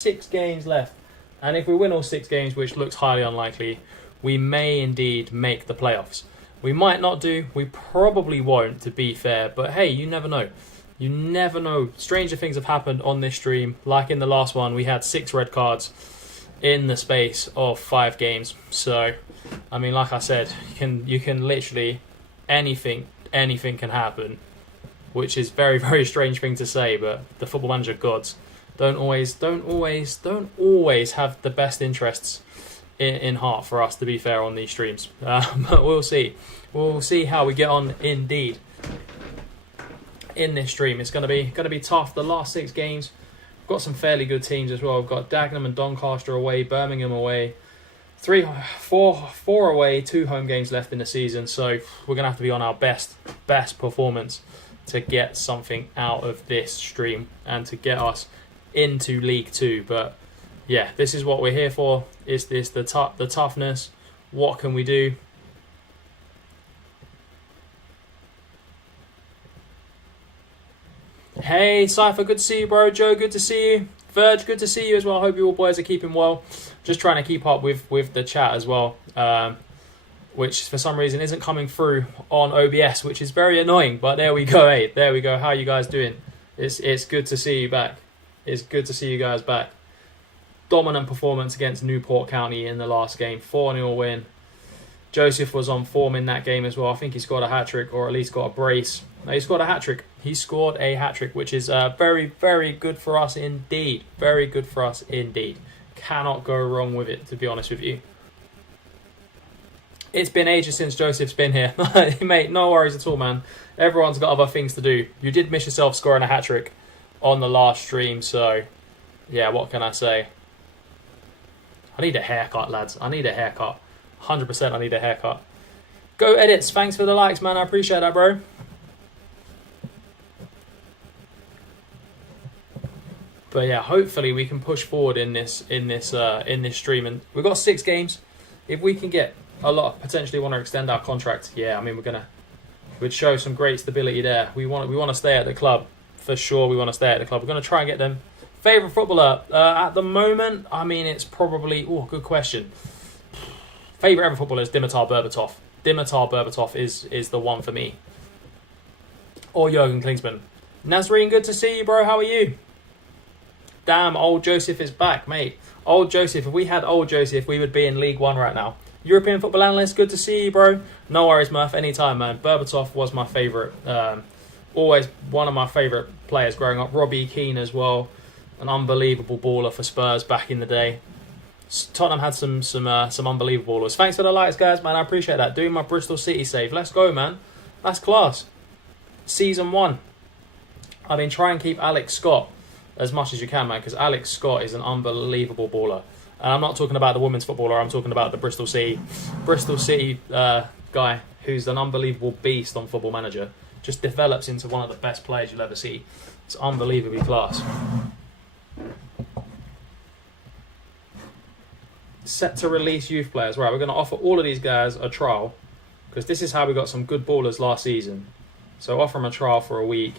6 games left. And if we win all 6 games, which looks highly unlikely, we may indeed make the playoffs. We might not do. We probably won't, to be fair. But hey, you never know. You never know. Stranger things have happened on this stream. Like in the last one, we had 6 red cards in the space of 5 games. So, I mean, like I said, you can literally anything can happen, which is very, very strange thing to say. But the Football Manager gods don't always have the best interests in heart for us, to be fair, on these streams. But we'll see. We'll see how we get on indeed in this stream. It's gonna be tough. The last 6 games, we've got some fairly good teams as well. We've got Dagenham and Doncaster away, Birmingham away, 4 away, 2 home games left in the season. So we're gonna have to be on our best performance to get something out of this stream and to get us into League 2. But yeah, this is what we're here for. Is this the toughness? What can we do? Hey, Cypher, good to see you, bro. Joe, good to see you. Verge, good to see you as well. Hope you all boys are keeping well. Just trying to keep up with the chat as well, which for some reason isn't coming through on OBS, which is very annoying. But there we go. Hey, there we go. How you guys doing? It's good to see you back. It's good to see you guys back. Dominant performance against Newport County in the last game. 4-0 win. Joseph was on form in that game as well. I think he scored a hat-trick, or at least got a brace. No, he scored a hat-trick. He scored a hat-trick, which is very, very good for us indeed. Very good for us indeed. Cannot go wrong with it, to be honest with you. It's been ages since Joseph's been here. Mate, no worries at all, man. Everyone's got other things to do. You did miss yourself scoring a hat-trick on the last stream, so yeah, what can I say? I need a haircut, lads. I need a haircut. 100% I need a haircut. Go Edits. Thanks for the likes, man. I appreciate that, bro. But yeah, hopefully we can push forward in this stream. And we've got 6 games. If we can get a lot, potentially want to extend our contract, yeah, I mean we'd show some great stability there. We want to stay at the club for sure. We want to stay at the club. We're going to try and get them. Favorite footballer at the moment, I mean, it's probably good question. Favorite ever footballer is Dimitar Berbatov. Dimitar Berbatov is the one for me. Or Jurgen Klinsmann. Nazreen, good to see you, bro. How are you? Damn, old Joseph is back, mate. Old Joseph. If we had old Joseph, we would be in League 1 right now. European football analyst, good to see you, bro. No worries, Murph. Anytime, man. Berbatov was my favourite. Always one of my favourite players growing up. Robbie Keane as well. An unbelievable baller for Spurs back in the day. Tottenham had some unbelievable ballers. Thanks for the likes, guys, man. I appreciate that. Doing my Bristol City save. Let's go, man. That's class. Season 1. I mean, try and keep Alex Scott as much as you can, man, because Alex Scott is an unbelievable baller. And I'm not talking about the women's footballer. I'm talking about the Bristol City guy who's an unbelievable beast on Football Manager. Just develops into one of the best players you'll ever see. It's unbelievably class. Set to release youth players. Right, we're going to offer all of these guys a trial because this is how we got some good ballers last season. So offer them a trial for a week.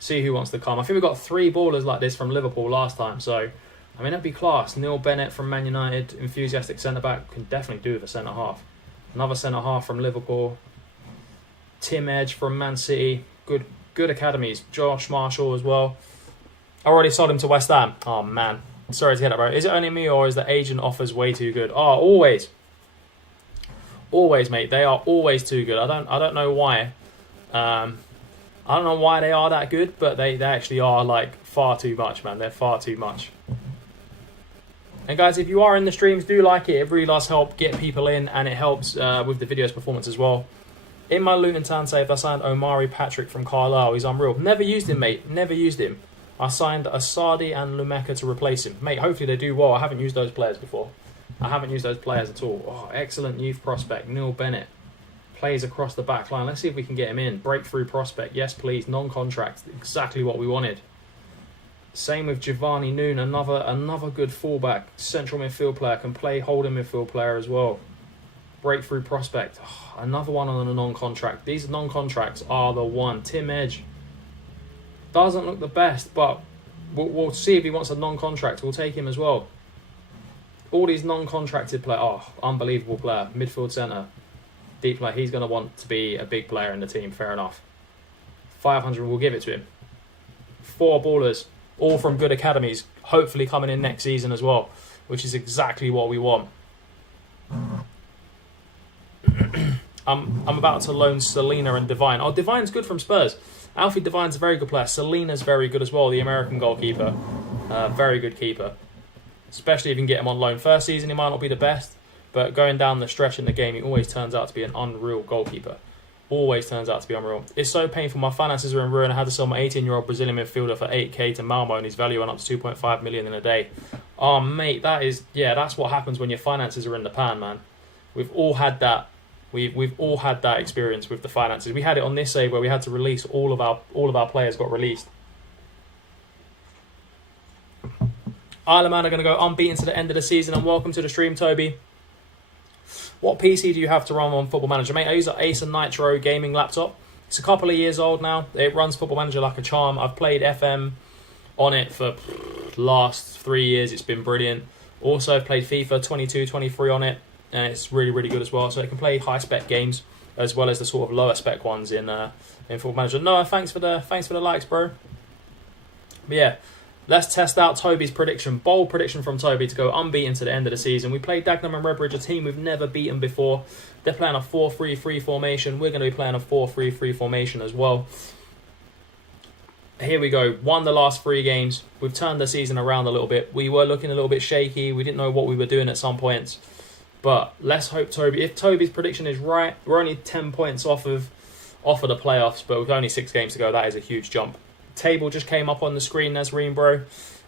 See who wants to come. I think we got 3 ballers like this from Liverpool last time. So, I mean, that'd be class. Neil Bennett from Man United, enthusiastic centre-back. Can definitely do with a centre-half. Another centre-half from Liverpool. Tim Edge from Man City. Good academies. Josh Marshall as well. I already sold him to West Ham. Oh, man. Sorry to hear that, bro. Is it only me or is the agent offers way too good? Oh, always. Always, mate. They are always too good. I don't know why. I don't know why they are that good, but they actually are like far too much, man. They're far too much. And guys, if you are in the streams, do like it. It really does help get people in, and it helps with the video's performance as well. In my Luton Town save, I signed Omari Patrick from Carlisle. He's unreal. Never used him, mate. Never used him. I signed Asadi and Lumeka to replace him. Mate, hopefully they do well. I haven't used those players before. I haven't used those players at all. Oh, excellent youth prospect. Neil Bennett. Plays across the back line. Let's see if we can get him in. Breakthrough prospect. Yes, please. Non-contract. Exactly what we wanted. Same with Giovanni Noon. Another good fullback. Central midfield player. Can play holding midfield player as well. Breakthrough prospect. Oh, another one on a non-contract. These non-contracts are the one. Tim Edge. Doesn't look the best, but We'll see if he wants a non-contract. We'll take him as well. All these non-contracted players. Oh, unbelievable player. Midfield centre. Deep player. He's going to want to be a big player in the team. Fair enough. 500, we'll give it to him. 4 ballers. All from good academies. Hopefully coming in next season as well. Which is exactly what we want. I'm about to loan Selena and Divine. Oh, Divine's good from Spurs. Alfie Divine's a very good player. Selena's very good as well, the American goalkeeper. Very good keeper. Especially if you can get him on loan. First season, he might not be the best, but going down the stretch in the game, he always turns out to be an unreal goalkeeper. Always turns out to be unreal. It's so painful. My finances are in ruin. I had to sell my 18-year-old Brazilian midfielder for 8k to Malmo, and his value went up to 2.5 million in a day. Oh, mate, that's what happens when your finances are in the pan, man. We've all had that. We've all had that experience with the finances. We had it on this save where we had to release all of our players got released. Isle of Man are going to go unbeaten to the end of the season, and welcome to the stream, Toby. What PC do you have to run on Football Manager? Mate, I use an Acer Nitro gaming laptop. It's a couple of years old now. It runs Football Manager like a charm. I've played FM on it for the last 3 years. It's been brilliant. Also, I've played FIFA 22, 23 on it, and it's really, really good as well. So it can play high-spec games as well as the sort of lower-spec ones in Football Manager. Noah, thanks for the likes, bro. But yeah, let's test out Toby's prediction. Bold prediction from Toby to go unbeaten to the end of the season. We played Dagenham and Redbridge, a team we've never beaten before. They're playing a 4-3-3 formation. We're going to be playing a 4-3-3 formation as well. Here we go. Won the last 3 games. We've turned the season around a little bit. We were looking a little bit shaky. We didn't know what we were doing at some points. But let's hope if Toby's prediction is right, we're only 10 points off of the playoffs, but with only 6 games to go, that is a huge jump. Table just came up on the screen, Nazreen, bro.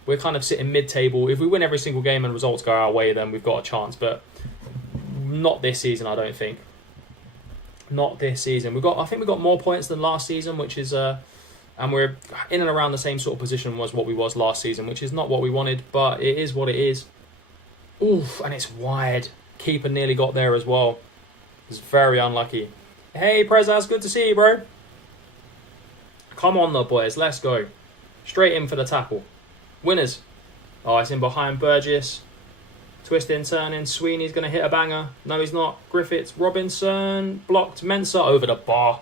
We're kind of sitting mid-table. If we win every single game and results go our way, then we've got a chance. But not this season, I don't think. Not this season. I think we got more points than last season, which is and we're in and around the same sort of position as what we was last season, which is not what we wanted, but it is what it is. Oof, and it's wide. Keeper nearly got there as well. It's very unlucky. Hey, Prezaz, good to see you, bro. Come on, though, boys. Let's go. Straight in for the tackle. Winners. Oh, it's in behind Burgess. Twisting, turning. Sweeney's going to hit a banger. No, he's not. Griffiths. Robinson. Blocked. Mensah over the bar.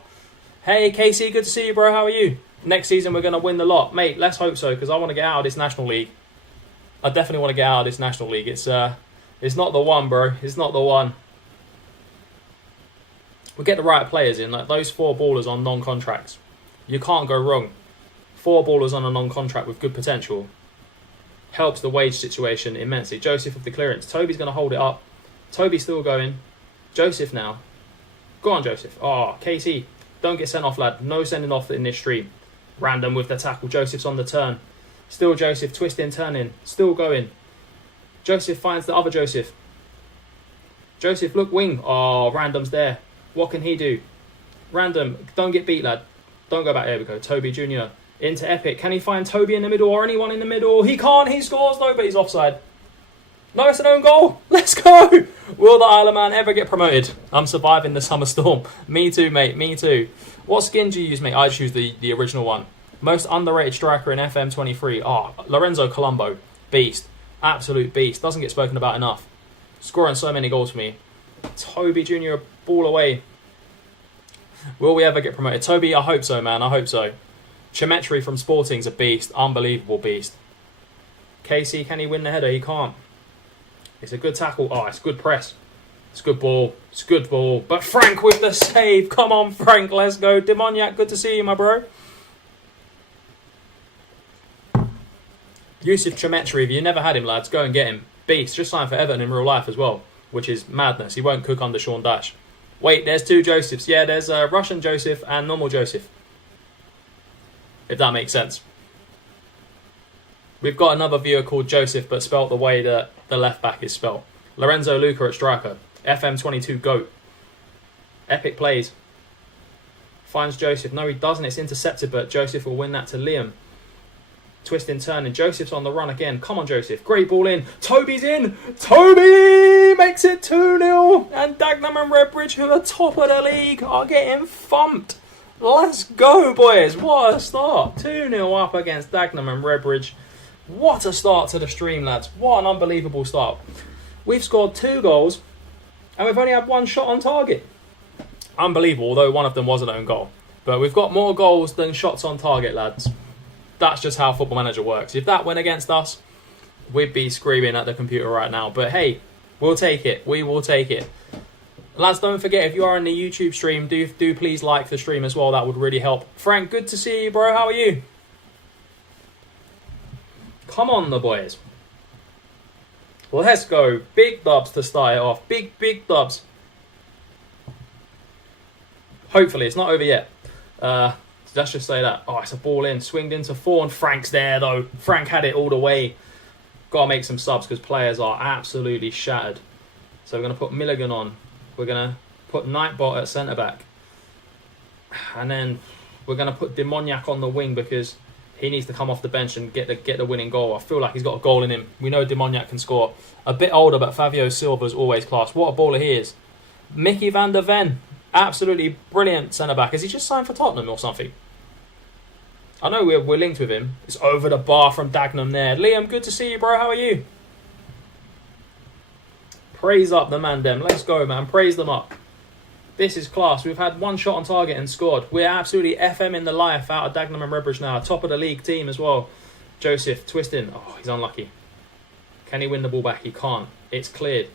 Hey, Casey. Good to see you, bro. How are you? Next season, we're going to win the lot. Mate, let's hope so, because I want to get out of this National League. I definitely want to get out of this National League. It's not the one, bro. It's not the one. We'll get the right players in. Like those 4 ballers on non-contracts. You can't go wrong. 4 ballers on a non-contract with good potential. Helps the wage situation immensely. Joseph with the clearance. Toby's going to hold it up. Toby's still going. Joseph now. Go on, Joseph. Oh, KC. Don't get sent off, lad. No sending off in this stream. Random with the tackle. Joseph's on the turn. Still Joseph. Twisting, turning. Still going. Joseph finds the other Joseph. Joseph, look, wing. Oh, Random's there. What can he do? Random. Don't get beat, lad. Don't go back. There we go. Toby Jr. into Epic. Can he find Toby in the middle or anyone in the middle? He can't. He scores. No, but he's offside. No, it's an own goal. Let's go. Will the Isle of Man ever get promoted? I'm surviving the summer storm. Me too, mate. Me too. What skin do you use, mate? I just use the original one. Most underrated striker in FM23. Oh, Lorenzo Colombo. Beast. Absolute beast. Doesn't get spoken about enough. Scoring so many goals for me. Toby Jr. ball away. Will we ever get promoted? Toby, I hope so, man. I hope so. Chemetry from Sporting's a beast. Unbelievable beast. Casey, can he win the header? He can't. It's a good tackle. Oh, it's good press. It's good ball. It's good ball. But Frank with the save. Come on, Frank. Let's go. Demoniac, good to see you, my bro. Yusuf Chemetry, if you never had him, lads, go and get him. Beast. Just signed for Everton in real life as well, which is madness. He won't cook under Sean Dash. Wait, there's 2 Josephs. Yeah, there's Russian Joseph and normal Joseph. If that makes sense. We've got another viewer called Joseph, but spelt the way that the left back is spelt. Lorenzo Luca at striker. FM23 GOAT. Epic plays. Finds Joseph. No, he doesn't. It's intercepted, but Joseph will win that to Liam. Twisting, turning. Joseph's on the run again. Come on, Joseph. Great ball in. Toby's in. Toby makes it 2-0. And Dagenham and Redbridge, who are top of the league, are getting thumped. Let's go, boys. What a start. 2-0 up against Dagenham and Redbridge. What a start to the stream, lads. What an unbelievable start. We've scored 2 goals and we've only had 1 shot on target. Unbelievable, although one of them was an own goal. But we've got more goals than shots on target, lads. That's just how Football Manager works. If that went against us, we'd be screaming at the computer right now. But hey, we'll take it. We will take it. Lads, don't forget, if you are in the YouTube stream, do please like the stream as well. That would really help. Frank, good to see you, bro. How are you? Come on, the boys. Well, let's go. Big dubs to start it off. Big dubs. Hopefully, it's not over yet. Let's just say that. Oh, it's a ball in. Swinged into 4, and Frank's there, though. Frank had it all the way. Got to make some subs because players are absolutely shattered. So we're going to put Milligan on. We're going to put Nightbot at centre-back. And then we're going to put Demoniac on the wing because he needs to come off the bench and get the winning goal. I feel like he's got a goal in him. We know Demoniac can score. A bit older, but Fabio Silva's always class. What a baller he is. Mickey van der Ven. Absolutely brilliant centre-back. Has he just signed for Tottenham or something? I know we're linked with him. It's over the bar from Dagenham there. Liam, good to see you, bro. How are you? Praise up the man, them. Let's go, man. Praise them up. This is class. We've had 1 shot on target and scored. We're absolutely FM in the life out of Dagenham and Redbridge now. Top of the league team as well. Joseph twisting. Oh, he's unlucky. Can he win the ball back? He can't. It's cleared.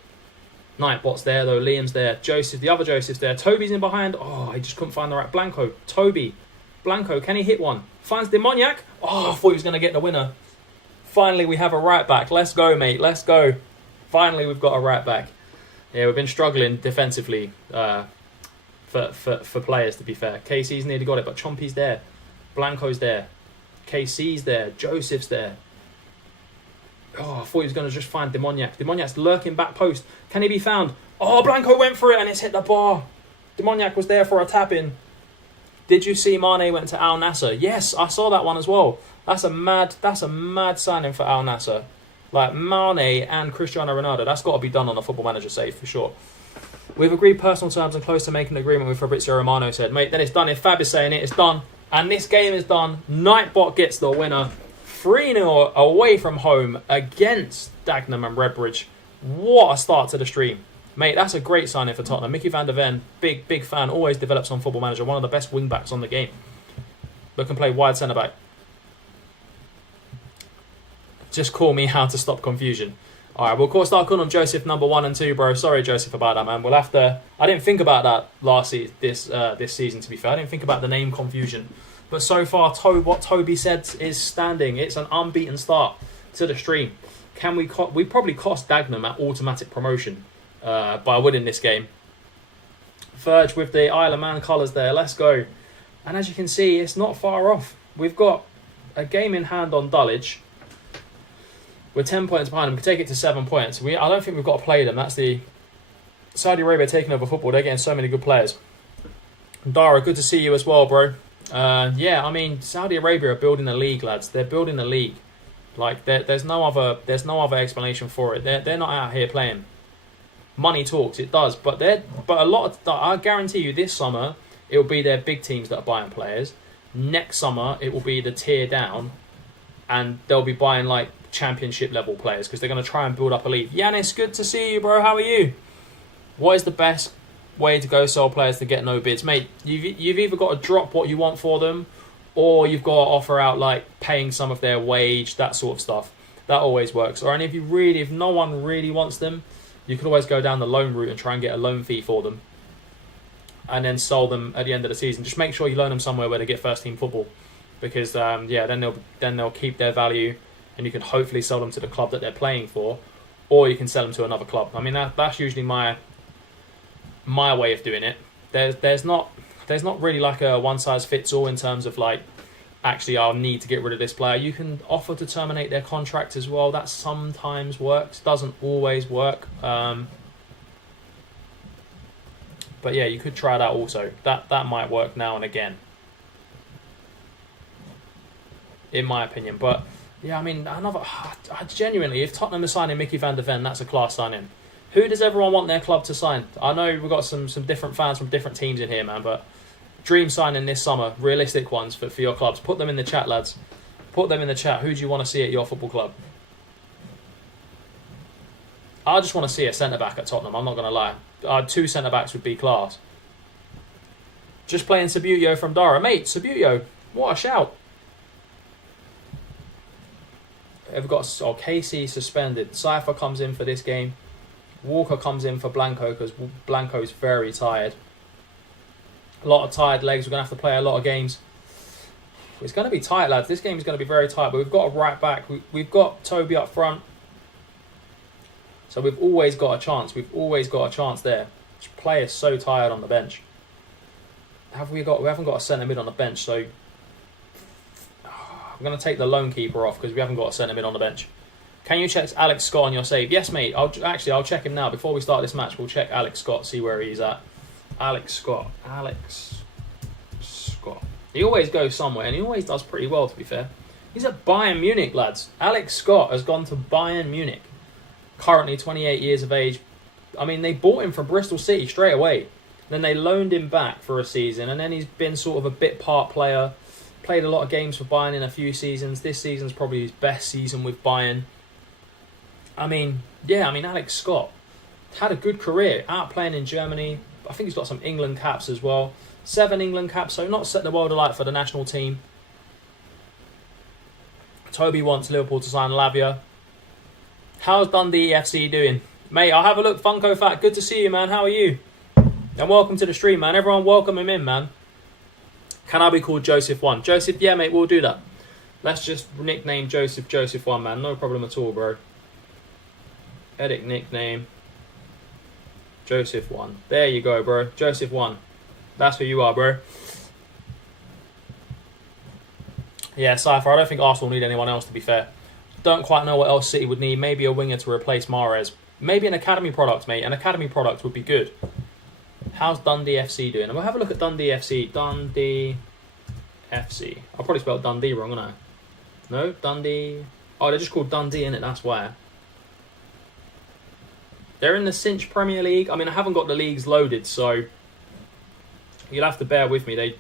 Nightbot's there, though. Liam's there. Joseph, the other Joseph's there. Toby's in behind. Oh, he just couldn't find the right. Blanco. Toby. Blanco, can he hit one? Finds Demoniac. Oh, I thought he was going to get the winner. Finally, we have a right back. Let's go, mate. Let's go. Finally, we've got a right back. Yeah, we've been struggling defensively for players, to be fair. KC's nearly got it, but Chompy's there. Blanco's there. KC's there. Joseph's there. Oh, I thought he was going to just find Demoniac. Demoniac's lurking back post. Can he be found? Oh, Blanco went for it and it's hit the bar. Demoniac was there for a tap-in. Did you see Mane went to Al Nassr? Yes, I saw that one as well. That's a mad signing for Al Nassr. Like Mane and Cristiano Ronaldo. That's got to be done on a Football Manager save for sure. We've agreed personal terms and close to making an agreement with Fabrizio Romano said. Mate, then it's done. If Fab is saying it, it's done. And this game is done. Nightbot gets the winner. 3-0 away from home against Dagenham and Redbridge. What a start to the stream. Mate, that's a great signing for Tottenham. Mickey van der Ven, big fan, always develops on Football Manager. One of the best wing-backs on the game. But can play wide centre-back. Just call me how to stop confusion. Alright, we'll start calling them Joseph number 1 and 2, bro. Sorry, Joseph, about that, man. We'll have to... I didn't think about that this season, to be fair. I didn't think about the name confusion. But so far, what Toby said is standing. It's an unbeaten start to the stream. Can we probably cost Dagenham at automatic promotion by winning this game. Verge with the Isle of Man colours there. Let's go. And as you can see, it's not far off. We've got a game in hand on Dulwich. We're 10 points behind them. We can take it to 7 points. I don't think we've got to play them. That's the Saudi Arabia taking over football. They're getting so many good players. Dara, good to see you as well, bro. Yeah, I mean, Saudi Arabia are building a league, lads. They're building a league. Like there's no other explanation for it. They're not out here playing. Money talks, it does, but I guarantee you, this summer it will be their big teams that are buying players. Next summer it will be the tier down, and they'll be buying like championship level players because they're going to try and build up a league. Yanis, good to see you, bro. How are you? What is the best way to go sell players to get no bids, mate? You've either got to drop what you want for them, or you've got to offer out like paying some of their wage, that sort of stuff. That always works. Or and if no one really wants them, you can always go down the loan route and try and get a loan fee for them, and then sell them at the end of the season. Just make sure you loan them somewhere where they get first team football, because then they'll keep their value, and you can hopefully sell them to the club that they're playing for, or you can sell them to another club. I mean that's usually my way of doing it. There's not really like a one size fits all in terms of like, actually I'll need to get rid of this player. You can offer to terminate their contract as well. That sometimes works, doesn't always work. But yeah, you could try that also. That might work now and again, in my opinion. But yeah, I mean, genuinely, if Tottenham are signing Mickey van der Ven, that's a class signing. Who does everyone want their club to sign? I know we've got some different fans from different teams in here, man, but dream signing this summer, realistic ones for your clubs. Put them in the chat, lads. Put them in the chat. Who do you want to see at your football club? I just want to see a centre-back at Tottenham, I'm not going to lie. 2 centre-backs would be class. Just playing Sabutio from Dara. Mate, Sabutio, what a shout. We've got KC suspended. Cypher comes in for this game. Walker comes in for Blanco because Blanco's very tired. A lot of tired legs. We're going to have to play a lot of games. It's going to be tight, lads. This game is going to be very tight, but we've got a right back. We've got Toby up front. So we've always got a chance. We've always got a chance there. This player is so tired on the bench. We haven't got a centre mid on the bench, so I'm going to take the lone keeper off because we haven't got a centre mid on the bench. Can you check Alex Scott on your save? Yes, mate. I'll check him now. Before we start this match, we'll check Alex Scott, see where he's at. Alex Scott. He always goes somewhere, and he always does pretty well, to be fair. He's at Bayern Munich, lads. Alex Scott has gone to Bayern Munich. Currently 28 years of age. I mean, they bought him from Bristol City straight away. Then they loaned him back for a season, and then he's been sort of a bit part player. Played a lot of games for Bayern in a few seasons. This season's probably his best season with Bayern. Alex Scott had a good career out playing in Germany. I think he's got some England caps as well. 7 England caps, so not set the world alight for the national team. Toby wants Liverpool to sign Lavia. How's Dundee FC doing? Mate, I'll have a look. Funko Fat, good to see you, man. How are you? And welcome to the stream, man. Everyone welcome him in, man. Can I be called Joseph 1? Joseph, yeah, mate, we'll do that. Let's just nickname Joseph 1, man. No problem at all, bro. Edit nickname. Joseph 1. There you go, bro. Joseph 1. That's who you are, bro. Yeah, Cypher, I don't think Arsenal need anyone else, to be fair. Don't quite know what else City would need. Maybe a winger to replace Mahrez. Maybe an academy product, mate. An academy product would be good. How's Dundee FC doing? And we'll have a look at Dundee FC. Dundee FC. I'll probably spelled Dundee wrong, won't I? No, Dundee. Oh, they're just called Dundee, innit? That's why. They're in the Cinch Premier League. I mean, I haven't got the leagues loaded, so you'll have to bear with me.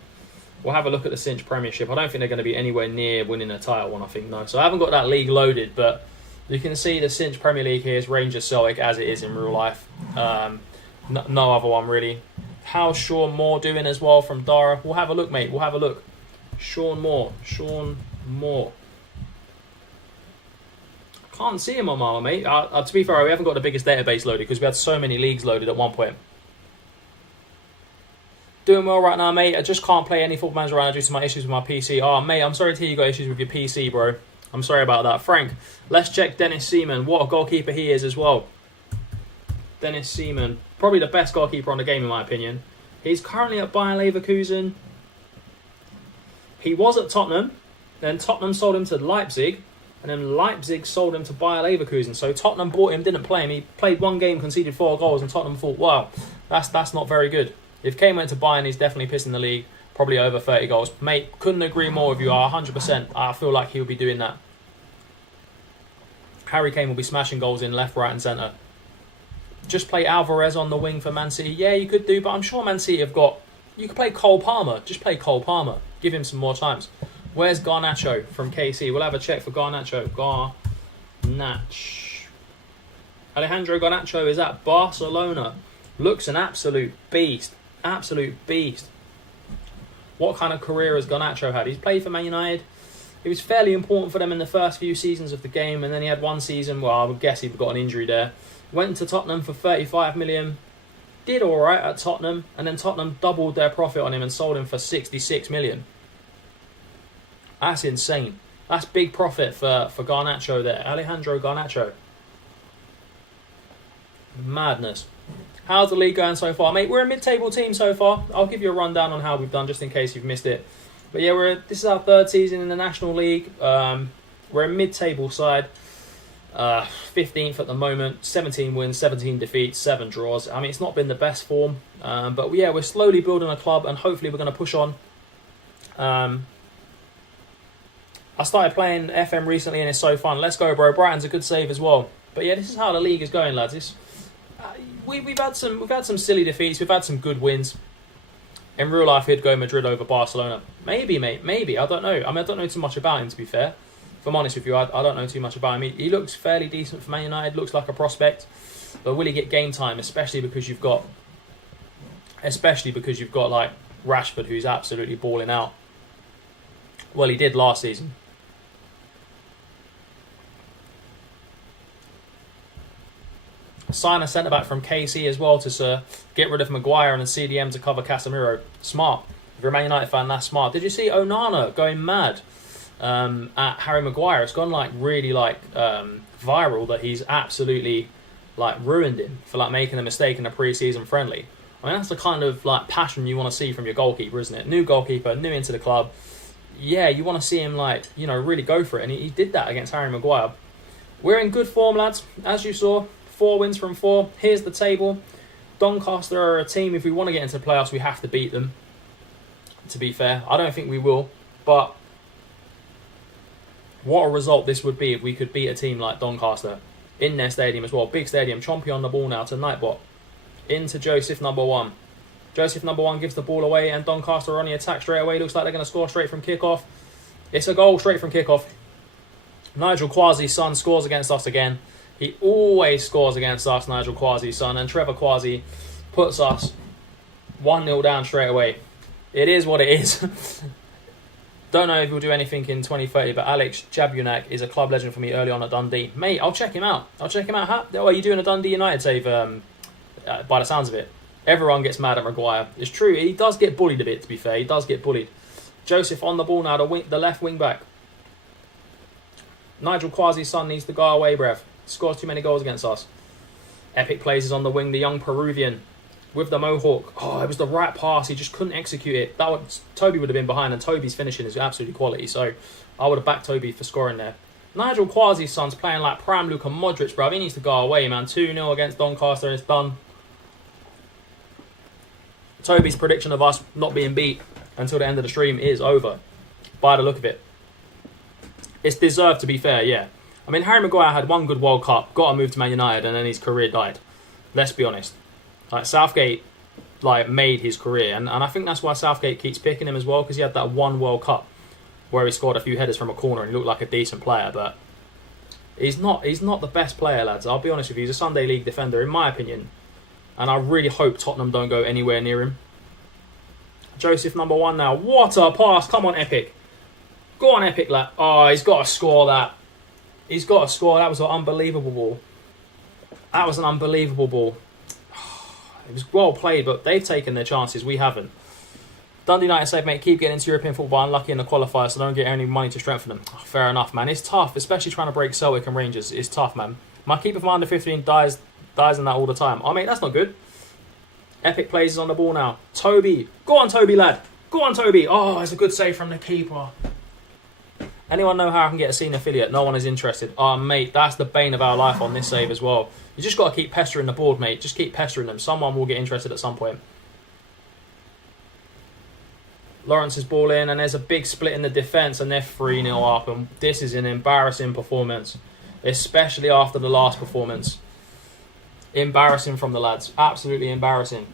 We'll have a look at the Cinch Premiership. I don't think they're going to be anywhere near winning a title one, I think, no. So I haven't got that league loaded, but you can see the Cinch Premier League here is Rangers Celtic as it is in real life. No other one, really. How's Sean Moore doing as well from Dara? We'll have a look, mate. We'll have a look. Sean Moore. Can't see him on Mama, mate. To be fair, we haven't got the biggest database loaded because we had so many leagues loaded at one point. Doing well right now, mate. I just can't play any Football Manager right now due to my issues with my PC. Oh, mate, I'm sorry to hear you got issues with your PC, bro. I'm sorry about that. Frank, let's check Dennis Seaman. What a goalkeeper he is as well. Dennis Seaman, probably the best goalkeeper on the game in my opinion. He's currently at Bayer Leverkusen. He was at Tottenham. Then Tottenham sold him to Leipzig. And then Leipzig sold him to Bayer Leverkusen. So Tottenham bought him, didn't play him. He played one game, conceded 4 goals, and Tottenham thought, wow, that's not very good. If Kane went to Bayern, he's definitely pissing the league. Probably over 30 goals. Mate, couldn't agree more with you. 100%. I feel like he'll be doing that. Harry Kane will be smashing goals in left, right and centre. Just play Alvarez on the wing for Man City. Yeah, you could do, but I'm sure Man City have got... You could play Cole Palmer. Just play Cole Palmer. Give him some more times. Where's Garnacho from KC? We'll have a check for Garnacho. Alejandro Garnacho is at Barcelona. Looks an absolute beast. Absolute beast. What kind of career has Garnacho had? He's played for Man United. He was fairly important for them in the first few seasons of the game, and then he had one season, well, I would guess he got an injury there. Went to Tottenham for 35 million. Did alright at Tottenham, and then Tottenham doubled their profit on him and sold him for 66 million. That's insane. That's big profit for Garnacho there. Alejandro Garnacho. Madness. How's the league going so far? Mate, we're a mid-table team so far. I'll give you a rundown on how we've done just in case you've missed it. But yeah, this is our 3rd season in the National League. We're a mid-table side. 15th at the moment. 17 wins, 17 defeats, 7 draws. I mean, it's not been the best form. But yeah, we're slowly building a club and hopefully we're going to push on. I started playing FM recently and it's so fun. Let's go, bro. Brighton's a good save as well. But yeah, this is how the league is going, lads. We've had some silly defeats. We've had some good wins. In real life, he'd go Madrid over Barcelona. Maybe, mate. Maybe. I don't know. I mean, I don't know too much about him, to be fair. if I'm honest with you, I don't know too much about him. He looks fairly decent for Man United, looks like a prospect. But will he get game time, especially because you've got like Rashford, who's absolutely balling out. Well, he did last season. Sign a centre-back from KC as well to get rid of Maguire and a CDM to cover Casemiro. Smart. If you're a Man United fan, that's smart. Did you see Onana going mad at Harry Maguire? It's gone like really viral that he's absolutely like ruined him for like making a mistake in a pre-season friendly. I mean, that's the kind of like passion you want to see from your goalkeeper, isn't it? New goalkeeper, new into the club. Yeah, you want to see him like, you know, really go for it. And he did that against Harry Maguire. We're in good form, lads. As you saw, 4 wins from 4. Here's the table. Doncaster are a team, if we want to get into the playoffs, we have to beat them. To be fair, I don't think we will. But what a result this would be if we could beat a team like Doncaster in their stadium as well. Big stadium. Chompy on the ball now to Nightbot. Into Joseph, number 1. Joseph, number 1, gives the ball away, and Doncaster are on the attack straight away. Looks like they're going to score straight from kickoff. It's a goal straight from kickoff. Nigel Quasi's son scores against us again. He always scores against us, Nigel Quasi's son, and Trevor Quasi puts us 1-0 down straight away. It is what it is. Don't know if he'll do anything in 2030, but Alex Jabunak is a club legend for me early on at Dundee. Mate, I'll check him out. How are you doing a Dundee United save by the sounds of it? Everyone gets mad at Maguire. It's true, he does get bullied a bit, to be fair. He does get bullied. Joseph on the ball now, the left wing back. Nigel Quasi's son needs to go away, bruv. Scores too many goals against us. Epic plays is on the wing, the young Peruvian with the mohawk. Oh, it was the right pass. He just couldn't execute it. Toby would have been behind, and Toby's finishing is absolutely quality. So I would have backed Toby for scoring there. Nigel Quasi's son's playing like prime Luka Modric, bruv. He needs to go away, man. 2-0 against Doncaster, and it's done. Toby's prediction of us not being beat until the end of the stream is over, by the look of it. It's deserved, to be fair, yeah. I mean, Harry Maguire had 1 good World Cup, got a move to Man United, and then his career died. Let's be honest. Like, Southgate made his career, and I think that's why Southgate keeps picking him as well, because he had that 1 World Cup where he scored a few headers from a corner and he looked like a decent player, but he's not the best player, lads. I'll be honest with you. He's a Sunday League defender, in my opinion, and I really hope Tottenham don't go anywhere near him. Joseph, number 1 now. What a pass. Come on, Epic. Go on, Epic, lad. Oh, he's got to score that. He's got to score. That was an unbelievable ball. That was an unbelievable ball. It was well played, but they've taken their chances. We haven't. Dundee United said, mate, keep getting into European football. Unlucky in the qualifier, so don't get any money to strengthen them. Oh, fair enough, man. It's tough, especially trying to break Celtic and Rangers. It's tough, man. My keeper from under 15 dies in that all the time. Oh, mate, that's not good. Epic plays is on the ball now. Toby. Go on, Toby, lad. Go on, Toby. Oh, it's a good save from the keeper. Anyone know how I can get a senior affiliate? No one is interested. Oh, mate, that's the bane of our life on this save as well. You just got to keep pestering the board, mate. Just keep pestering them. Someone will get interested at some point. Lawrence's ball in, and there's a big split in the defence, and they're 3-0 up. And this is an embarrassing performance, especially after the last performance. Embarrassing from the lads. Absolutely embarrassing.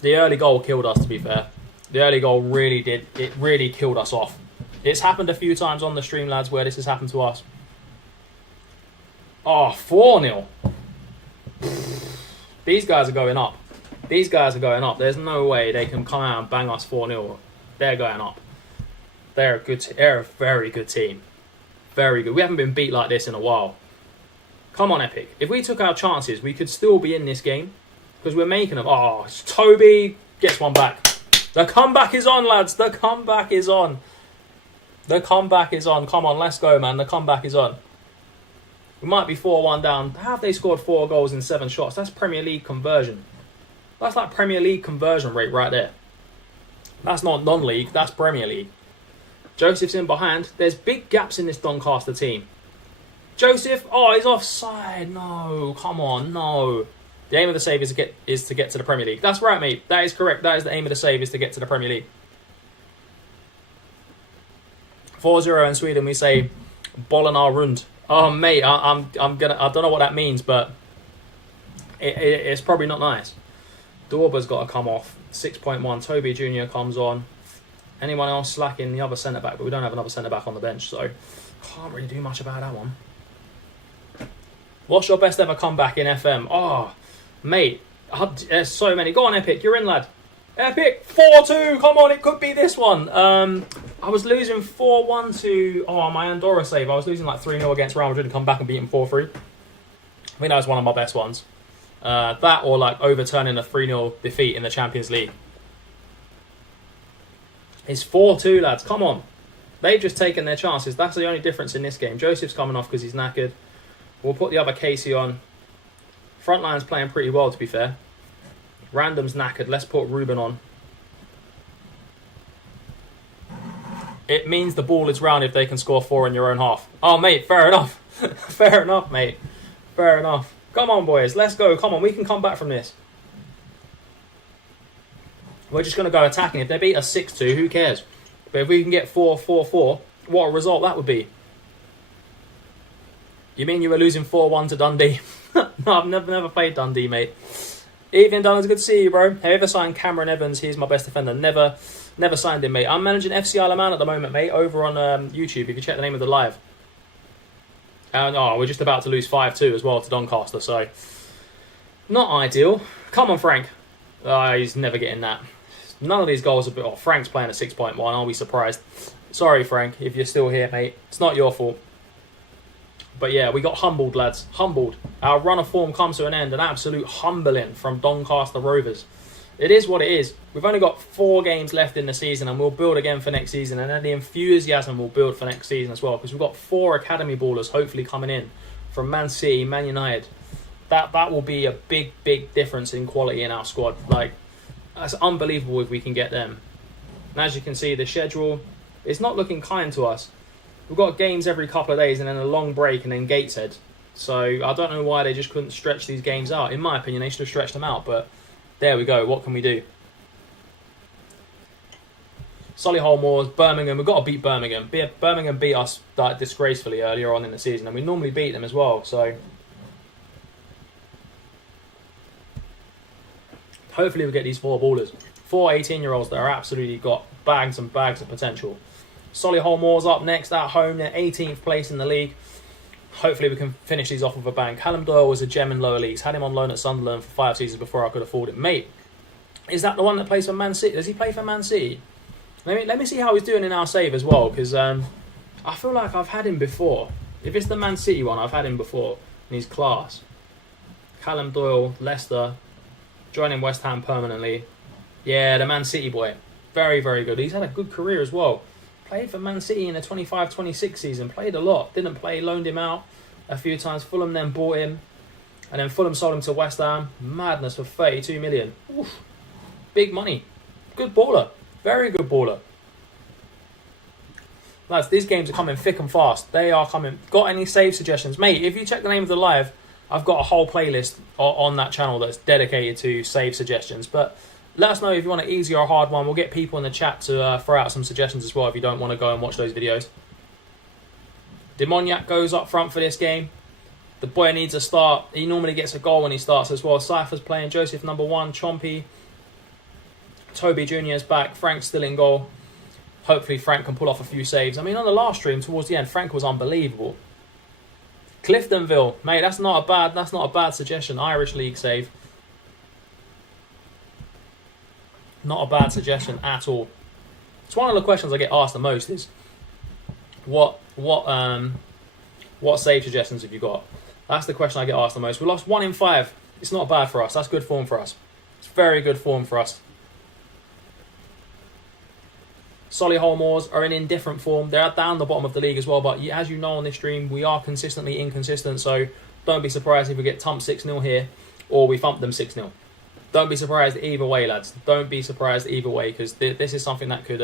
The early goal killed us, to be fair. The early goal really did. It really killed us off. It's happened a few times on the stream, lads, where this has happened to us. Oh, 4-0. These guys are going up. These guys are going up. There's no way they can come out and bang us 4-0. They're going up. They're a very good team. Very good. We haven't been beat like this in a while. Come on, Epic. If we took our chances, we could still be in this game. Because we're making them. Oh, Toby gets one back. The comeback is on, lads. The comeback is on. The comeback is on. Come on, let's go, man. The comeback is on. We might be 4-1 down. How have they scored 4 goals in 7 shots? That's Premier League conversion. That's like Premier League conversion rate right there. That's not non-league. That's Premier League. Joseph's in behind. There's big gaps in this Doncaster team. Joseph. Oh, he's offside. No. Come on. No. The aim of the save is to get to the Premier League. That's right, mate. That is correct. That is the aim of the save, is to get to the Premier League. 4-0 in Sweden, we say bollen our rund. Oh, mate, I don't know what that means, but it's probably not nice. Dorba's got to come off. 6.1. Toby Jr. comes on. Anyone else slacking the other centre-back, but we don't have another centre-back on the bench, so can't really do much about that one. What's your best ever comeback in FM? Oh, mate, there's so many. Go on, Epic, you're in, lad. Epic, 4-2, come on, it could be this one. I was losing 4-1 to, my Andorra save. I was losing like 3-0 against Real Madrid and come back and beat them 4-3. I think that was one of my best ones. That or like overturning a 3-0 defeat in the Champions League. It's 4-2, lads, come on. They've just taken their chances. That's the only difference in this game. Joseph's coming off because he's knackered. We'll put the other Casey on. Front line's playing pretty well, to be fair. Random's knackered. Let's put Ruben on. It means the ball is round if they can score 4 in your own half. Oh, mate, fair enough. Fair enough, mate. Fair enough. Come on, boys. Let's go. Come on, we can come back from this. We're just going to go attacking. If they beat us 6-2, who cares? But if we can get 4-4-4, what a result that would be. You mean you were losing 4-1 to Dundee? No, I've never played Dundee, mate. Evening, Don. It's good to see you, bro. Have you ever signed Cameron Evans? He's my best defender. Never signed him, mate. I'm managing FC Isle of Man at the moment, mate, over on YouTube, if you check the name of the live. And we're just about to lose 5-2 as well to Doncaster, so not ideal. Come on, Frank. He's never getting that. None of these goals are... Frank's playing a 6.1. I'll be surprised. Sorry, Frank, if you're still here, mate. It's not your fault. But yeah, we got humbled, lads. Humbled. Our run of form comes to an end. An absolute humbling from Doncaster Rovers. It is what it is. We've only got 4 games left in the season, and we'll build again for next season. And then the enthusiasm will build for next season as well, because we've got 4 academy ballers hopefully coming in from Man City, Man United. That will be a big, big difference in quality in our squad. Like, that's unbelievable if we can get them. And as you can see, the schedule is not looking kind to us. We've got games every couple of days and then a long break and then Gateshead. So I don't know why they just couldn't stretch these games out. In my opinion, they should have stretched them out, but there we go. What can we do? Solihull Moors, Birmingham. We've got to beat Birmingham. Birmingham beat us disgracefully earlier on in the season, and we normally beat them as well. So hopefully we get these 4 ballers. 4 18-year-olds that are absolutely got bags and bags of potential. Solihull Moors up next at home. They're 18th place in the league. Hopefully we can finish these off with a bang. Callum Doyle was a gem in lower leagues. Had him on loan at Sunderland for 5 seasons before I could afford it. Mate, is that the one that plays for Man City? Does he play for Man City? Let me see how he's doing in our save as well, because I feel like I've had him before. If it's the Man City one, I've had him before, and he's class. Callum Doyle, Leicester, joining West Ham permanently. Yeah, the Man City boy. Very, very good. He's had a good career as well. Played for Man City in the 25-26 season. Played a lot. Didn't play. Loaned him out a few times. Fulham then bought him. And then Fulham sold him to West Ham. Madness for 32 million. Oof. Big money. Good baller. Very good baller. Lads, these games are coming thick and fast. They are coming. Got any save suggestions? Mate, if you check the name of the live, I've got a whole playlist on that channel that's dedicated to save suggestions. But let us know if you want an easy or a hard one. We'll get people in the chat to throw out some suggestions as well if you don't want to go and watch those videos. Demoniac goes up front for this game. The boy needs a start. He normally gets a goal when he starts as well. Cypher's playing. Joseph number 1. Chompy. Toby Jr. is back. Frank's still in goal. Hopefully Frank can pull off a few saves. I mean, on the last stream towards the end, Frank was unbelievable. Cliftonville, mate, that's not a bad suggestion. Irish League save. Not a bad suggestion at all. It's one of the questions I get asked the most is what save suggestions have you got? That's the question I get asked the most. We lost 1 in 5. It's not bad for us. That's good form for us. It's very good form for us. Solihull Moors are in indifferent form. They're down the bottom of the league as well, but as you know on this stream, we are consistently inconsistent, so don't be surprised if we get thumped 6-0 here or we thump them 6-0. Don't be surprised either way, lads. Don't be surprised either way, because this is something that could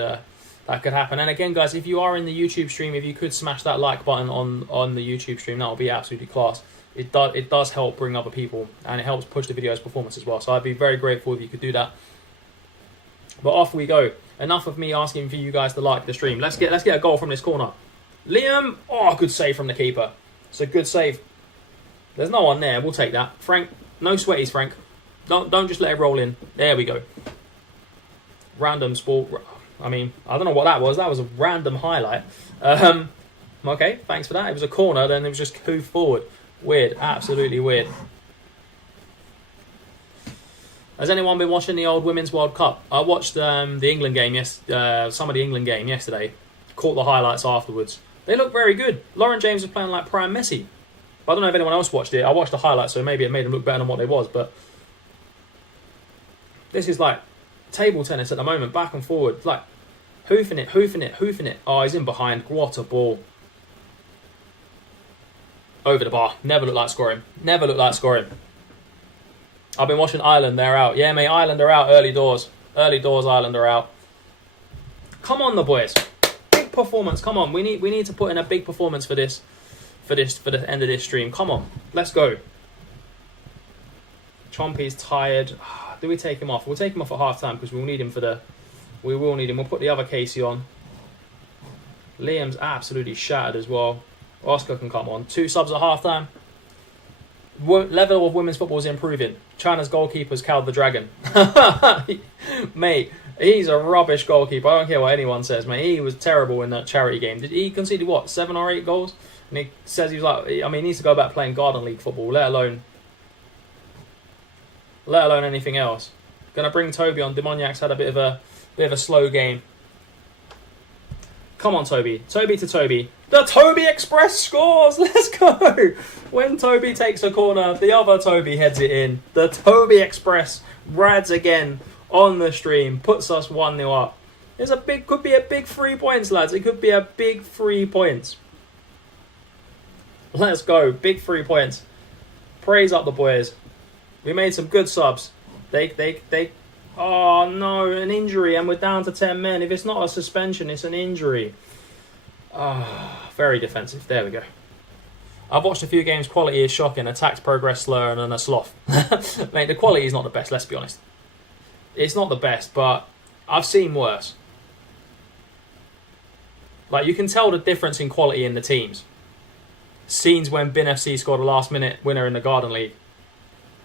happen. And again, guys, if you are in the YouTube stream, if you could smash that like button on the YouTube stream, that would be absolutely class. It does help bring other people, and it helps push the video's performance as well. So I'd be very grateful if you could do that. But off we go. Enough of me asking for you guys to like the stream. Let's get a goal from this corner. Liam, good save from the keeper. It's a good save. There's no one there. We'll take that. Frank, no sweaties, Frank. Don't just let it roll in. There we go. Random sport. I mean, I don't know what that was. That was a random highlight. Okay, thanks for that. It was a corner, then it was just hoofed forward. Weird, absolutely weird. Has anyone been watching the old Women's World Cup? I watched the England game, some of the England game yesterday. Caught the highlights afterwards. They look very good. Lauren James was playing like prime Messi. But I don't know if anyone else watched it. I watched the highlights, so maybe it made them look better than what they was. But this is like table tennis at the moment, back and forward. Like hoofing it. Oh, he's in behind. What a ball. Over the bar. Never looked like scoring. I've been watching Ireland. They're out. Yeah, mate, Ireland are out early doors. Ireland are out. Come on, the boys. Big performance. Come on. We need to put in a big performance for the end of this stream. Come on. Let's go. Chompy's tired. Do we take him off? We'll take him off at half time because we will need him We'll put the other Casey on. Liam's absolutely shattered as well. Oscar can come on. 2 subs at half time. Level of women's football is improving. China's goalkeeper's cowed the dragon. Mate, he's a rubbish goalkeeper. I don't care what anyone says, mate. He was terrible in that charity game. Did he concede, 7 or 8 goals? And he says he needs to go back playing Garden League football, let alone anything else. Gonna bring Toby on. Demoniac's had a bit of a slow game. Come on, Toby. Toby to Toby. The Toby Express scores! Let's go! When Toby takes a corner, the other Toby heads it in. The Toby Express rides again on the stream. Puts us 1-0 up. Could be a big 3 points, lads. It could be a big 3 points. Let's go. Big 3 points. Praise up the boys. We made some good subs. Oh no, an injury, and we're down to 10 men. If it's not a suspension, it's an injury. Very defensive. There we go. I've watched a few games. Quality is shocking. Attacks progress slower and a sloth. Mate, the quality is not the best, let's be honest. It's not the best, but I've seen worse. Like, you can tell the difference in quality in the teams. Scenes when Bin FC scored a last-minute winner in the Garden League.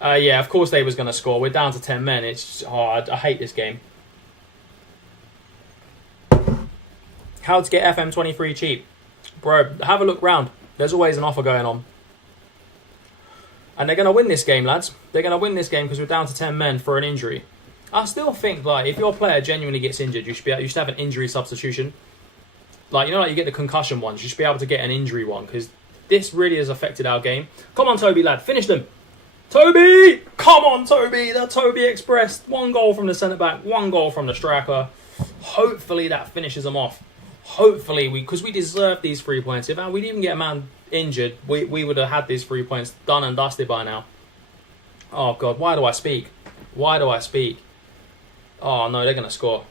Yeah, of course they was going to score. We're down to 10 men. I hate this game. How to get FM23 cheap. Bro, have a look round. There's always an offer going on. And they're going to win this game, lads. They're going to win this game because we're down to 10 men for an injury. I still think, like, if your player genuinely gets injured, you should have an injury substitution. Like, you get the concussion ones. You should be able to get an injury one because this really has affected our game. Come on, Toby, lad. Finish them. Toby! Come on, Toby! The Toby Express. 1 goal from the centre-back, 1 goal from the striker. Hopefully that finishes them off. Hopefully, because we deserve these 3 points. If we didn't get a man injured, we would have had these 3 points done and dusted by now. Oh, God, why do I speak? Oh, no, they're going to score.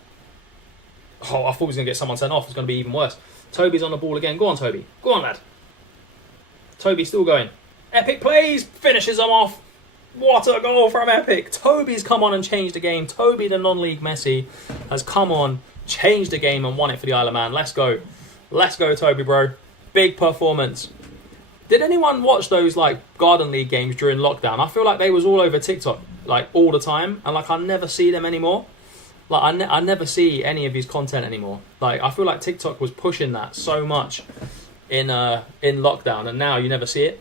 Oh, I thought we was going to get someone sent off. It's going to be even worse. Toby's on the ball again. Go on, Toby. Go on, lad. Toby's still going. Epic plays. Finishes them off. What a goal from Epic. Toby's come on and changed the game. Toby, the non-league Messi, has come on, changed the game and won it for the Isle of Man. Let's go. Let's go, Toby, bro. Big performance. Did anyone watch those, like, Garden League games during lockdown? I feel like they was all over TikTok, like, all the time. And, like, I never see them anymore. Like, I never see any of his content anymore. Like, I feel like TikTok was pushing that so much in lockdown. And now you never see it.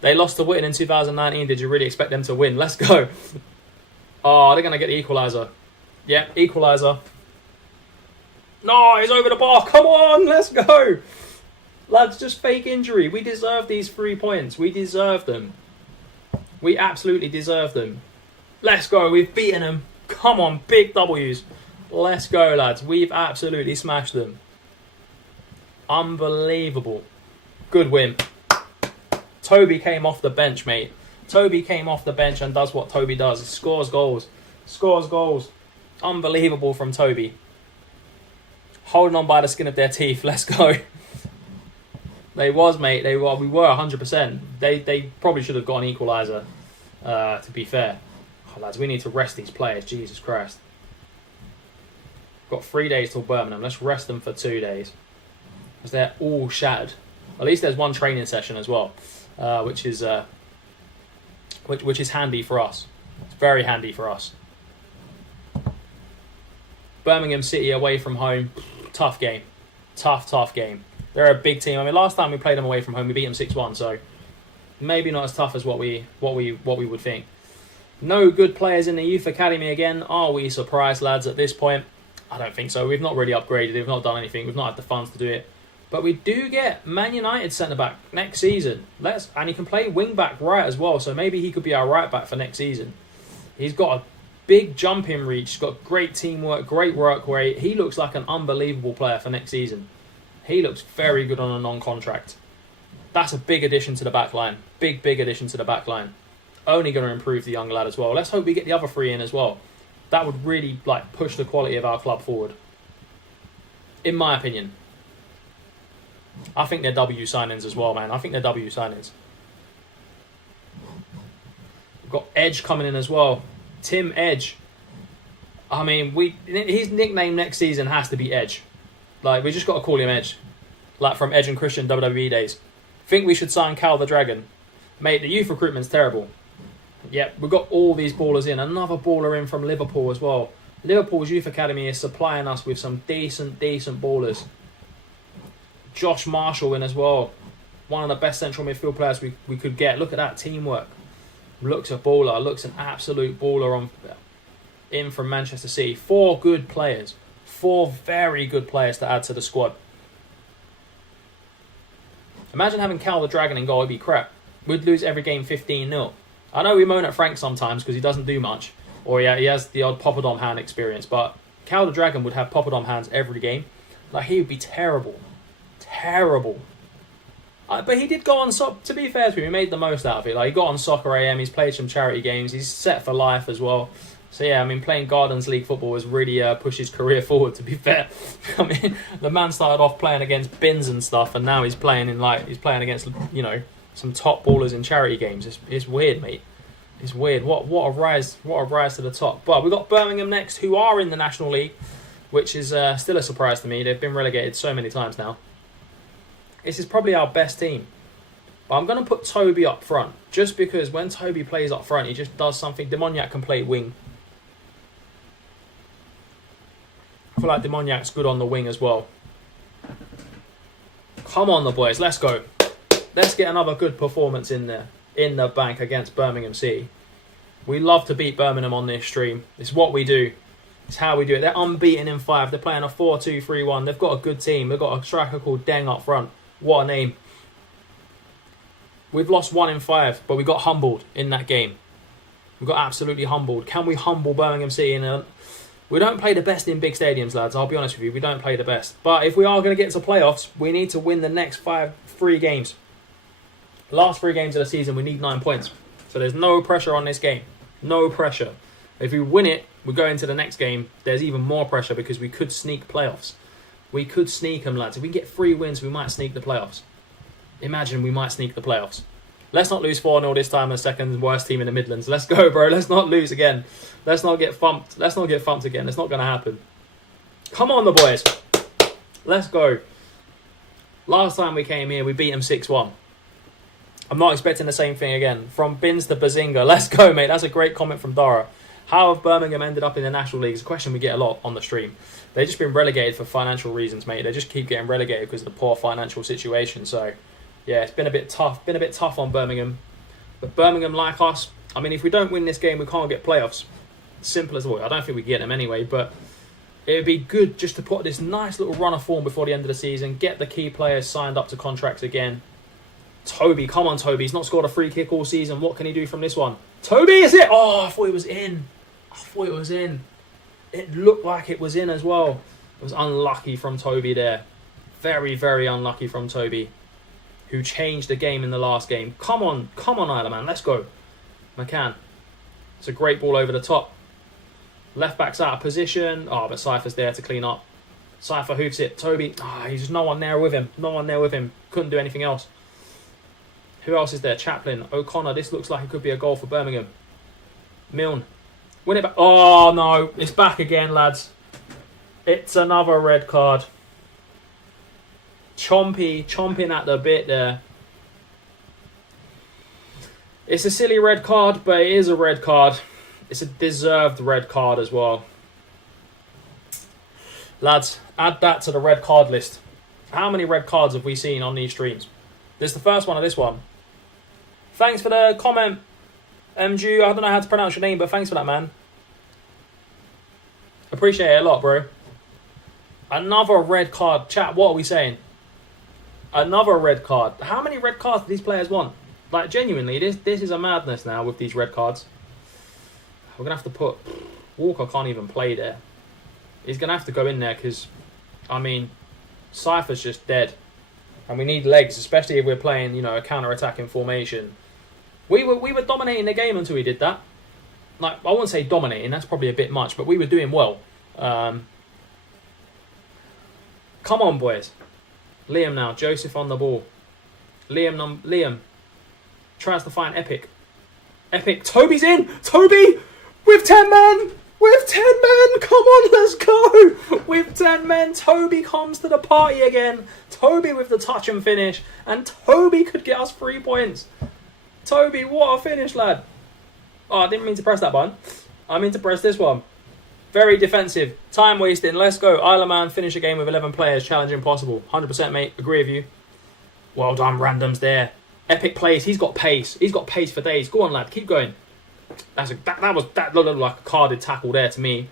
They lost to Witten in 2019. Did you really expect them to win? Let's go. Oh, they're going to get the equaliser. Yeah, equaliser. No, he's over the bar. Come on, let's go. Lads, just fake injury. We deserve these 3 points. We deserve them. We absolutely deserve them. Let's go. We've beaten them. Come on, big W's. Let's go, lads. We've absolutely smashed them. Unbelievable. Good win. Toby came off the bench, mate. Toby came off the bench and does what Toby does. He scores goals. Scores goals. Unbelievable from Toby. Holding on by the skin of their teeth. Let's go. They was, mate. We were 100%. They probably should have got an equaliser, to be fair. Oh, lads, we need to rest these players. Jesus Christ. Got 3 days till Birmingham. Let's rest them for 2 days. Because they're all shattered. At least there's one training session as well. Which is handy for us. It's very handy for us. Birmingham City away from home, tough game. Tough game. They're a big team. I mean, last time we played them away from home, we beat them 6-1, so maybe not as tough as what we would think. No good players in the youth academy again. Are we surprised, lads, at this point? I don't think so. We've not really upgraded. We've not done anything. We've not had the funds to do it. But we do get Man United centre-back next season. And he can play wing-back right as well, so maybe he could be our right-back for next season. He's got a big jumping reach. He's got great teamwork, great work rate. He looks like an unbelievable player for next season. He looks very good on a non-contract. That's a big addition to the back line. Big addition to the back line. Only going to improve the young lad as well. Let's hope we get the other three in as well. That would really push the quality of our club forward. In my opinion. I think they're W signings as well, man. I think they're W signings. We've got Edge coming in as well. Tim Edge. I mean, his nickname next season has to be Edge. We just got to call him Edge. From Edge and Christian WWE days. Think we should sign Cal the Dragon. Mate, the youth recruitment's terrible. Yep, we've got all these ballers in. Another baller in from Liverpool as well. Liverpool's youth academy is supplying us with some decent ballers. Josh Marshall in as well. One of the best central midfield players we could get. Look at that teamwork. Looks a baller. Looks an absolute baller in from Manchester City. 4 good players. 4 very good players to add to the squad. Imagine having Cal the Dragon in goal. It'd be crap. We'd lose every game 15-0. I know we moan at Frank sometimes because he doesn't do much. Or he has the odd Poppadom hand experience. But Cal the Dragon would have Poppadom hands every game. He would be terrible. Terrible. But he did go on, to be fair to him, he made the most out of it. He got on Soccer AM, he's played some charity games, he's set for life as well. So yeah, I mean, playing Gardens League football has really pushed his career forward, to be fair. I mean, the man started off playing against bins and stuff, and now he's playing against, some top ballers in charity games. It's weird, mate. It's weird. What a rise to the top. But we've got Birmingham next, who are in the National League, which is still a surprise to me. They've been relegated so many times now. This is probably our best team. But I'm going to put Toby up front, just because when Toby plays up front, he just does something. Demoniac can play wing. I feel like Demoniac's good on the wing as well. Come on, the boys. Let's go. Let's get another good performance in there, in the bank against Birmingham City. We love to beat Birmingham on this stream. It's what we do. It's how we do it. They're unbeaten in 5. They're playing a 4-2-3-1. They've got a good team. They've got a striker called Deng up front. What a name. We've lost 1 in 5, but we got humbled in that game. We got absolutely humbled. Can we humble Birmingham City? We don't play the best in big stadiums, lads. I'll be honest with you. We don't play the best. But if we are going to get to playoffs, we need to win the next 3 games. Last 3 games of the season, we need 9 points. So there's no pressure on this game. No pressure. If we win it, we go into the next game, there's even more pressure because we could sneak playoffs. We could sneak them, lads. If we can get 3 wins, we might sneak the playoffs. Imagine we might sneak the playoffs. Let's not lose 4-0 this time, the second worst team in the Midlands. Let's go, bro. Let's not lose again. Let's not get thumped. Let's not get thumped again. It's not going to happen. Come on, the boys. Let's go. Last time we came here, we beat them 6-1. I'm not expecting the same thing again. From Bins to Bazinga. Let's go, mate. That's a great comment from Dara. How have Birmingham ended up in the National League? It's a question we get a lot on the stream. They've just been relegated for financial reasons, mate. They just keep getting relegated because of the poor financial situation. So, yeah, it's been a bit tough. Been a bit tough on Birmingham. But Birmingham, like us, I mean, if we don't win this game, we can't get playoffs. Simple as well. I don't think we get them anyway, but it would be good just to put this nice little run of form before the end of the season, get the key players signed up to contracts again. Toby, come on, Toby. He's not scored a free kick all season. What can he do from this one? Toby, is it? Oh, I thought it was in. It looked like it was in as well. It was unlucky from Toby there. Very, very unlucky from Toby, who changed the game in the last game. Come on, Isla, man. Let's go. McCann. It's a great ball over the top. Left back's out of position. Oh, but Cypher's there to clean up. Cypher hoofs it. Toby. He's no one there with him. Couldn't do anything else. Who else is there? Chaplin. O'Connor. This looks like it could be a goal for Birmingham. Milne. Win it back. Oh, no. It's back again, lads. It's another red card. Chomping at the bit there. It's a silly red card, but it is a red card. It's a deserved red card as well. Lads, add that to the red card list. How many red cards have we seen on these streams? This is the first one of this one. Thanks for the comment, MG. I don't know how to pronounce your name, but thanks for that, man. Appreciate it a lot, bro. Another red card. Chat, what are we saying? Another red card. How many red cards do these players want? Like, genuinely, this is a madness now with these red cards. We're going to have to put... Walker can't even play there. He's going to have to go in there because, I mean, Cypher's just dead. And we need legs, especially if we're playing, you know, a counter-attacking formation. We were dominating the game until he did that. Like, I wouldn't say dominating, that's probably a bit much, but we were doing well. Come on, boys. Liam now, Joseph on the ball. Liam tries to find Epic. Epic, Toby's in! Toby! With 10 men! With 10 men! Come on, let's go! With 10 men, Toby comes to the party again. Toby with the touch and finish. And Toby could get us 3 points. Toby, what a finish, lad. Oh, I didn't mean to press that button. I mean to press this one. Very defensive. Time wasting. Let's go. Isle of Man, finish a game with 11 players. Challenge impossible. 100%, mate. Agree with you. Well done, randoms there. Epic plays. He's got pace. He's got pace for days. Go on, lad. Keep going. That looked like a carded tackle there to me.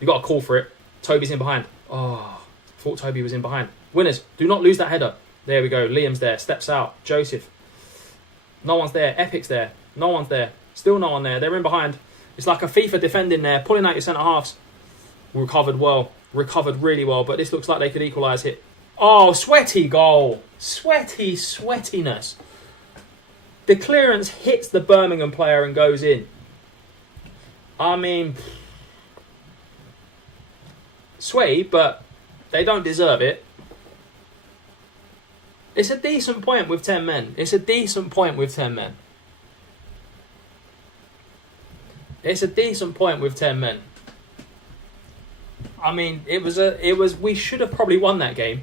You got a call for it. Toby's in behind. Oh, thought Toby was in behind. Winners, do not lose that header. There we go. Liam's there. Steps out. Joseph. No one's there. Epic's there. No one's there. Still no one there. They're in behind. It's like a FIFA defending there. Pulling out your centre-halves. Recovered well. Recovered really well. But this looks like they could equalise it. Oh, sweaty goal. Sweatiness. The clearance hits the Birmingham player and goes in. I mean, sweaty, but they don't deserve it. It's a decent point with 10 men. It's a decent point with 10 men. It's a decent point with 10 men. I mean, we should have probably won that game.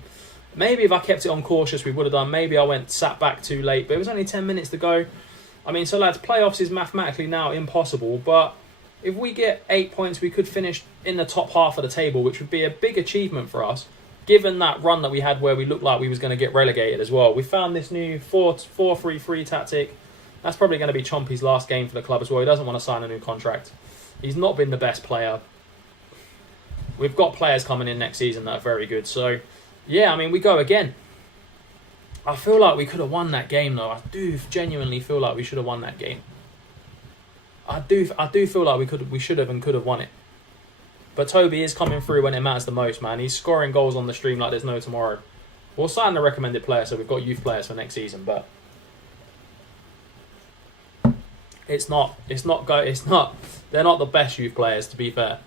Maybe if I kept it on cautious, we would have done. Maybe I sat back too late, but it was only 10 minutes to go. I mean, so lads, playoffs is mathematically now impossible, but if we get 8 points, we could finish in the top half of the table, which would be a big achievement for us, given that run that we had where we looked like we was going to get relegated as well. We found this new 4-3-3 tactic. That's probably going to be Chompy's last game for the club as well. He doesn't want to sign a new contract. He's not been the best player. We've got players coming in next season that are very good, so... Yeah, I mean, we go again. I feel like we could have won that game, though. I do genuinely feel like we should have won that game. I do feel like we should have and could have won it. But Toby is coming through when it matters the most, man. He's scoring goals on the stream like there's no tomorrow. We'll sign the recommended player, so we've got youth players for next season, but they're not the best youth players, to be fair.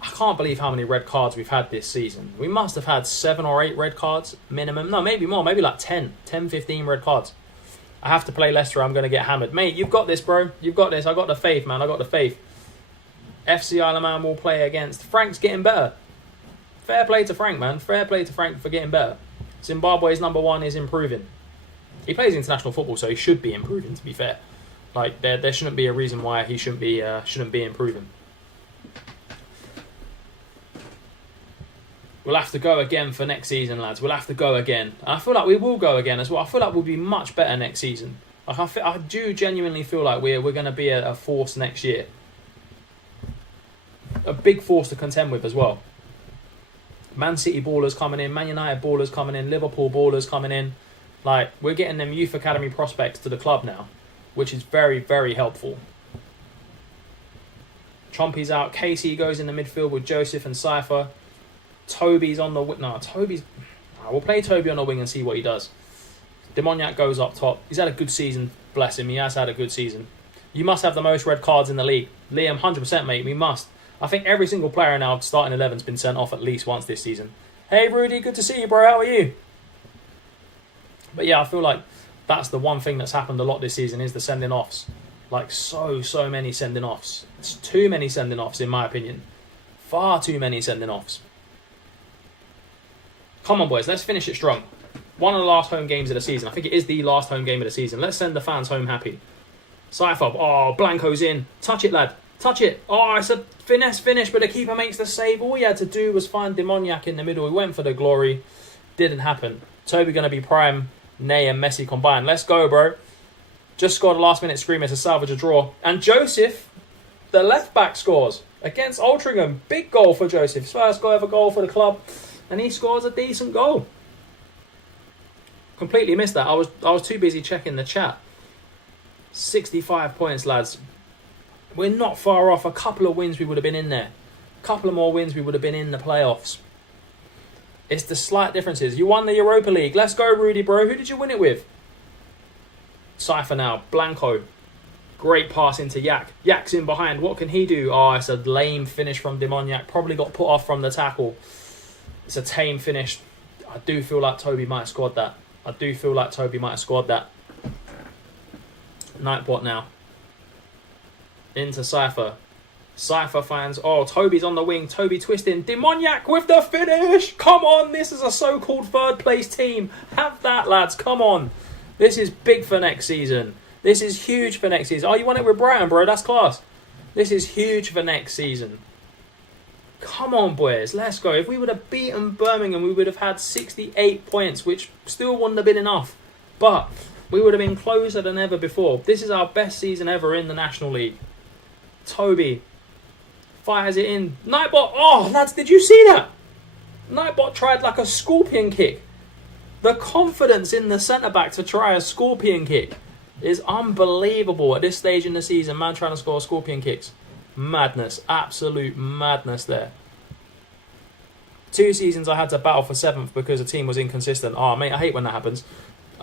I can't believe how many red cards we've had this season. We must have had 7 or 8 red cards minimum. No, maybe more. Maybe like 10, 15 red cards. I have to play Leicester. I'm going to get hammered. Mate, you've got this, bro. You've got this. I got the faith, man. I got the faith. FC Isle of Man will play against. Frank's getting better. Fair play to Frank, man. Fair play to Frank for getting better. Zimbabwe's #1 is improving. He plays international football, so he should be improving, to be fair. Like, there shouldn't be a reason why he shouldn't be improving. We'll have to go again for next season, lads. We'll have to go again. And I feel like we will go again as well. I feel like we'll be much better next season. Like I do genuinely feel like we're going to be a force next year. A big force to contend with as well. Man City ballers coming in, Man United ballers coming in, Liverpool ballers coming in. Like, we're getting them youth academy prospects to the club now, which is very, very helpful. Chompy's out. Casey goes in the midfield with Joseph and Cypher. Toby's on the wing. No, we'll play Toby on the wing and see what he does. Demoniac goes up top. He's had a good season. Bless him. He has had a good season. You must have the most red cards in the league. Liam, 100%, mate. We must. I think every single player in our starting 11's been sent off at least once this season. Hey, Rudy. Good to see you, bro. How are you? But yeah, I feel like that's the one thing that's happened a lot this season is the sending offs. Like, so many sending offs. It's too many sending offs, in my opinion. Far too many sending offs. Come on, boys, let's finish it strong. One of the last home games of the season. I think it is the last home game of the season. Let's send the fans home happy. Cypher, oh, Blanco's in. Touch it, lad. Touch it. Oh, it's a finesse finish, but the keeper makes the save. All he had to do was find Demoniak in the middle. He went for the glory. Didn't happen. Toby going to be prime, Ney and Messi combined. Let's go, bro. Just scored a last-minute screamer to salvage a draw. And Joseph, the left-back, scores against Altrincham. Big goal for Joseph. First goal ever goal for the club. And he scores a decent goal. Completely missed that. I was too busy checking the chat. 65 points, lads. We're not far off. A couple of wins, we would have been in there. A couple of more wins, we would have been in the playoffs. It's the slight differences. You won the Europa League. Let's go, Rudy, bro. Who did you win it with? Cypher now. Blanco. Great pass into Yak. Yak's in behind. What can he do? Oh, it's a lame finish from Demoniak. Probably got put off from the tackle. It's a tame finish. I do feel like Toby might have scored that. Nightbot now. Into Cypher. Cypher finds... Oh, Toby's on the wing. Toby twisting. Demoniak with the finish. Come on. This is a so-called third place team. Have that, lads. Come on. This is big for next season. This is huge for next season. Oh, you won it with Brighton, bro. That's class. This is huge for next season. Come on, boys. Let's go. If we would have beaten Birmingham, we would have had 68 points, which still wouldn't have been enough. But we would have been closer than ever before. This is our best season ever in the National League. Toby fires it in. Nightbot. Oh, lads, did you see that? Nightbot tried like a scorpion kick. The confidence in the centre-back to try a scorpion kick is unbelievable at this stage in the season. Man trying to score scorpion kicks. Madness. Absolute madness there. 2 seasons I had to battle for 7th because the team was inconsistent. Oh, mate, I hate when that happens.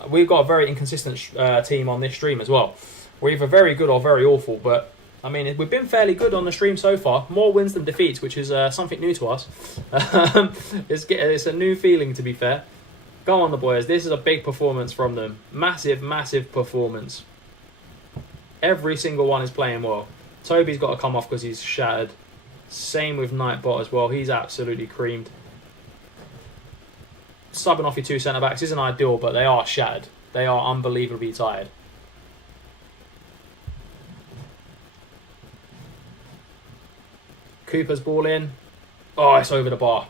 We've got a very inconsistent team on this stream as well. We're either very good or very awful, but I mean, we've been fairly good on the stream so far. More wins than defeats, which is something new to us. It's a new feeling, to be fair. Go on, the boys. This is a big performance from them. Massive, massive performance. Every single one is playing well. Toby's got to come off because he's shattered. Same with Nightbot as well. He's absolutely creamed. Subbing off your 2 centre-backs isn't ideal, but they are shattered. They are unbelievably tired. Cooper's ball in. Oh, it's over the bar.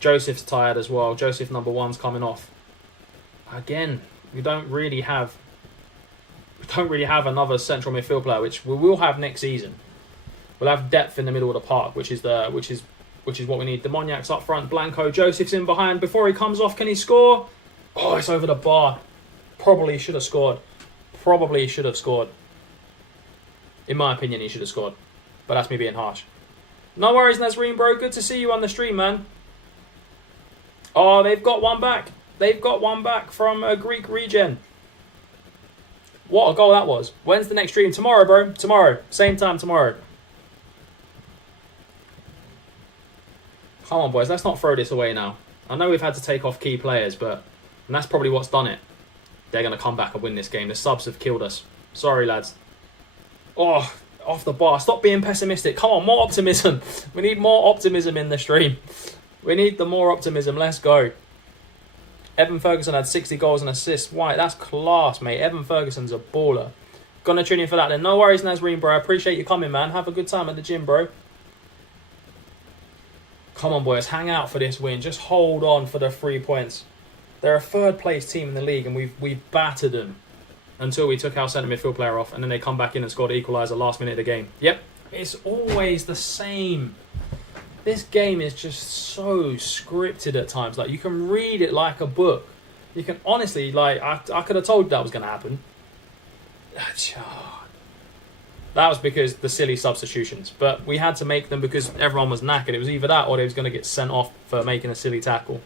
Joseph's tired as well. Joseph number 1's coming off. Again, we don't really have another central midfield player, which we will have next season. We'll have depth in the middle of the park, which is what we need. Demoniak's up front. Blanco. Joseph's in behind. Before he comes off, can he score? Oh, it's over the bar. Probably should have scored. In my opinion, he should have scored. But that's me being harsh. No worries, Nazreen, bro. Good to see you on the stream, man. Oh, they've got one back. From a Greek regen. What a goal that was. When's the next stream? Tomorrow, bro. Tomorrow. Same time tomorrow. Come on, boys. Let's not throw this away now. I know we've had to take off key players, and that's probably what's done it. They're going to come back and win this game. The subs have killed us. Sorry, lads. Oh, off the bar. Stop being pessimistic. Come on, more optimism. We need more optimism in the stream. We need the more optimism. Let's go. Evan Ferguson had 60 goals and assists. Why? That's class, mate. Evan Ferguson's a baller. Gonna tune in for that then. No worries, Nazreen, bro. I appreciate you coming, man. Have a good time at the gym, bro. Come on, boys. Hang out for this win. Just hold on for the 3 points. They're a 3rd place team in the league, and we've battered them until we took our centre midfield player off, and then they come back in and scored the equaliser last minute of the game. Yep. It's always the same. This game is just so scripted at times. Like, you can read it like a book. You can honestly, I could have told that was going to happen. That was because the silly substitutions. But we had to make them because everyone was knackered. It was either that or they was going to get sent off for making a silly tackle.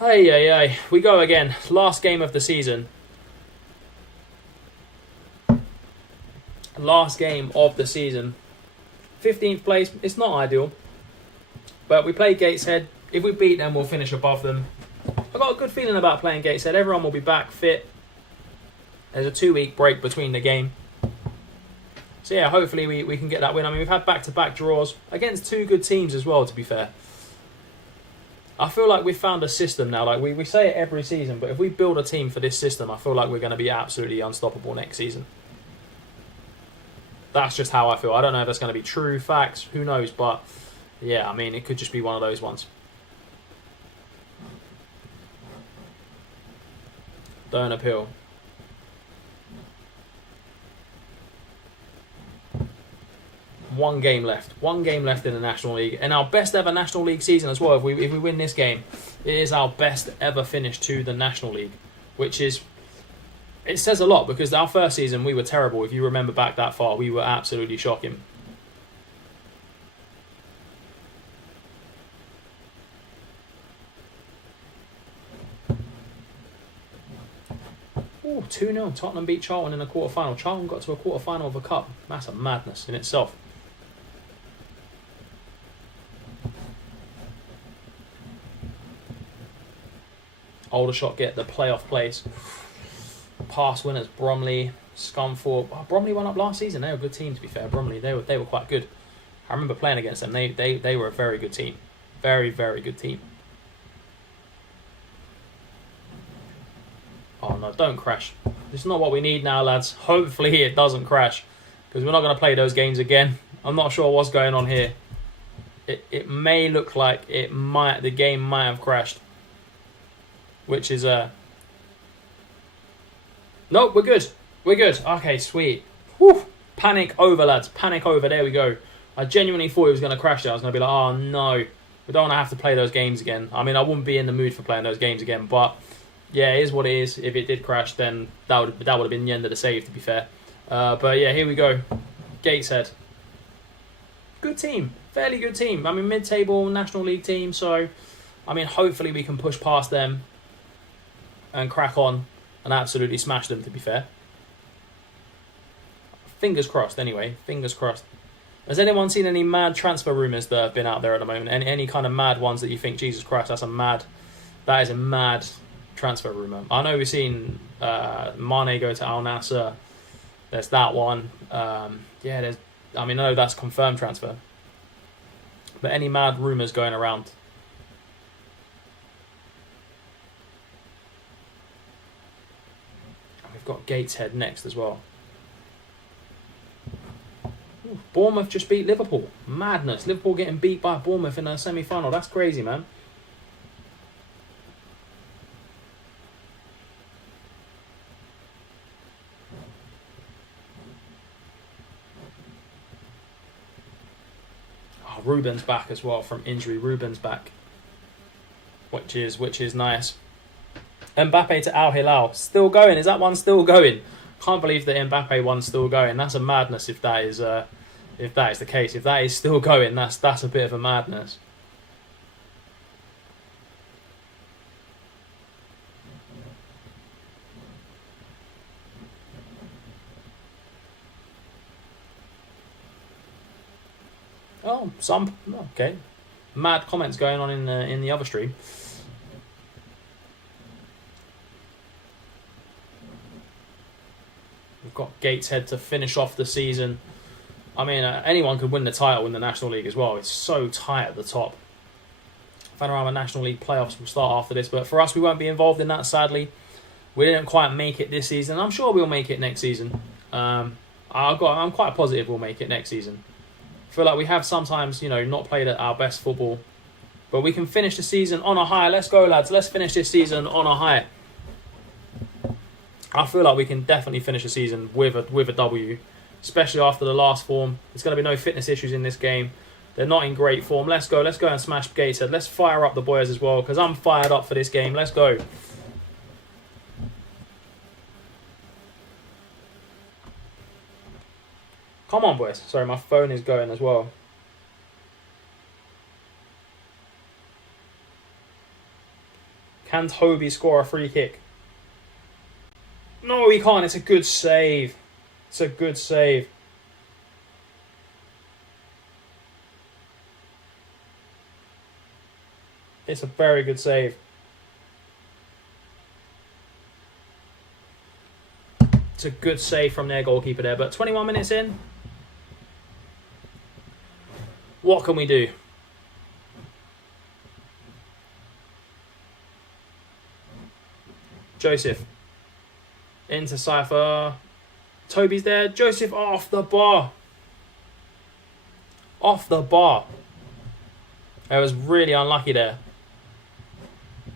Hey. We go again. Last game of the season. 15th place, it's not ideal. But we play Gateshead. If we beat them, we'll finish above them. I've got a good feeling about playing Gateshead. Everyone will be back fit. There's a 2-week break between the game. So yeah, hopefully we can get that win. I mean, we've had back-to-back draws against 2 good teams as well, to be fair. I feel like we've found a system now. Like we say it every season, but if we build a team for this system, I feel like we're going to be absolutely unstoppable next season. That's just how I feel. I don't know if that's going to be true, facts, who knows, but yeah, I mean, it could just be one of those ones. Don't appeal. One game left in the National League, and our best ever National League season as well. If we win this game, it is our best ever finish to the National League, which is, it says a lot, because our first season we were terrible. If you remember back that far, we were absolutely shocking. Ooh, 2-0. Tottenham beat Charlton in a quarter-final. Charlton got to a quarter-final of a cup. That's a madness in itself. Aldershot get the playoff place. Past winners, Bromley, Scunthorpe. Oh, Bromley won up last season. They were a good team, to be fair. Bromley, they were quite good. I remember playing against them. They were a very good team. Very, very good team. Oh no, don't crash. This is not what we need now, lads. Hopefully it doesn't crash, because we're not going to play those games again. I'm not sure what's going on here. It may look like the game might have crashed. Which is nope, we're good. We're good. Okay, sweet. Whew. Panic over, lads. Panic over. There we go. I genuinely thought it was going to crash there. I was going to be like, oh no, we don't want to have to play those games again. I mean, I wouldn't be in the mood for playing those games again, but yeah, it is what it is. If it did crash, then that would have been the end of the save, to be fair. But yeah, here we go. Gateshead. Good team. Fairly good team. I mean, mid-table National League team, so I mean, hopefully we can push past them and crack on and absolutely smash them, to be fair. Fingers crossed, anyway. Fingers crossed. Has anyone seen any mad transfer rumours that have been out there at the moment? Any kind of mad ones that you think, Jesus Christ, that is a mad transfer rumour? I know we've seen Mane go to Al Nassr. There's that one. I know that's confirmed transfer. But any mad rumours going around? Got Gateshead next as well. Ooh, Bournemouth just beat Liverpool. Madness. Liverpool getting beat by Bournemouth in a semi-final. That's crazy, man. Oh, Ruben's back as well from injury. Ruben's back, which is nice. Mbappe to Al Hilal. Still going. Is that one still going? Can't believe the Mbappe one's still going. That's a madness if that is the case. If that is still going, that's a bit of a madness. Oh, okay. Mad comments going on in the other stream. We've got Gateshead to finish off the season. I mean, anyone could win the title in the National League as well. It's so tight at the top. Panorama National League playoffs will start after this, but for us, we won't be involved in that, sadly. We didn't quite make it this season. I'm sure we'll make it next season. I'm quite positive we'll make it next season. I feel like we have sometimes, not played at our best football, but we can finish the season on a high. Let's go, lads. Let's finish this season on a high. I feel like we can definitely finish the season with a W, especially after the last form. There's going to be no fitness issues in this game. They're not in great form. Let's go and smash Gateshead. Let's fire up the boys as well, because I'm fired up for this game. Let's go. Come on, boys. Sorry, my phone is going as well. Can Toby score a free kick? No, he can't. It's a good save. It's a good save. It's a very good save. It's a good save from their goalkeeper there. But 21 minutes in, what can we do? Joseph. Into Cypher. Toby's there. Joseph off the bar. off the bar. I was really unlucky there.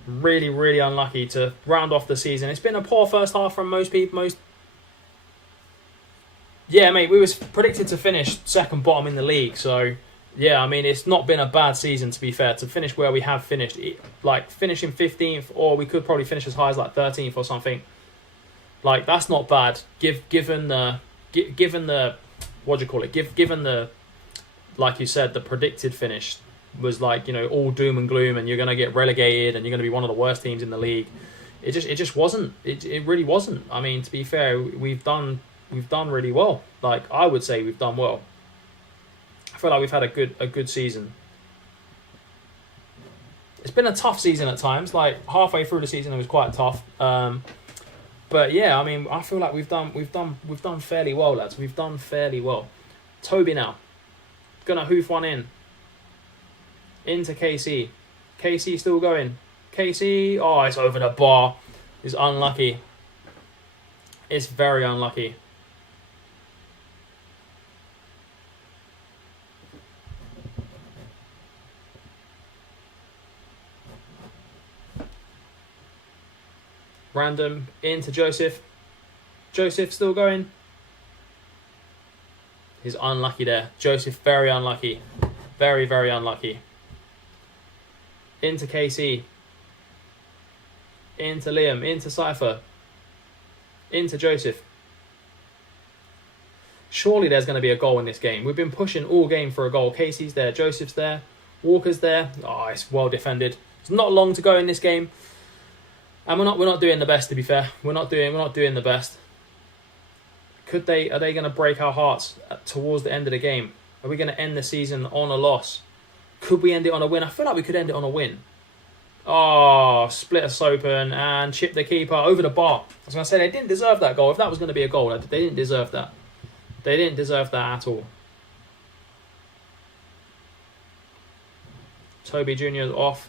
Really, really unlucky to round off the season. It's been a poor first half from most people. Yeah, mate, we was predicted to finish second bottom in the league. So, yeah, I mean, it's not been a bad season, to be fair. To finish where we have finished, like finishing 15th, or we could probably finish as high as like 13th or something. Like, that's not bad. Given the what do you call it? Given the, like you said, the predicted finish was like, you know, all doom and gloom, and you're going to get relegated, and you're going to be one of the worst teams in the league. It just wasn't. It really wasn't. I mean, to be fair, we've done really well. Like, I would say we've done well. I feel like we've had a good season. It's been a tough season at times. Like, halfway through the season, it was quite tough. But yeah, I mean, I feel like we've done fairly well, lads. We've done fairly well. Toby now, gonna hoof one into KC. KC still going. KC, oh, it's over the bar. It's unlucky. It's very unlucky. Random into Joseph. Joseph still going. He's unlucky there. Joseph, very unlucky. Very, very unlucky. Into KC. Into Liam. Into Cypher. Into Joseph. Surely there's going to be a goal in this game. We've been pushing all game for a goal. Casey's there. Joseph's there. Walker's there. Oh, it's well defended. It's not long to go in this game. And we're not doing the best, to be fair. We're not doing the best. Are they going to break our hearts towards the end of the game? Are we going to end the season on a loss? Could we end it on a win? I feel like we could end it on a win. Oh, split us open and chip the keeper over the bar. I was going to say, they didn't deserve that goal. If that was going to be a goal, they didn't deserve that. They didn't deserve that at all. Toby Jr. is off.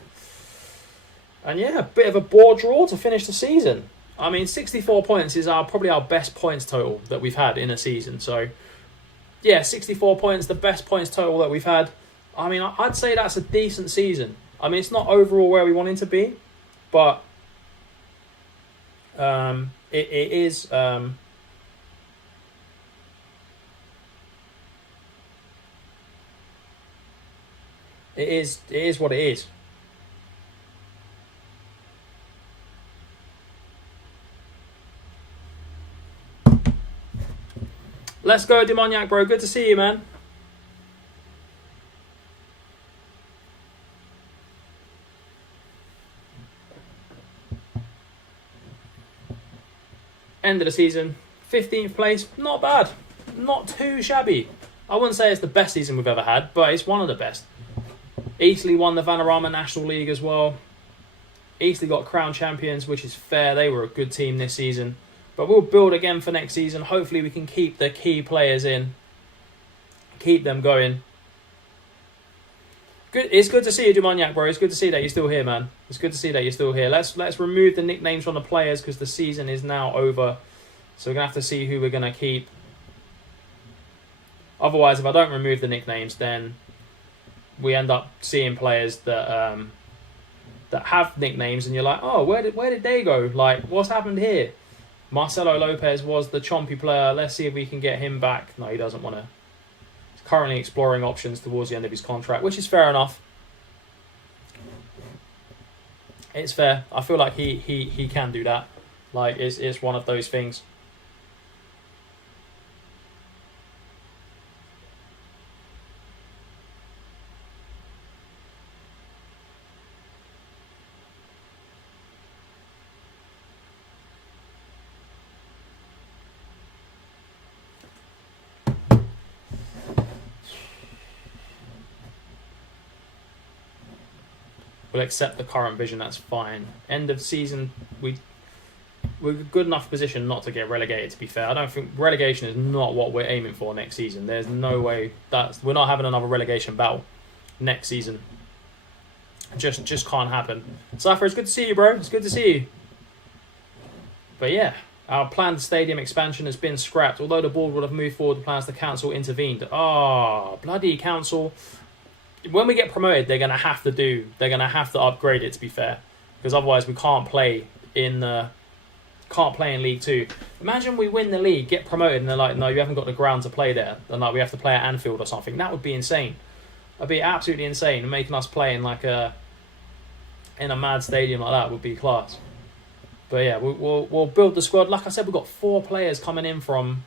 And yeah, a bit of a bore draw to finish the season. I mean, 64 points is probably our best points total that we've had in a season. So, yeah, 64 points, the best points total that we've had. I mean, I'd say that's a decent season. I mean, it's not overall where we want it to be, but it is... It is what it is. Let's go, Demoniac, bro. Good to see you, man. End of the season. 15th place. Not bad. Not too shabby. I wouldn't say it's the best season we've ever had, but it's one of the best. Eastleigh won the Vanarama National League as well. Eastleigh got crowned champions, which is fair. They were a good team this season. But we'll build again for next season. Hopefully we can keep the key players in. Keep them going. Good. It's good to see you, Demoniac, bro. It's good to see that you're still here, man. It's good to see that you're still here. Let's remove the nicknames from the players because the season is now over. So we're going to have to see who we're going to keep. Otherwise, if I don't remove the nicknames, then we end up seeing players that that have nicknames and you're like, oh, where did they go? Like, what's happened here? Marcelo Lopez was the chompy player. Let's see if we can get him back. No, he doesn't want to. He's currently exploring options towards the end of his contract, which is fair enough. It's fair. I feel like he can do that. Like, it's one of those things. We'll accept the current vision, that's fine. End of season, we're in a good enough position not to get relegated, to be fair. I don't think relegation is not what we're aiming for next season. There's no way we're not having another relegation battle next season. Just can't happen. Cypher, it's good to see you, bro. It's good to see you. But yeah, Our planned stadium expansion has been scrapped. Although the board would have moved forward, the plans, the council intervened. Bloody council. When we get promoted, they're going to have to upgrade it, to be fair. Because otherwise we can't play in League 2. Imagine we win the league, get promoted, and they're like, no, you haven't got the ground to play there. And like we have to play at Anfield or something. That would be insane. That'd be absolutely insane. Making us play in in a mad stadium like that would be class. But yeah, we'll build the squad. Like I said, we've got 4 players coming in from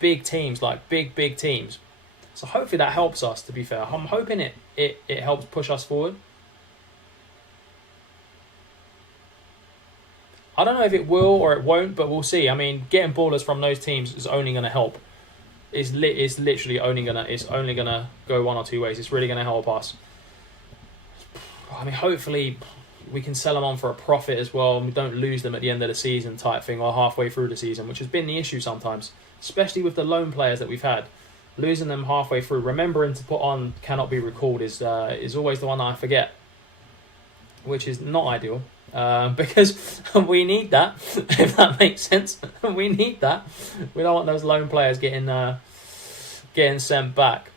big teams, like big teams. So hopefully that helps us, to be fair. I'm hoping it helps push us forward. I don't know if it will or it won't, but we'll see. I mean, getting ballers from those teams is only going to help. It's only gonna go one or two ways. It's really going to help us. I mean, hopefully we can sell them on for a profit as well, and we don't lose them at the end of the season type thing, or halfway through the season, which has been the issue sometimes, especially with the loan players that we've had. Losing them halfway through, remembering to put on cannot be recalled is always the one that I forget, which is not ideal, because we need that, if that makes sense. We need that. We don't want those loan players getting sent back.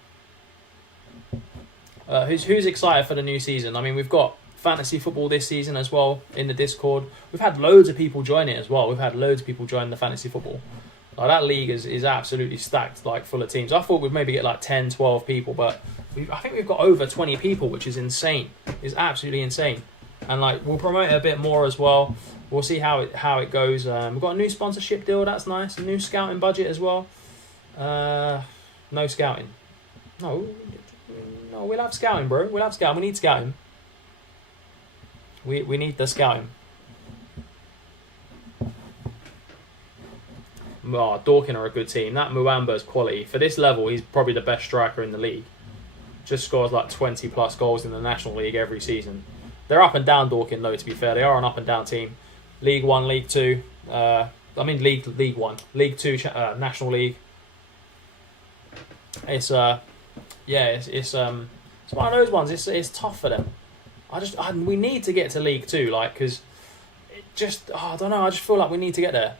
Who's excited for the new season? I mean, we've got fantasy football this season as well in the Discord. We've had loads of people join it as well. We've had loads of people join the fantasy football. Like, that league is absolutely stacked, like full of teams. I thought we'd maybe get like 10, 12 people, but I think we've got over 20 people, which is insane. It's absolutely insane. And like, we'll promote it a bit more as well. We'll see how it goes. We've got a new sponsorship deal. That's nice. A new scouting budget as well. No scouting. No, we'll have scouting, bro. We'll have scouting. We need scouting. We need the scouting. Dorking are a good team. That Muamba's quality. For this level, he's probably the best striker in the league. Just scores like 20 plus goals in the National League every season. They're up and down, Dorking, though, to be fair. They are an up and down team. League 1, League 2. League 1. League 2, National League. It's one of those ones. It's tough for them. We need to get to League 2, like, because I don't know. I just feel like we need to get there.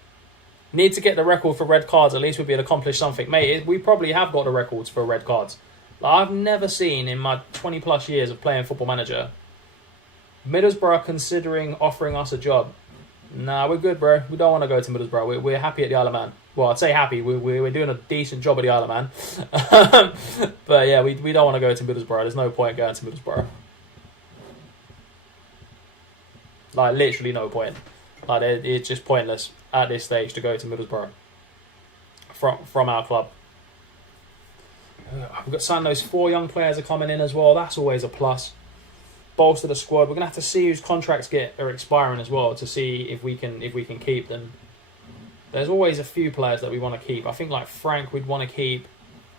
Need to get the record for red cards. At least we'd be able to accomplish something, mate. We probably have got the records for red cards. Like, I've never seen in my 20 plus years of playing Football Manager Middlesbrough considering offering us a job. Nah, we're good, bro. We don't want to go to Middlesbrough. We're happy at the Isle of Man. Well, I'd say happy. We're doing a decent job at the Isle of Man. But yeah, we don't want to go to Middlesbrough. There's no point going to Middlesbrough. Like, literally no point. Like, it's just pointless at this stage to go to Middlesbrough from our club. We've got some of those 4 young players are coming in as well. That's always a plus. Bolster the squad. We're gonna have to see whose contracts are expiring as well to see if we can keep them. There's always a few players that we want to keep. I think like Frank we'd want to keep,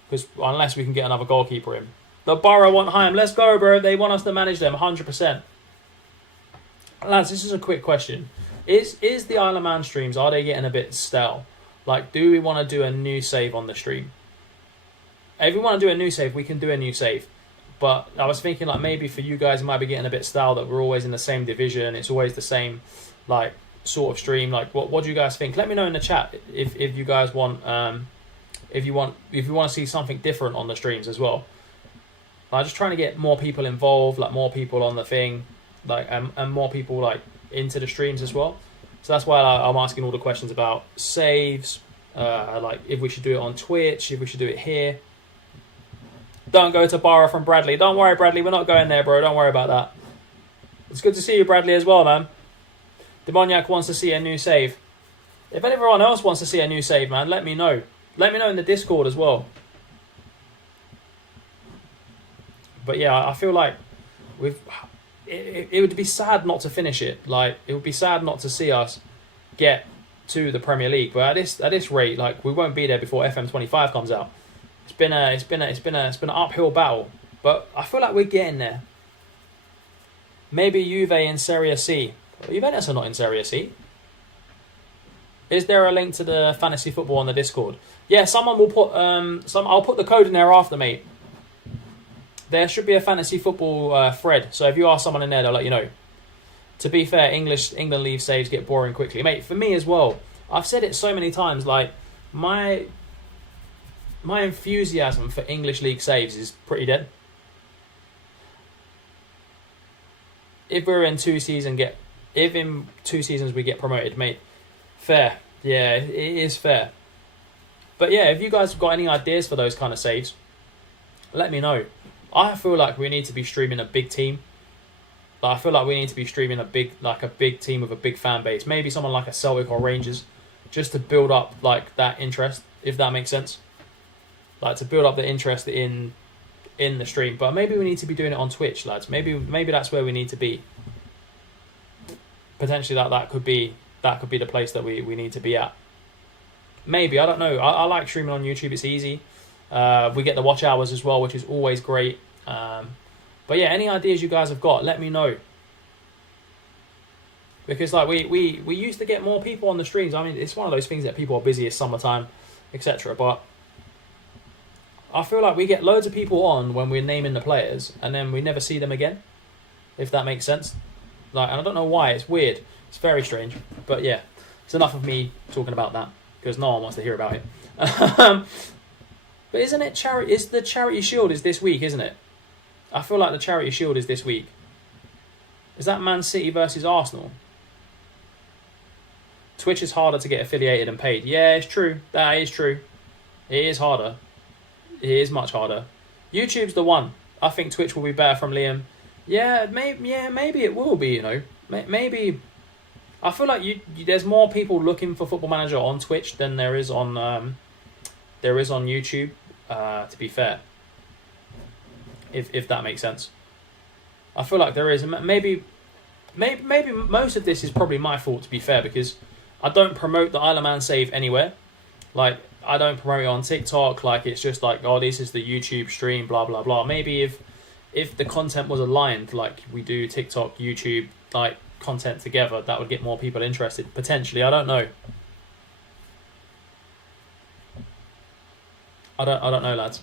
because unless we can get another goalkeeper in. The Borough want Heim. Let's go, bro. They want us to manage them 100%. Lads, this is a quick question. Is the Isle of Man streams, are they getting a bit stale? Like, do we want to do a new save on the stream? If we want to do a new save, we can do a new save. But I was thinking, like, maybe for you guys, it might be getting a bit stale that we're always in the same division. It's always the same, like, sort of stream. Like, what do you guys think? Let me know in the chat if you guys want, if you want to see something different on the streams as well. I'm just trying to get more people involved, like more people on the thing, like, and more people like into the streams as well. So that's why I'm asking all the questions about saves, like if we should do it on Twitch, if we should do it here. Don't go to Borough from Bradley. Don't worry, Bradley. We're not going there, bro. Don't worry about that. It's good to see you, Bradley, as well, man. Demoniac wants to see a new save. If anyone else wants to see a new save, man, let me know. Let me know in the Discord as well. But yeah, I feel like it would be sad not to finish it. Like, it would be sad not to see us get to the Premier League. But at this rate, like, we won't be there before FM23 comes out. It's been an uphill battle, but I feel like we're getting there. Maybe Juve in Serie C. Juventus are not in Serie C. Is there a link to the fantasy football on the Discord? Yeah, someone will put I'll put the code in there after, mate. There should be a fantasy football thread. So if you ask someone in there, they'll let you know. To be fair, England leave saves get boring quickly, mate. For me as well. I've said it so many times, like, my enthusiasm for English League saves is pretty dead. If in 2 seasons we get promoted, mate, fair. Yeah, it is fair. But yeah, if you guys have got any ideas for those kind of saves, let me know. I feel like we need to be streaming a big team. Like, I feel like we need to be streaming a big team with a big fan base. Maybe someone like a Celtic or Rangers, just to build up like that interest, if that makes sense. Like, to build up the interest in the stream. But maybe we need to be doing it on Twitch, lads. Maybe that's where we need to be. Potentially that could be the place that we need to be at. Maybe, I don't know. I like streaming on YouTube. It's easy. We get the watch hours as well, which is always great. But yeah, any ideas you guys have got, let me know. Because like we used to get more people on the streams. I mean, it's one of those things that people are busy, it's summertime, etc. But I feel like we get loads of people on when we're naming the players, and then we never see them again, if that makes sense. Like, and I don't know why. It's weird. It's very strange. But yeah, it's enough of me talking about that, because no one wants to hear about it. But isn't it charity? Is the Charity Shield is this week, isn't it? I feel like the Charity Shield is this week. Is that Man City versus Arsenal? Twitch is harder to get affiliated and paid. Yeah, it's true. That is true. It is harder. It is much harder. YouTube's the one. I think Twitch will be better from Liam. Yeah, maybe it will be. You know, maybe. I feel like there's more people looking for Football Manager on Twitch than there is on YouTube. To be fair, if that makes sense, I feel like there is. Maybe most of this is probably my fault, to be fair, because I don't promote the Isle of Man save anywhere. Like, I don't promote it on TikTok. Like, it's just like, oh, this is the YouTube stream, blah blah blah. Maybe if the content was aligned, like we do TikTok, YouTube, like content together, that would get more people interested. Potentially, I don't know. I don't know, lads.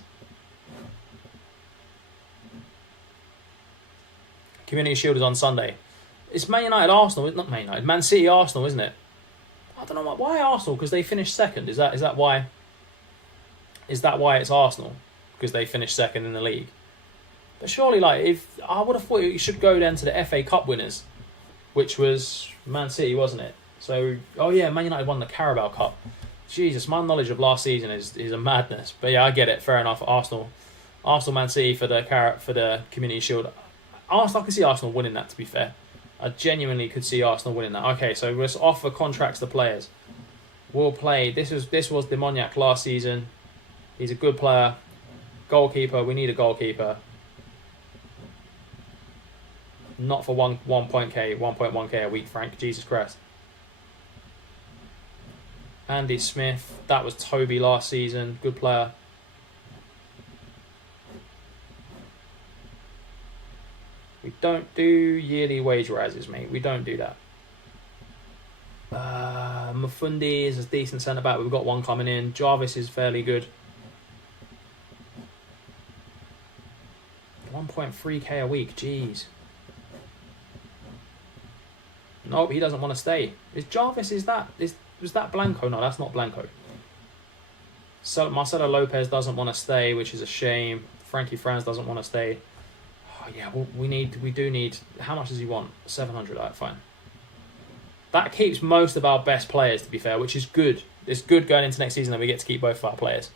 Community Shield is on Sunday. It's Man United Arsenal, not Man United, Man City Arsenal, isn't it? I don't know why Arsenal, because they finished second. Is that why? Is that why it's Arsenal? Because they finished second in the league. But surely, like, if I would have thought it should go then to the FA Cup winners, which was Man City, wasn't it? So, oh yeah, Man United won the Carabao Cup. Jesus, my knowledge of last season is a madness. But yeah, I get it. Fair enough. Arsenal, Man City for the Community Shield. I can see Arsenal winning that, to be fair. I genuinely could see Arsenal winning that. Okay, so let's offer contracts to players. We'll play. This was Demoniac last season. He's a good player. Goalkeeper. We need a goalkeeper. Not for 1.1k a week, Frank. Jesus Christ. Andy Smith. That was Toby last season. Good player. We don't do yearly wage rises, mate. We don't do that. Mafundi is a decent centre-back. We've got one coming in. Jarvis is fairly good. 1.3k a week. Jeez. Nope, he doesn't want to stay. Was that Blanco? No, that's not Blanco. So Marcelo Lopez doesn't want to stay, which is a shame. Frankie Franz doesn't want to stay. Oh yeah, well, we do need. How much does he want? 700. Alright, fine. That keeps most of our best players, to be fair, which is good. It's good going into next season that we get to keep both of our players.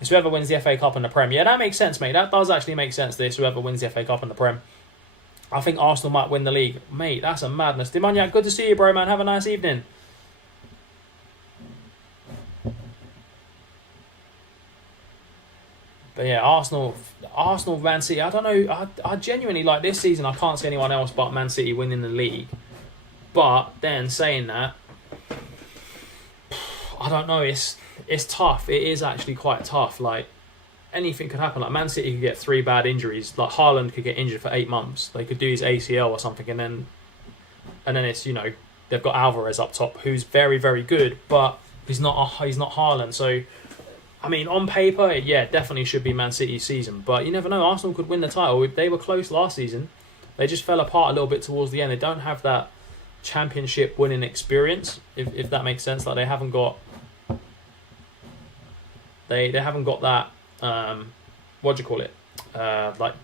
It's whoever wins the FA Cup and the Prem. Yeah, that makes sense, mate. That does actually make sense. This whoever wins the FA Cup and the Prem. I think Arsenal might win the league. Mate, that's a madness. Demoniac, good to see you, bro, man. Have a nice evening. But yeah, Arsenal, Man City. I don't know. I genuinely, like, this season, I can't see anyone else but Man City winning the league. But then saying that, I don't know. It's tough. It is actually quite tough. Like, anything could happen. Like, Man City could get 3 bad injuries. Like, Haaland could get injured for 8 months. They could do his ACL or something, and then it's, you know, they've got Alvarez up top, who's very, very good, but he's not Haaland. So, I mean, on paper, yeah, definitely should be Man City's season. But you never know. Arsenal could win the title. They were close last season. They just fell apart a little bit towards the end. They don't have that championship winning experience, if that makes sense. Like they haven't got that what do you call it? Like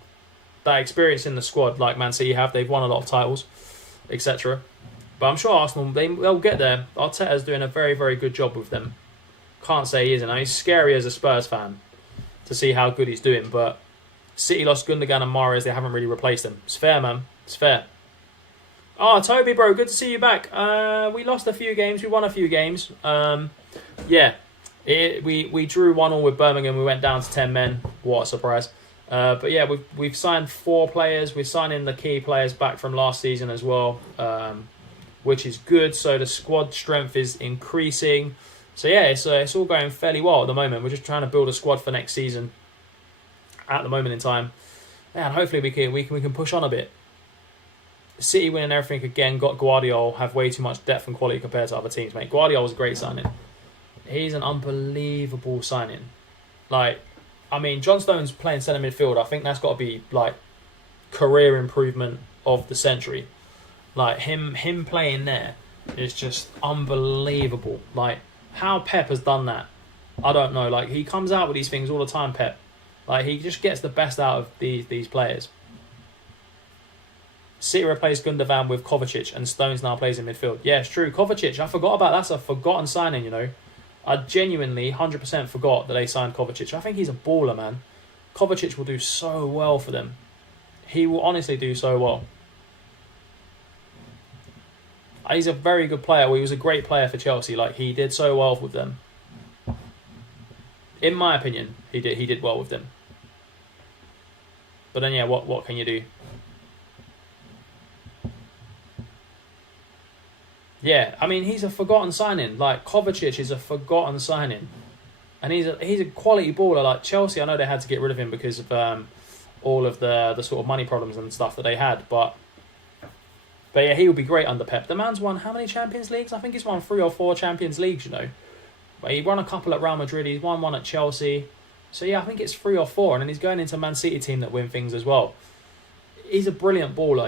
that experience in the squad like Man City have. They've won a lot of titles, etc. But I'm sure Arsenal they'll get there. Arteta's doing a very, very good job with them. Can't say he isn't. He's scary as a Spurs fan to see how good he's doing, but City lost Gundogan and Mahrez. They haven't really replaced them. It's fair, man. It's fair. Oh, Toby, bro, good to see you back. We lost a few games. We won a few games. Yeah, we drew 1-1 with Birmingham. We went down to 10 men. What a surprise. But yeah, we've signed 4 players. We're signing the key players back from last season as well, which is good. So the squad strength is increasing. So yeah, it's all going fairly well at the moment. We're just trying to build a squad for next season at the moment in time. Yeah, and hopefully we can push on a bit. City winning everything again, got Guardiola, have way too much depth and quality compared to other teams, mate. Guardiola was a great signing. He's an unbelievable signing. Like, I mean, John Stones playing centre midfield, I think that's got to be, like, career improvement of the century. Like, him playing there is just unbelievable. Like, how Pep has done that, I don't know. Like, he comes out with these things all the time, Pep. Like, he just gets the best out of these players. City replaced Gundogan with Kovacic, and Stones now plays in midfield. Yeah, it's true. Kovacic, I forgot about that. That's a forgotten signing, you know. I genuinely 100% forgot that they signed Kovacic. I think he's a baller, man. Kovacic will do so well for them. He will honestly do so well. He's a very good player. Well, he was a great player for Chelsea. Like, he did so well with them. In my opinion, he did well with them. But then, yeah, what can you do? Yeah, I mean, he's a forgotten signing. Like, Kovacic is a forgotten signing. And he's a quality baller. Like, Chelsea, I know they had to get rid of him because of all of the sort of money problems and stuff that they had. But yeah, he would be great under Pep. The man's won how many Champions Leagues? I think he's won 3 or 4 Champions Leagues, you know. But he won a couple at Real Madrid. He's won one at Chelsea. So, yeah, I think it's 3 or 4. And then he's going into a Man City team that win things as well. He's a brilliant baller.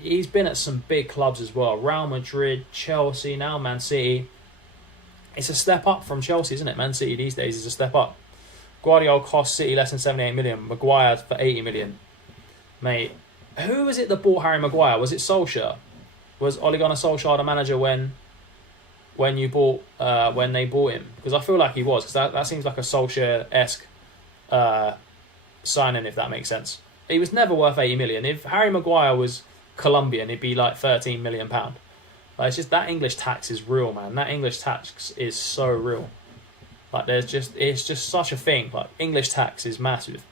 He's been at some big clubs as well. Real Madrid, Chelsea, now Man City. It's a step up from Chelsea, isn't it? Man City these days is a step up. Guardiola cost City less than 78 million. Maguire for 80 million. Mate, who was it that bought Harry Maguire? Was it Solskjaer? Was Ole Gunnar Solskjaer the manager when they bought him? Because I feel like he was. Because that seems like a Solskjaer-esque signing, if that makes sense. He was never worth 80 million. If Harry Maguire was Colombian, he'd be like £13 million. Like, it's just that English tax is real, man. That English tax is so real. Like, it's just such a thing. Like, English tax is massive.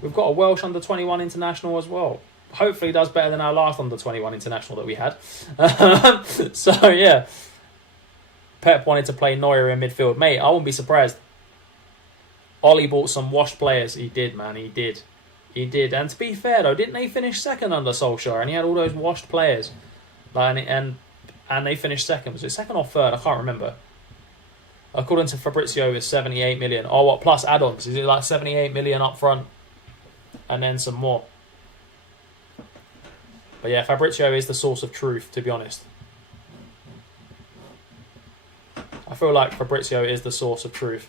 We've got a Welsh under-21 international as well. Hopefully, does better than our last under-21 international that we had. So yeah, Pep wanted to play Neuer in midfield, mate. I wouldn't be surprised. Ollie bought some washed players. He did, man. He did. And to be fair, though, didn't they finish second under Solskjaer? And he had all those washed players. Like, and they finished second. Was it second or third? I can't remember. According to Fabrizio, it's 78 million. Oh, what, plus add-ons? Is it like 78 million up front? And then some more. But yeah, Fabrizio is the source of truth, to be honest. I feel like Fabrizio is the source of truth.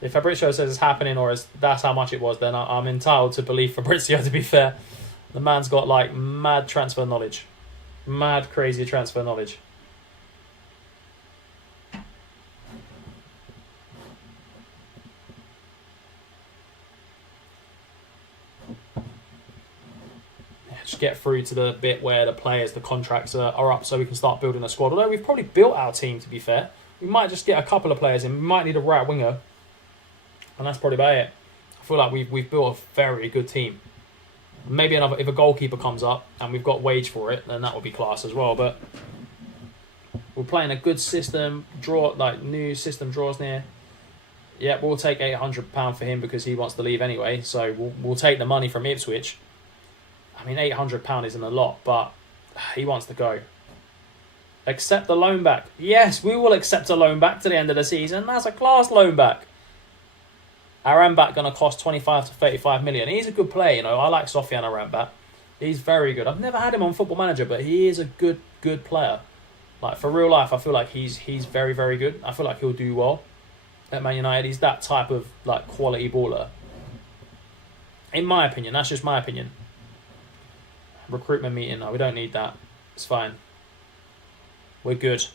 If Fabrizio says it's happening or that's how much it was, then I'm entitled to believe Fabrizio, to be fair. The man's got, like, mad transfer knowledge. Mad, crazy transfer knowledge. Just get through to the bit where the contracts are up so we can start building a squad. Although we've probably built our team, to be fair. We might just get a couple of players in. We might need a right winger. And that's probably about it. I feel like we've built a very good team. Maybe if a goalkeeper comes up and we've got wage for it, then that will be class as well. But we're playing a good system. New system draws near. Yeah, we'll take £800 for him because he wants to leave anyway. So we'll take the money from Ipswich. I mean, £800 isn't a lot, but he wants to go. Accept the loan back. Yes, we will accept a loan back to the end of the season. That's a class loan back. Arambat going to cost 25 to 35 million. He's a good player, you know. I like Sofian Arambat. He's very good. I've never had him on Football Manager, but he is a good player. Like, for real life, I feel like he's very, very good. I feel like he'll do well at Man United. He's that type of, like, quality baller. In my opinion. That's just my opinion. Recruitment meeting. No, we don't need that. It's fine. We're good.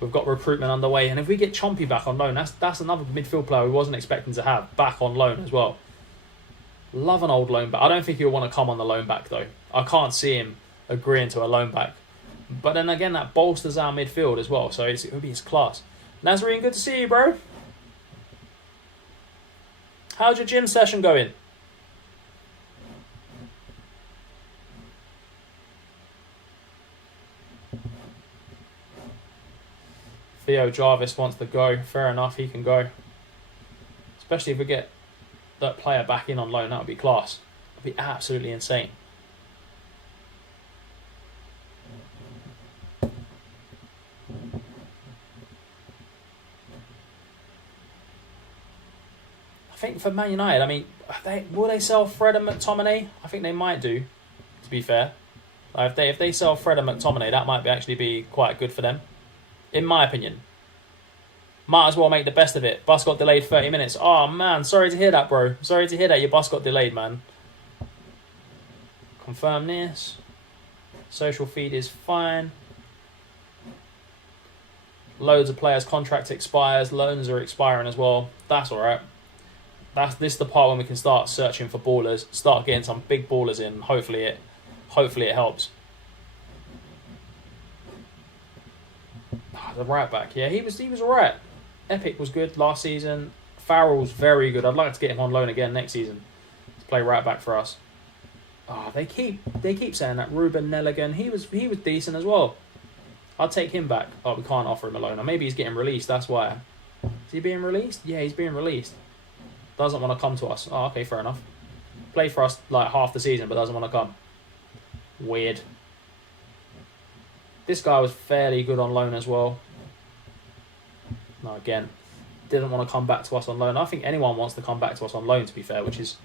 We've got recruitment underway. And if we get Chompy back on loan, that's another midfield player we wasn't expecting to have back on loan as well. Love an old loan back. I don't think he'll want to come on the loan back, though. I can't see him agreeing to a loan back. But then again, that bolsters our midfield as well. So it'll be his class. Nazarene, good to see you, bro. How's your gym session going? Theo Jarvis wants to go. Fair enough, he can go. Especially if we get that player back in on loan, that would be class. It would be absolutely insane. I think for Man United, I mean, will they sell Fred and McTominay? I think they might do, to be fair. If they sell Fred and McTominay, that might actually be quite good for them. In my opinion. Might as well make the best of it. Bus got delayed 30 minutes. Oh, man. Sorry to hear that, bro. Sorry to hear that your bus got delayed, man. Confirm this. Social feed is fine. Loads of players' contract expires. Loans are expiring as well. That's all right. This is the part when we can start searching for ballers. Start getting some big ballers in. Hopefully it helps. The right back, yeah, he was alright. Epic was good last season. Farrell's very good. I'd like to get him on loan again next season to play right back for us. They keep saying that Ruben Nelligan, he was decent as well. I'd take him back. We can't offer him a loan. Or maybe he's getting released. That's why. Is he being released? Yeah, he's being released. Doesn't want to come to us. Okay, fair enough. Played for us like half the season, but doesn't want to come. Weird. This guy was fairly good on loan as well. No, again, didn't want to come back to us on loan. I think anyone wants to come back to us on loan, to be fair, which is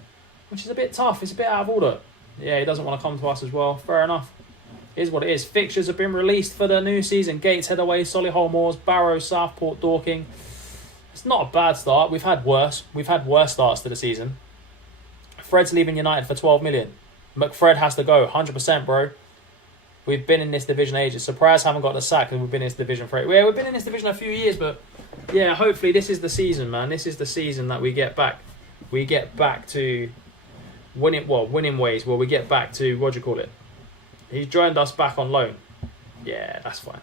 a bit tough. It's a bit out of order. Yeah, he doesn't want to come to us as well. Fair enough. Here's what it is. Fixtures have been released for the new season. Gateshead away, Solihull Moors, Barrow, Southport, Dorking. It's not a bad start. We've had worse. We've had worse starts to the season. Fred's leaving United for 12 million. McFred has to go. 100%, bro. We've been in this division ages. Surprised haven't got the sack because we've been in this division for 8. Yeah, we've been in this division a few years, but yeah, hopefully this is the season, man. This is the season that we get back. We get back to winning ways. Well, we get back to, what do you call it? He's joined us back on loan. Yeah, that's fine.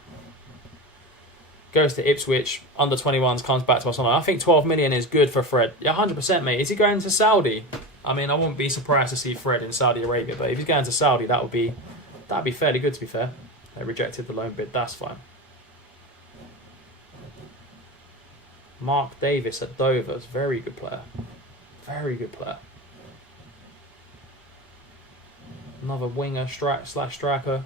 Goes to Ipswich, under 21s, comes back to us on loan. I think 12 million is good for Fred. Yeah, 100%, mate. Is he going to Saudi? I mean, I wouldn't be surprised to see Fred in Saudi Arabia, but if he's going to Saudi, that'd be fairly good, to be fair. They rejected the loan bid. That's fine. Mark Davis at Dover. Very good player. Very good player. Another winger slash striker.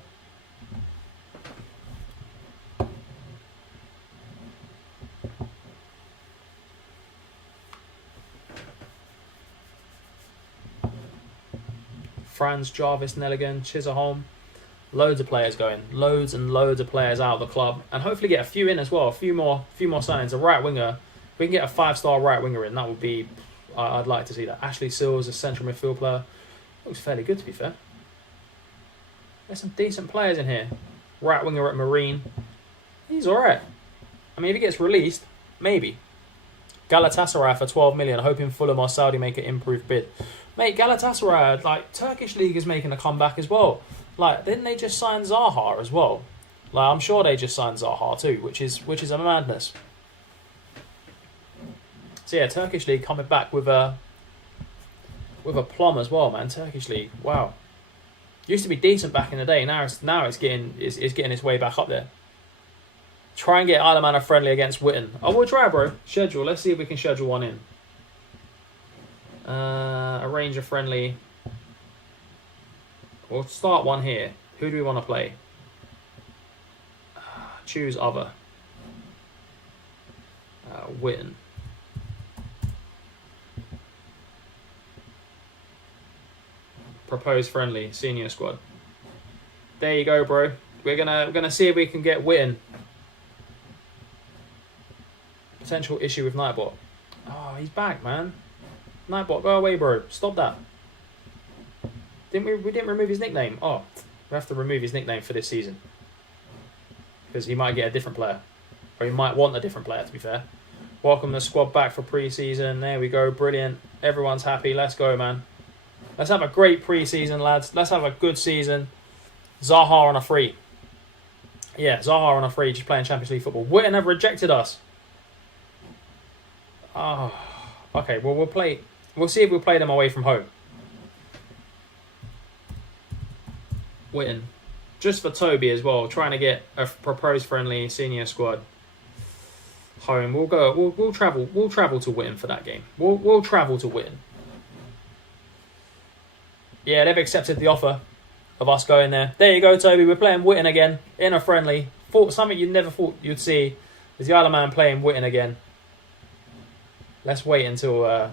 Franz, Jarvis, Nelligan, Chisholm. Loads of players going. Loads and loads of players out of the club. And hopefully get a few in as well. A few more signings. A right winger. If we can get a 5-star right winger in, that would be... I'd like to see that. Ashley Sills, a central midfield player. Looks fairly good, to be fair. There's some decent players in here. Right winger at Marine. He's alright. I mean, if he gets released, maybe. Galatasaray for 12 million. Hoping Fulham or Saudi make an improved bid. Mate, Galatasaray, like, Turkish League is making a comeback as well. Like, didn't they just sign Zaha as well? Like, I'm sure they just signed Zaha too, which is a madness. So yeah, Turkish League coming back with a plum as well, man. Turkish League, wow. Used to be decent back in the day. Now it's getting its way back up there. Try and get Isle of Man a friendly against Witten. Oh, we'll try, bro. Schedule. Let's see if we can schedule one in. Arrange a friendly. We'll start one here. Who do we want to play? Choose other. Witten. proposed friendly senior squad. There you go, bro. We're gonna see if we can get Witten. Potential issue with Nightbot. Oh, he's back, man. Nightbot, go away, bro. Stop that. We didn't remove his nickname. Oh, we have to remove his nickname for this season. Because he might get a different player. Or he might want a different player, to be fair. Welcome the squad back for pre-season. There we go. Brilliant. Everyone's happy. Let's go, man. Let's have a great pre-season, lads. Let's have a good season. Zaha on a free. Yeah, Zaha on a free, just playing Champions League football. Witten have rejected us. Oh, okay. Well, we'll see if we'll play them away from home. Witten. Just for Toby as well, trying to get a proposed friendly senior squad home. We'll travel to Witten for that game. We'll travel to Witten. Yeah, they've accepted the offer of us going there. There you go, Toby. We're playing Witten again in a friendly. Something you never thought you'd see is the Isle of Man playing Witten again. Let's wait until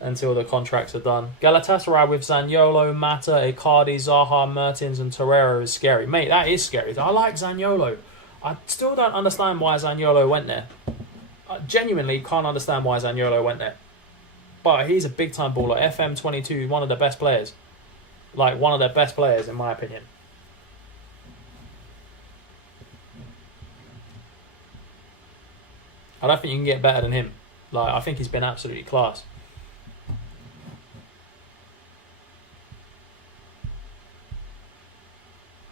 the contracts are done. Galatasaray with Zaniolo, Mata, Icardi, Zaha, Mertens and Torreira is scary. Mate, that is scary. I like Zaniolo. I still don't understand why Zaniolo went there. I genuinely can't understand why Zaniolo went there. But he's a big-time baller. FM23, one of the best players. Like, one of the best players, in my opinion. I don't think you can get better than him. Like, I think he's been absolutely class.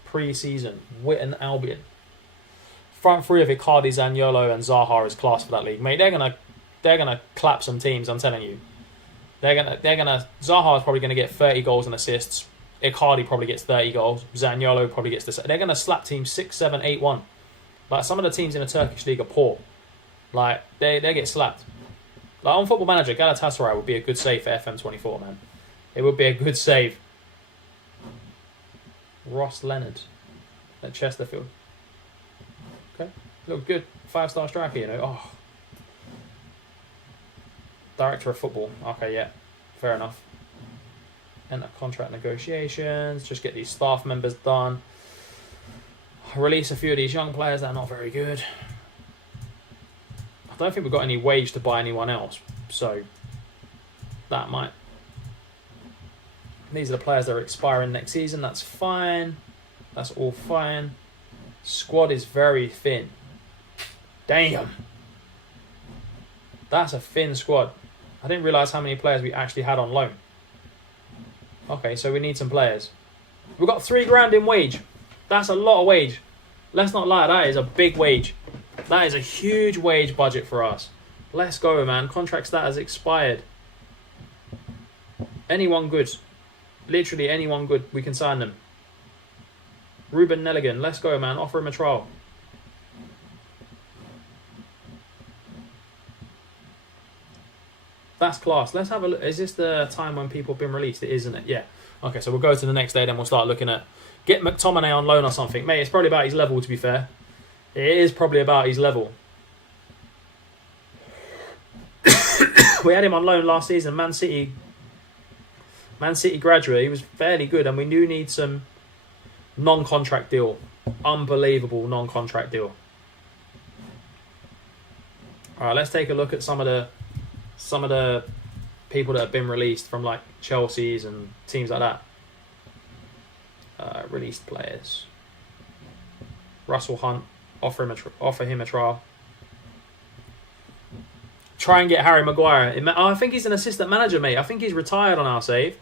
Pre-season, Witten Albion. Front three of Icardi, Zaniolo, and Zaha is class for that league, mate. They're gonna clap some teams. I'm telling you. Zaha is probably gonna get 30 goals and assists. Icardi probably gets 30 goals. Zaniolo probably gets they're gonna slap teams 6-7-8-1. Like, some of the teams in the Turkish league are poor. Like, they get slapped. Like, on Football Manager, Galatasaray would be a good save for FM24, man. It would be a good save. Ross Leonard at Chesterfield. Okay, look good. 5-star striker, you know. Oh, director of football. Okay, yeah, fair enough. Enter contract negotiations. Just get these staff members done. Release a few of these young players that are not very good. I don't think we've got any wage to buy anyone else, so that might. These are the players that are expiring next season. That's fine. That's all fine. Squad is very thin. Damn. That's a thin squad. I didn't realise how many players we actually had on loan. Okay, so we need some players. We've got $3,000 in wage. That's a lot of wage. Let's not lie, that is a big wage. That is a huge wage budget for us. Let's go, man. Contract status expired. Anyone good. Literally anyone good, we can sign them. Ruben Nelligan, let's go, man. Offer him a trial. That's class. Let's have a look. Is this the time when people have been released? It is, isn't it? Yeah. Okay, so we'll go to the next day, then we'll start looking at... Get McTominay on loan or something. Mate, it's probably about his level, to be fair. It is probably about his level. We had him on loan last season. Man City graduate. He was fairly good, and we do need some non-contract deal. Unbelievable non-contract deal. All right, let's take a look at some of the people that have been released from, like, Chelsea's and teams like that. Released players. Russell Hunt. Offer him a trial. Try and get Harry Maguire. I think he's an assistant manager, mate. I think he's retired on our save.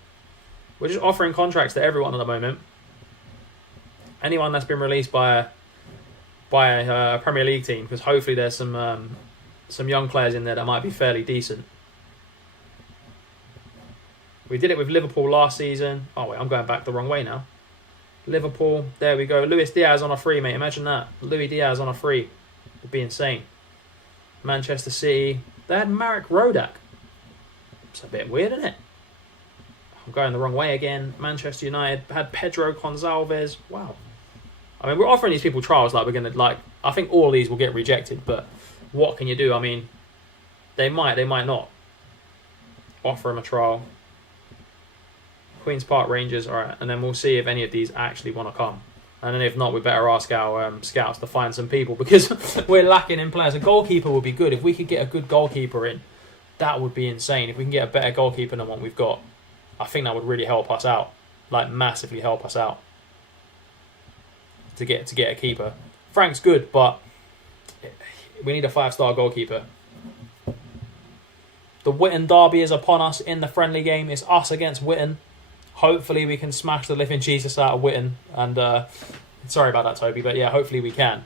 We're just offering contracts to everyone at the moment. Anyone that's been released by a Premier League team, because hopefully there's some young players in there that might be fairly decent. We did it with Liverpool last season. Oh wait, I'm going back the wrong way now. Liverpool, there we go. Luis Diaz on a free, mate. Imagine that. Luis Diaz on a free. It'd be insane. Manchester City. They had Marek Rodak. It's a bit weird, isn't it? I'm going the wrong way again. Manchester United had Pedro Gonçalves. Wow. I mean, we're offering these people trials like we're going to, like, I think all of these will get rejected, but what can you do? I mean, they might not. Offer them a trial. Queen's Park Rangers. All right, and then we'll see if any of these actually want to come. And then if not, we better ask our scouts to find some people because we're lacking in players. A goalkeeper would be good. If we could get a good goalkeeper in, that would be insane. If we can get a better goalkeeper than what we've got, I think that would really help us out. Like, massively help us out. To get a keeper. Frank's good, but we need a 5-star goalkeeper. The Witten derby is upon us in the friendly game. It's us against Witten. Hopefully we can smash the living Jesus out of Witten. And sorry about that, Toby, but yeah, hopefully we can.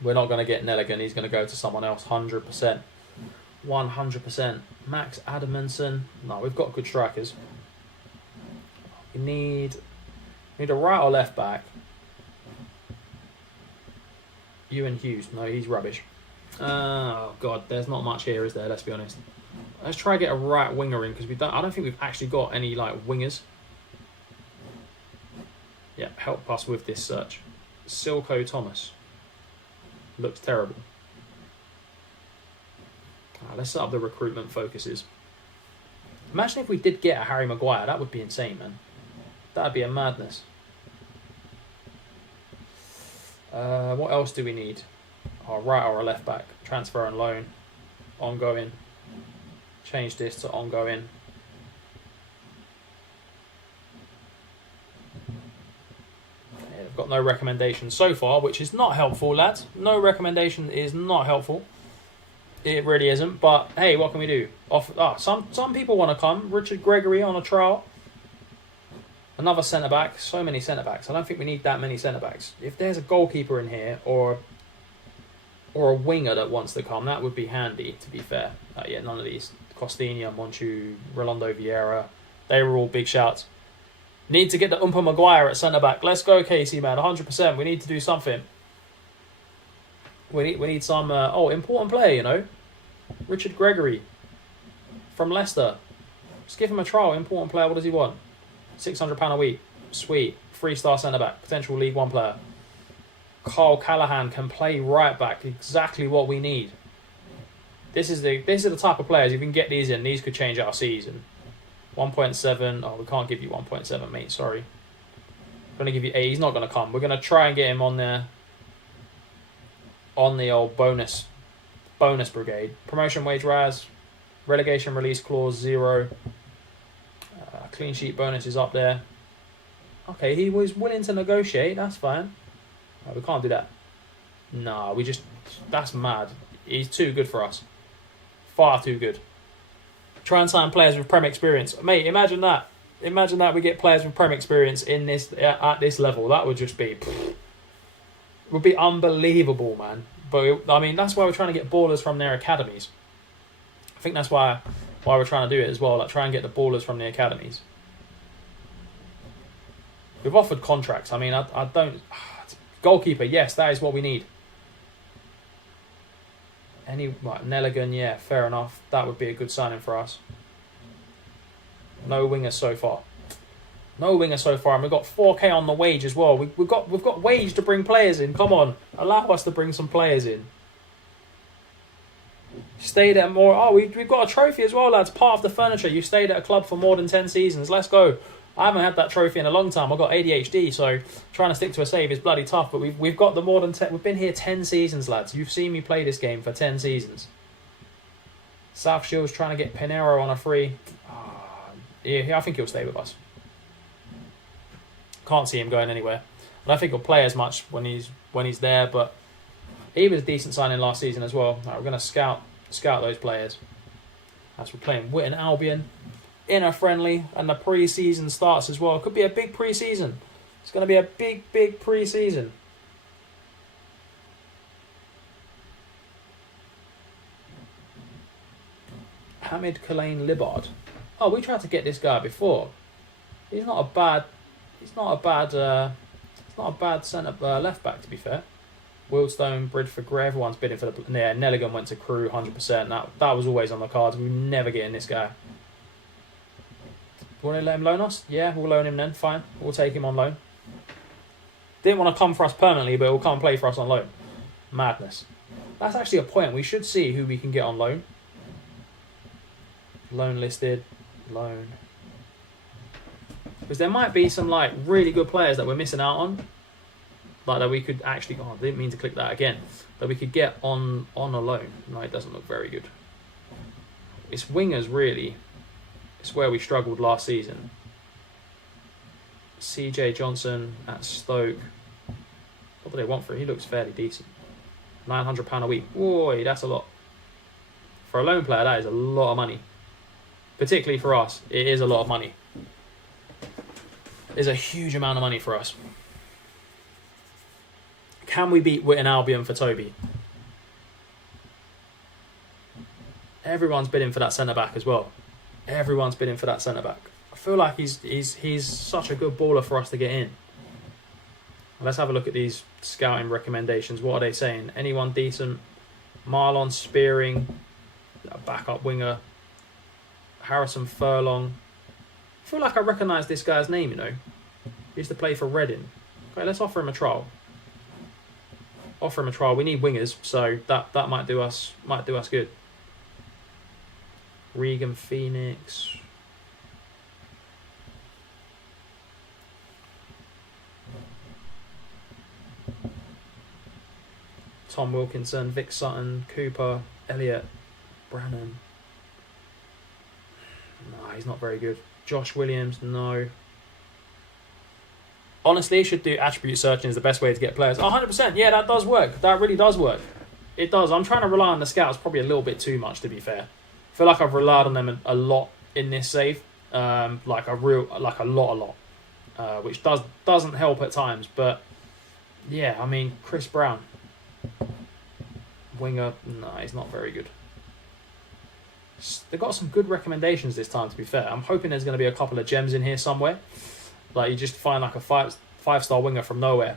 We're not going to get Nelligan. He's going to go to someone else. 100%. 100%. Max Adamson. No, we've got good strikers. We need a right or left back. Ewan Hughes. No, he's rubbish. Oh, God. There's not much here, is there? Let's be honest. Let's try to get a right winger in because I don't think we've actually got any like wingers. Yeah, help us with this search. Silko Thomas. Looks terrible. Let's set up the recruitment focuses. Imagine if we did get a Harry Maguire. That would be insane, man. That would be a madness. What else do we need? A right or a left back. Transfer and loan. Ongoing. Change this to ongoing. Yeah, I've got no recommendations so far, which is not helpful, lads. No recommendation is not helpful. It really isn't. But hey, what can we do? Some people want to come. Richard Gregory on a trial. Another centre-back. So many centre-backs. I don't think we need that many centre-backs. If there's a goalkeeper in here or a winger that wants to come, that would be handy, to be fair. Yeah, none of these. Costinha, Monchu, Rolando Vieira. They were all big shouts. Need to get the Umpa Maguire at centre-back. Let's go, Casey, man. 100%. We need to do something. We need some... important player, you know. Richard Gregory from Leicester. Just give him a trial. Important player. What does he want? £600 a week. Sweet. 3-star centre-back. Potential League One player. Carl Callahan can play right back. Exactly what we need. This is the type of players. If we can get these in, these could change our season. 1.7. Oh, we can't give you 1.7, mate. Sorry. I'm going to give you 8. He's not going to come. We're going to try and get him on there. On the old bonus brigade. Promotion wage rise. Relegation release clause 0. Clean sheet bonus is up there. Okay, he was willing to negotiate. That's fine. We can't do that. No, that's mad. He's too good for us. Far too good. Try and sign players with Prem experience. Mate, imagine that. Imagine that we get players with Prem experience in this at this level. That would just be... would be unbelievable, man. But, I mean, that's why we're trying to get ballers from their academies. I think that's why we're trying to do it as well. Like, try and get the ballers from the academies. We've offered contracts. I mean, I don't... Goalkeeper, yes, that is what we need. Nelligan, yeah, fair enough. That would be a good signing for us. No wingers so far. No wingers so far, and we've got 4K on the wage as well. We've got wage to bring players in. Come on, allow us to bring some players in. Stayed at more. Oh, we've got a trophy as well, lads. Part of the furniture. You stayed at a club for more than 10 seasons. Let's go. I haven't had that trophy in a long time. I've got ADHD, so trying to stick to a save is bloody tough. But we've got the more than 10. We've been here 10 seasons, lads. You've seen me play this game for 10 seasons. South Shields trying to get Pinero on a free. Yeah, I think he'll stay with us. Can't see him going anywhere. I don't think he'll play as much when he's there, but he was a decent signing last season as well. Right, we're going to scout those players. As we're playing Witten Albion in a friendly, and the pre-season starts as well. It could be a big pre-season. It's going to be a big pre-season. Hamid Kalain Libard. Oh, we tried to get this guy before. He's not a bad centre left back, to be fair. Wildstone, Bridford, Gray, everyone's bidding for the... Yeah, Nelligan went to Crew 100%. That was always on the cards. We were never getting this guy. Want to let him loan us? Yeah, we'll loan him then. Fine. We'll take him on loan. Didn't want to come for us permanently, but he'll come and play for us on loan. Madness. That's actually a point. We should see who we can get on loan. Loan listed. Loan. Because there might be some like really good players that we're missing out on. Like that we could actually... Oh, I didn't mean to click that again. That we could get on a loan. No, it doesn't look very good. It's wingers, really. It's where we struggled last season. CJ Johnson at Stoke. What do they want for him? He looks fairly decent. £900 a week. Boy, that's a lot. For a loan player, that is a lot of money. Particularly for us, it is a lot of money. It's a huge amount of money for us. Can we beat Witten Albion for Toby? Everyone's bidding for that centre-back as well. Everyone's bidding for that centre-back. I feel like he's such a good baller for us to get in. Let's have a look at these scouting recommendations. What are they saying? Anyone decent? Marlon Spearing, a backup winger. Harrison Furlong. I feel like I recognise this guy's name, you know. He used to play for Reading. Okay, let's offer him a trial. Offer him a trial. We need wingers, so that might do us good. Regan Phoenix. Tom Wilkinson, Vic Sutton, Cooper, Elliott, Brannan. No, he's not very good. Josh Williams, no. Honestly, should do attribute searching is the best way to get players. 100%, yeah, that does work. That really does work. It does. I'm trying to rely on the scouts probably a little bit too much, to be fair. I feel like I've relied on them a lot in this save. Like a lot. Which doesn't help at times. But, yeah, I mean, Chris Brown. Winger, no, he's not very good. They've got some good recommendations this time, to be fair. I'm hoping there's going to be a couple of gems in here somewhere. Like, you just find like a five-star winger from nowhere.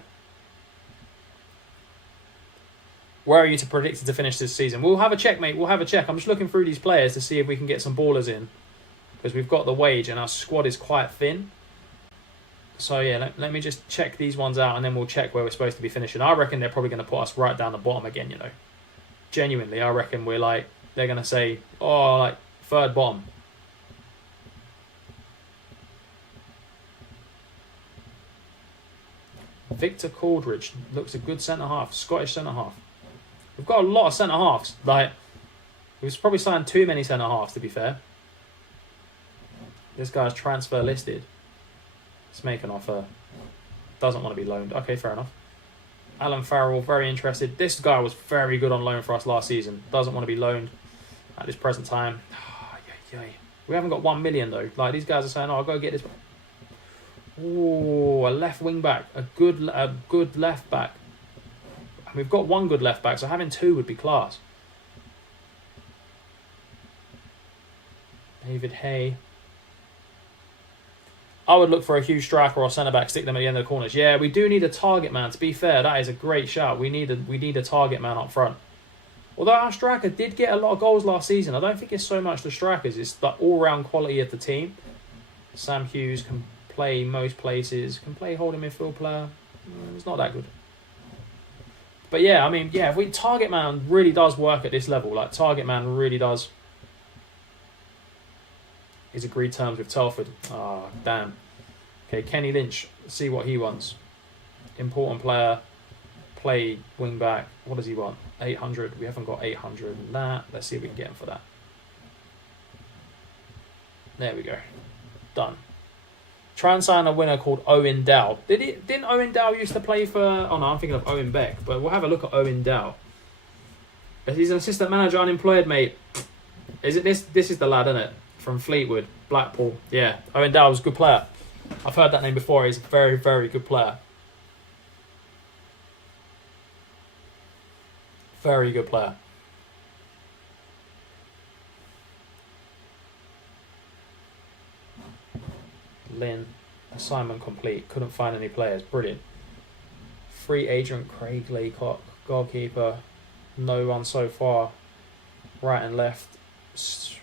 Where are you predicted to finish this season? We'll have a check, mate. We'll have a check. I'm just looking through these players to see if we can get some ballers in. Because we've got the wage and our squad is quite thin. So, yeah, let me just check these ones out and then we'll check where we're supposed to be finishing. I reckon they're probably going to put us right down the bottom again, you know. Genuinely, I reckon we're like... They're going to say, oh, like, third bottom. Victor Caldridge looks a good centre-half. Scottish centre-half. We've got a lot of centre-halves. Like, we've probably signed too many centre-halves, to be fair. This guy's transfer listed. Let's make an offer. Doesn't want to be loaned. Okay, fair enough. Alan Farrell, very interested. This guy was very good on loan for us last season. Doesn't want to be loaned at this present time. We haven't got 1 million, though. Like, these guys are saying, oh, I'll go get this. Oh, a left wing back. A good left back. And we've got one good left back, so having two would be class. David Hay. I would look for a huge striker or centre-back, stick them at the end of the corners. Yeah, we do need a target man. To be fair, that is a great shout. We need a target man up front. Although our striker did get a lot of goals last season, I don't think it's so much the strikers. It's the all-round quality of the team. Sam Hughes can play most places. Can play holding midfield player. It's not that good. But yeah, I mean, yeah, if we target man really does work at this level. Like, target man really does. He's agreed terms with Telford. Ah, oh, damn. Okay, Kenny Lynch. Let's see what he wants. Important player. Play wing back. What does he want? 800. We haven't got 800 in that. Let's see if we can get him for that. There we go. Done. Try and sign a winner called Owen Dow. Didn't Owen Dow used to play for... Oh, no, I'm thinking of Owen Beck. But we'll have a look at Owen Dow. He's an assistant manager, unemployed, mate. Is it this? This is the lad, isn't it? From Fleetwood, Blackpool. Yeah, Owen Dow was a good player. I've heard that name before. He's a very, very good player. Very good player. Lynn, assignment complete. Couldn't find any players. Brilliant. Free agent Craig Laycock, goalkeeper. No one so far. Right and left.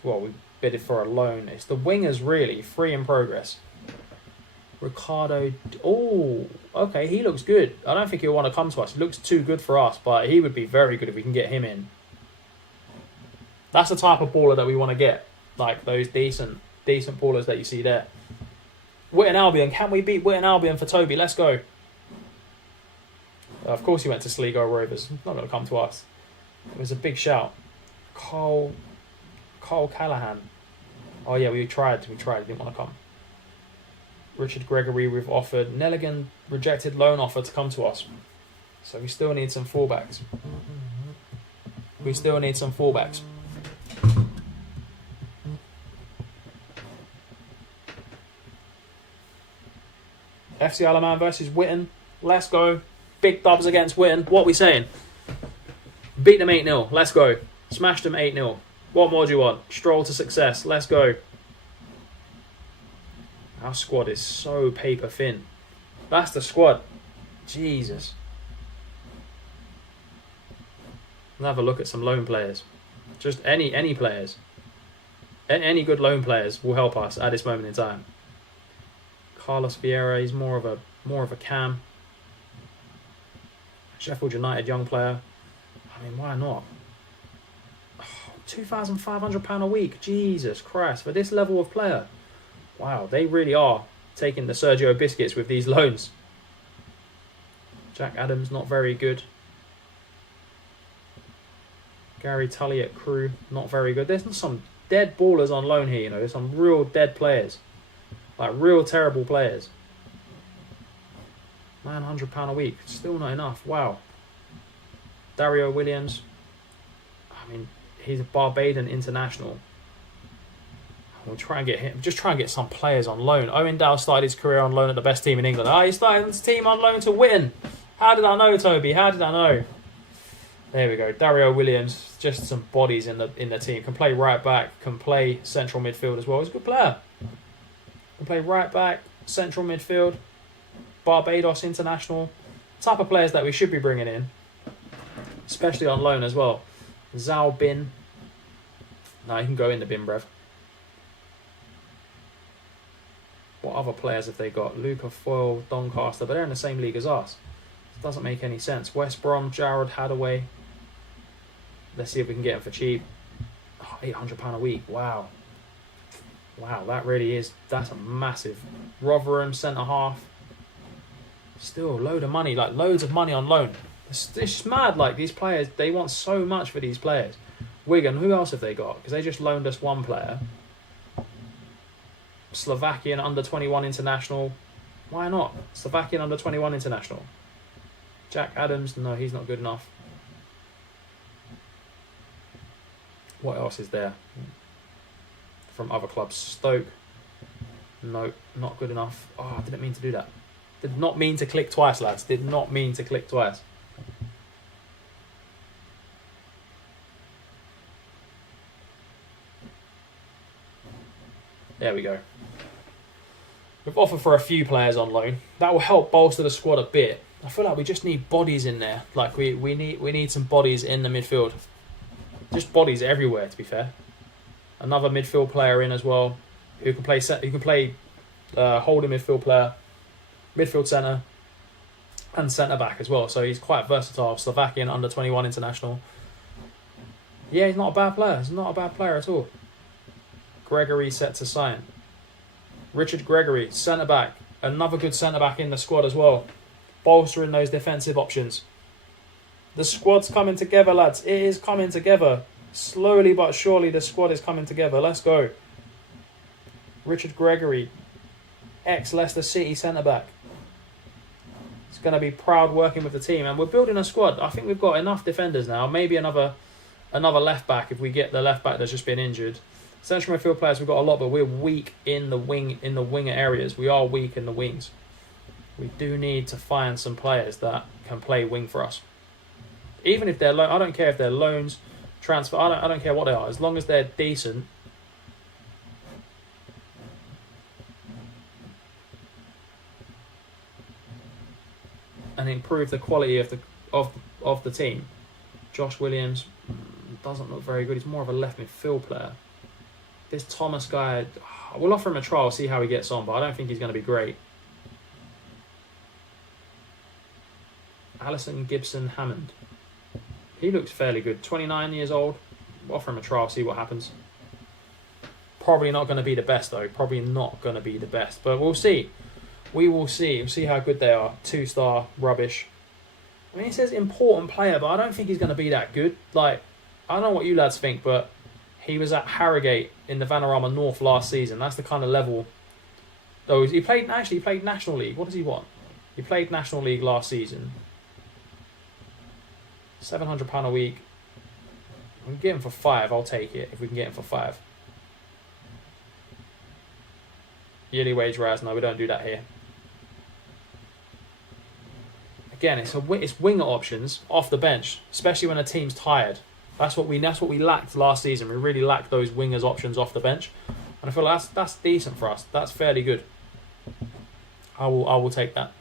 Well, we bidded for a loan. It's the wingers, really. Free in progress. Ricardo. Oh, okay, he looks good. I don't think he'll want to come to us. He looks too good for us, but he would be very good if we can get him in. That's the type of baller that we want to get. Like those decent ballers that you see there. Witten Albion. Can we beat Witten Albion for Toby? Let's go. Of course he went to Sligo Rovers. Not going to come to us. It was a big shout. Cole Callahan. Oh yeah, we tried. He didn't want to come. Richard Gregory we've offered. Nelligan rejected loan offer to come to us. So we still need some fullbacks. FC Alaman versus Witten. Let's go. Big dubs against Witten. What are we saying? Beat them 8-0. Let's go. Smash them 8-0. What more do you want? Stroll to success. Let's go. Our squad is so paper thin. That's the squad. Jesus. Let's have a look at some loan players. Just any players. Any good loan players will help us at this moment in time. Carlos Vieira, he's more of a cam. Sheffield United young player. I mean, why not? Oh, £2,500 a week. Jesus Christ, for this level of player. Wow, they really are taking the Sergio biscuits with these loans. Jack Adams, not very good. Gary Tully at Crewe, not very good. There's some dead ballers on loan here, you know. There's some real dead players. Like, real terrible players. £900 a week. Still not enough. Wow. Dario Williams. I mean, he's a Barbadian international. We'll try and get him. Just try and get some players on loan. Owen Dow started his career on loan at the best team in England. He started his team on loan to Witten. How did I know, Toby? How did I know? There we go. Dario Williams. Just some bodies in the team. Can play right back. Can play central midfield as well. He's a good player. Can play right back, central midfield. Barbados international. Type of players that we should be bringing in. Especially on loan as well. Zhao Bin. No, he can go in the bin, bruv. What other players have they got? Luca Foyle, Doncaster, but they're in the same league as us. It doesn't make any sense. West Brom, Jared Hadaway. Let's see if we can get him for cheap. Oh, £800 a week. Wow. Wow, that really is. That's a massive. Rotherham, centre half. Still, a load of money. Like, loads of money on loan. It's mad. Like, these players, they want so much for these players. Wigan, who else have they got? Because they just loaned us one player. Slovakian under-21 international. Why not? Slovakian under-21 international. Jack Adams, no, he's not good enough. What else is there? From other clubs. Stoke. No, not good enough. Oh, I didn't mean to do that. Did not mean to click twice, lads. Did not mean to click twice. There we go. We've offered for a few players on loan. That will help bolster the squad a bit. I feel like we just need bodies in there. Like we need some bodies in the midfield. Just bodies everywhere, to be fair. Another midfield player in as well, who can play holding midfield player, midfield centre, and centre back as well. So he's quite versatile. Slovakian under-21 international. Yeah, he's not a bad player. He's not a bad player at all. Gregory set to sign. Richard Gregory, centre back. Another good centre back in the squad as well. Bolstering those defensive options. The squad's coming together, lads. It is coming together. Slowly but surely the squad is coming together. Let's go. Richard Gregory, ex-Leicester City centre-back. He's going to be proud working with the team. And we're building a squad. I think we've got enough defenders now. Maybe another left-back if we get the left-back that's just been injured. Central midfield players, we've got a lot, but we're weak in the winger areas. We are weak in the wings. We do need to find some players that can play wing for us. Even if they're loan, I don't care if they're loans, transfer. I don't care what they are, as long as they're decent. And improve the quality of the team. Josh Williams doesn't look very good. He's more of a left midfield player. This Thomas guy, we'll offer him a trial, see how he gets on, but I don't think he's going to be great. Allison Gibson Hammond. He looks fairly good. 29 years old. We'll offer him a trial, see what happens. Probably not going to be the best, though. Probably not going to be the best. But we'll see. We will see. We'll see how good they are. 2-star, rubbish. I mean, he says important player, but I don't think he's going to be that good. Like, I don't know what you lads think, but he was at Harrogate in the Vanarama North last season. That's the kind of level. Though he played National League. What does he want? He played National League last season. £700 a week. We can get him for 5. I'll take it if we can get him for 5. Yearly wage rise. No, we don't do that here. Again, it's winger options off the bench, especially when a team's tired. That's what we lacked last season. We really lacked those wingers options off the bench, and I feel like that's decent for us. That's fairly good. I will take that.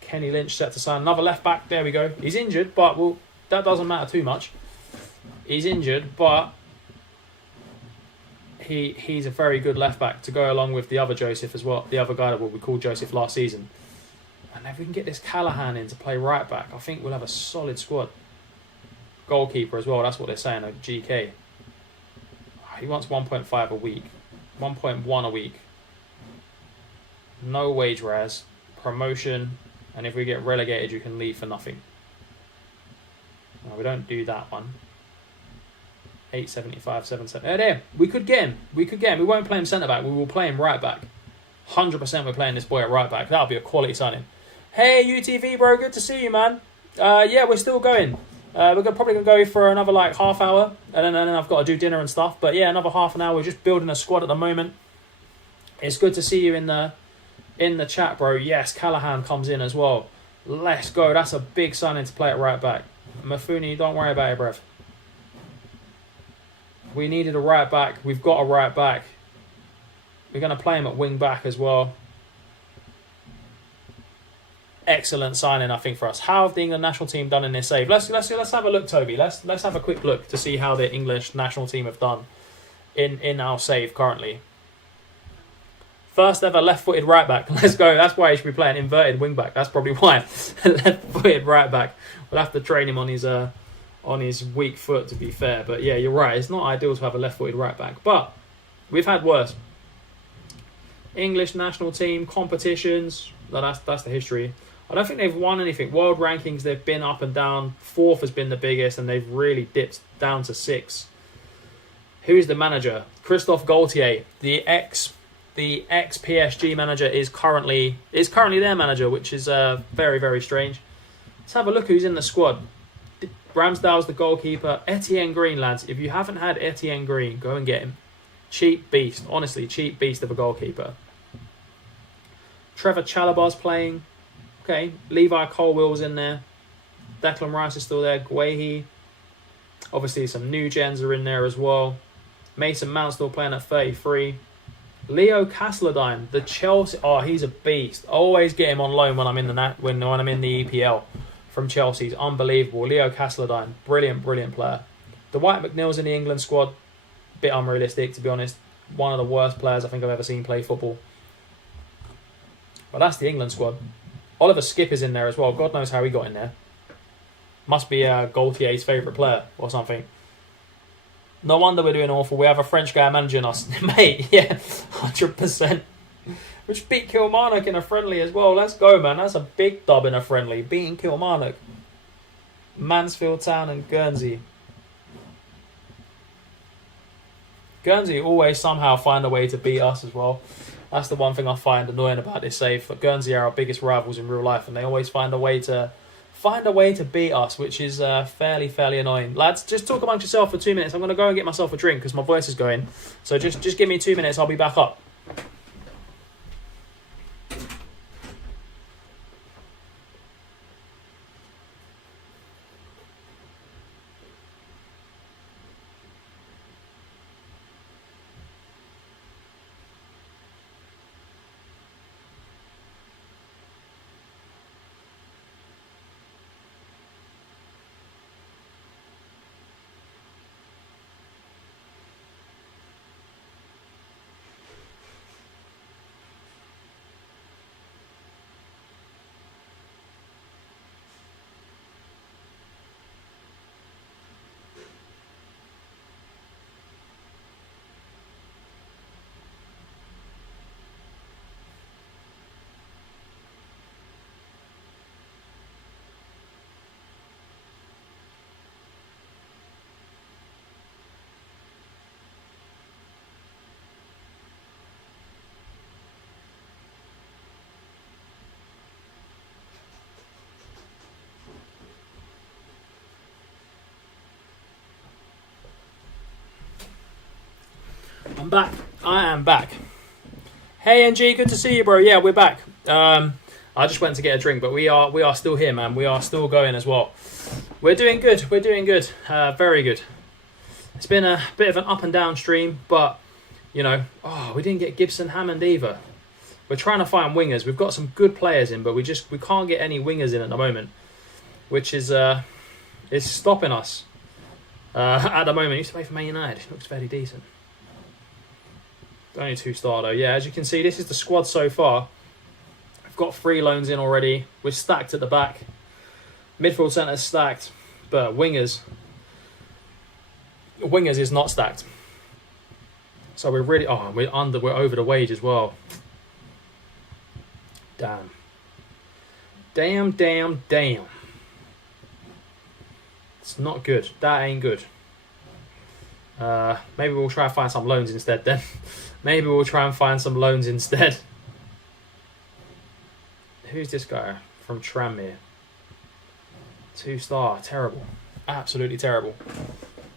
Kenny Lynch set to sign another left back. There we go. He's injured, but that doesn't matter too much. He's injured, but he's a very good left back to go along with the other Joseph as well. The other guy that we called Joseph last season. And if we can get this Callahan in to play right back, I think we'll have a solid squad. Goalkeeper as well. That's what they're saying. A GK. He wants 1.5 a week. 1.1 a week. No wage rise. Promotion. And if we get relegated, you can leave for nothing. No, we don't do that one. 875, 77. There. We could get him. We won't play him centre back. We will play him right back. 100% we're playing this boy at right back. That'll be a quality signing. Hey, UTV, bro. Good to see you, man. Yeah, we're still going. We're probably going to go for another half hour. And then I've got to do dinner and stuff. But yeah, another half an hour. We're just building a squad at the moment. It's good to see you in the chat, bro. Yes, Callahan comes in as well. Let's go. That's a big signing to play at right back. Mafuni, don't worry about it, bruv. We needed a right back. We've got a right back. We're going to play him at wing back as well. Excellent signing, I think, for us. How have the England national team done in this save? Let's have a look, Toby. Let's have a quick look to see how the English national team have done in our save currently. First ever left-footed right back. Let's go. That's why he should be playing inverted wing back. That's probably why. Left-footed right back. We'll have to train him on his weak foot, to be fair. But yeah, you're right. It's not ideal to have a left-footed right back. But we've had worse. English national team competitions. That's the history. I don't think they've won anything. World rankings, they've been up and down. 4th has been the biggest, and they've really dipped down to 6. Who's the manager? Christophe Gaultier, the ex PSG manager, is currently their manager, which is very, very strange. Let's have a look who's in the squad. Ramsdale's the goalkeeper. Etienne Green, lads. If you haven't had Etienne Green, go and get him. Cheap beast. Honestly, cheap beast of a goalkeeper. Trevor Chalobah's playing. Okay. Levi Colwill's in there. Declan Rice is still there. Guehi. Obviously, some new gens are in there as well. Mason Mount still playing at 33. Leo Casladine, the Chelsea. Oh, he's a beast. I always get him on loan when I'm in the EPL. From Chelsea. He's unbelievable. Leo Casladine. Brilliant player. Dwight McNeil's in the England squad. Bit unrealistic, to be honest. One of the worst players I think I've ever seen play football. But that's the England squad. Oliver Skip is in there as well. God knows how he got in there. Must be Gaultier's favourite player or something. No wonder we're doing awful. We have a French guy managing us. Mate, yeah, 100%. Which beat Kilmarnock in a friendly as well. Let's go, man. That's a big dub in a friendly. Beating Kilmarnock. Mansfield Town and Guernsey. Guernsey always somehow find a way to beat us as well. That's the one thing I find annoying about this save. But Guernsey are our biggest rivals in real life, and they always find a way to beat us, which is fairly annoying. Lads, just talk amongst yourself for 2 minutes. I'm going to go and get myself a drink because my voice is going. So just give me 2 minutes. I'll be back up. I'm back. I am back. Hey NG, good to see you, bro. Yeah, we're back. I just went to get a drink, but we are still here, man. We are still going as well. We're doing good. We're doing good. Very good. It's been a bit of an up and down stream, but you know, we didn't get Gibson Hammond either. We're trying to find wingers. We've got some good players in, but we can't get any wingers in at the moment, which is stopping us. At the moment, he used to play for Man United. He looks fairly decent. Only 2-star though. Yeah, as you can see, this is the squad so far. I've got 3 loans in already. We're stacked at the back. Midfield centre's stacked, but wingers is not stacked. So we're really we're over the wage as well. Damn. It's not good. That ain't good. Maybe we'll try and find some loans instead then. Maybe we'll try and find some loans instead. Who's this guy from Tranmere? 2-star. Terrible. Absolutely terrible.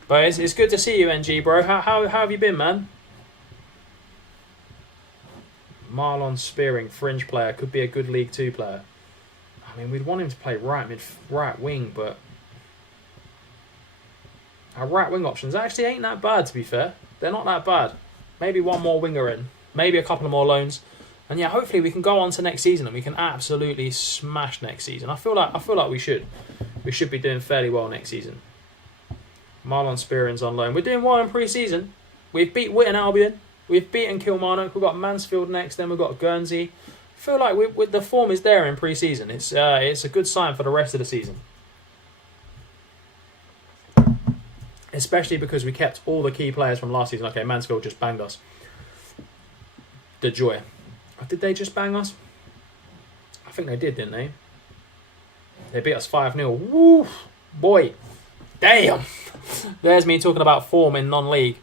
But it's good to see you, NG, bro. How have you been, man? Marlon Spearing, fringe player. Could be a good League 2 player. I mean, we'd want him to play right wing, but our right wing options actually ain't that bad, to be fair. They're not that bad. Maybe one more winger in. Maybe a couple of more loans. And yeah, hopefully we can go on to next season and we can absolutely smash next season. I feel like we should. We should be doing fairly well next season. Marlon Spearing's on loan. We're doing well in pre-season. We've beat Witten Albion. We've beaten Kilmarnock. We've got Mansfield next. Then we've got Guernsey. I feel like the form is there in pre-season. It's a good sign for the rest of the season. Especially because we kept all the key players from last season. Okay, Mansfield just banged us. The joy. Did they just bang us? I think they did, didn't they? They beat us 5-0. Woo! Boy. Damn! There's me talking about form in non-league.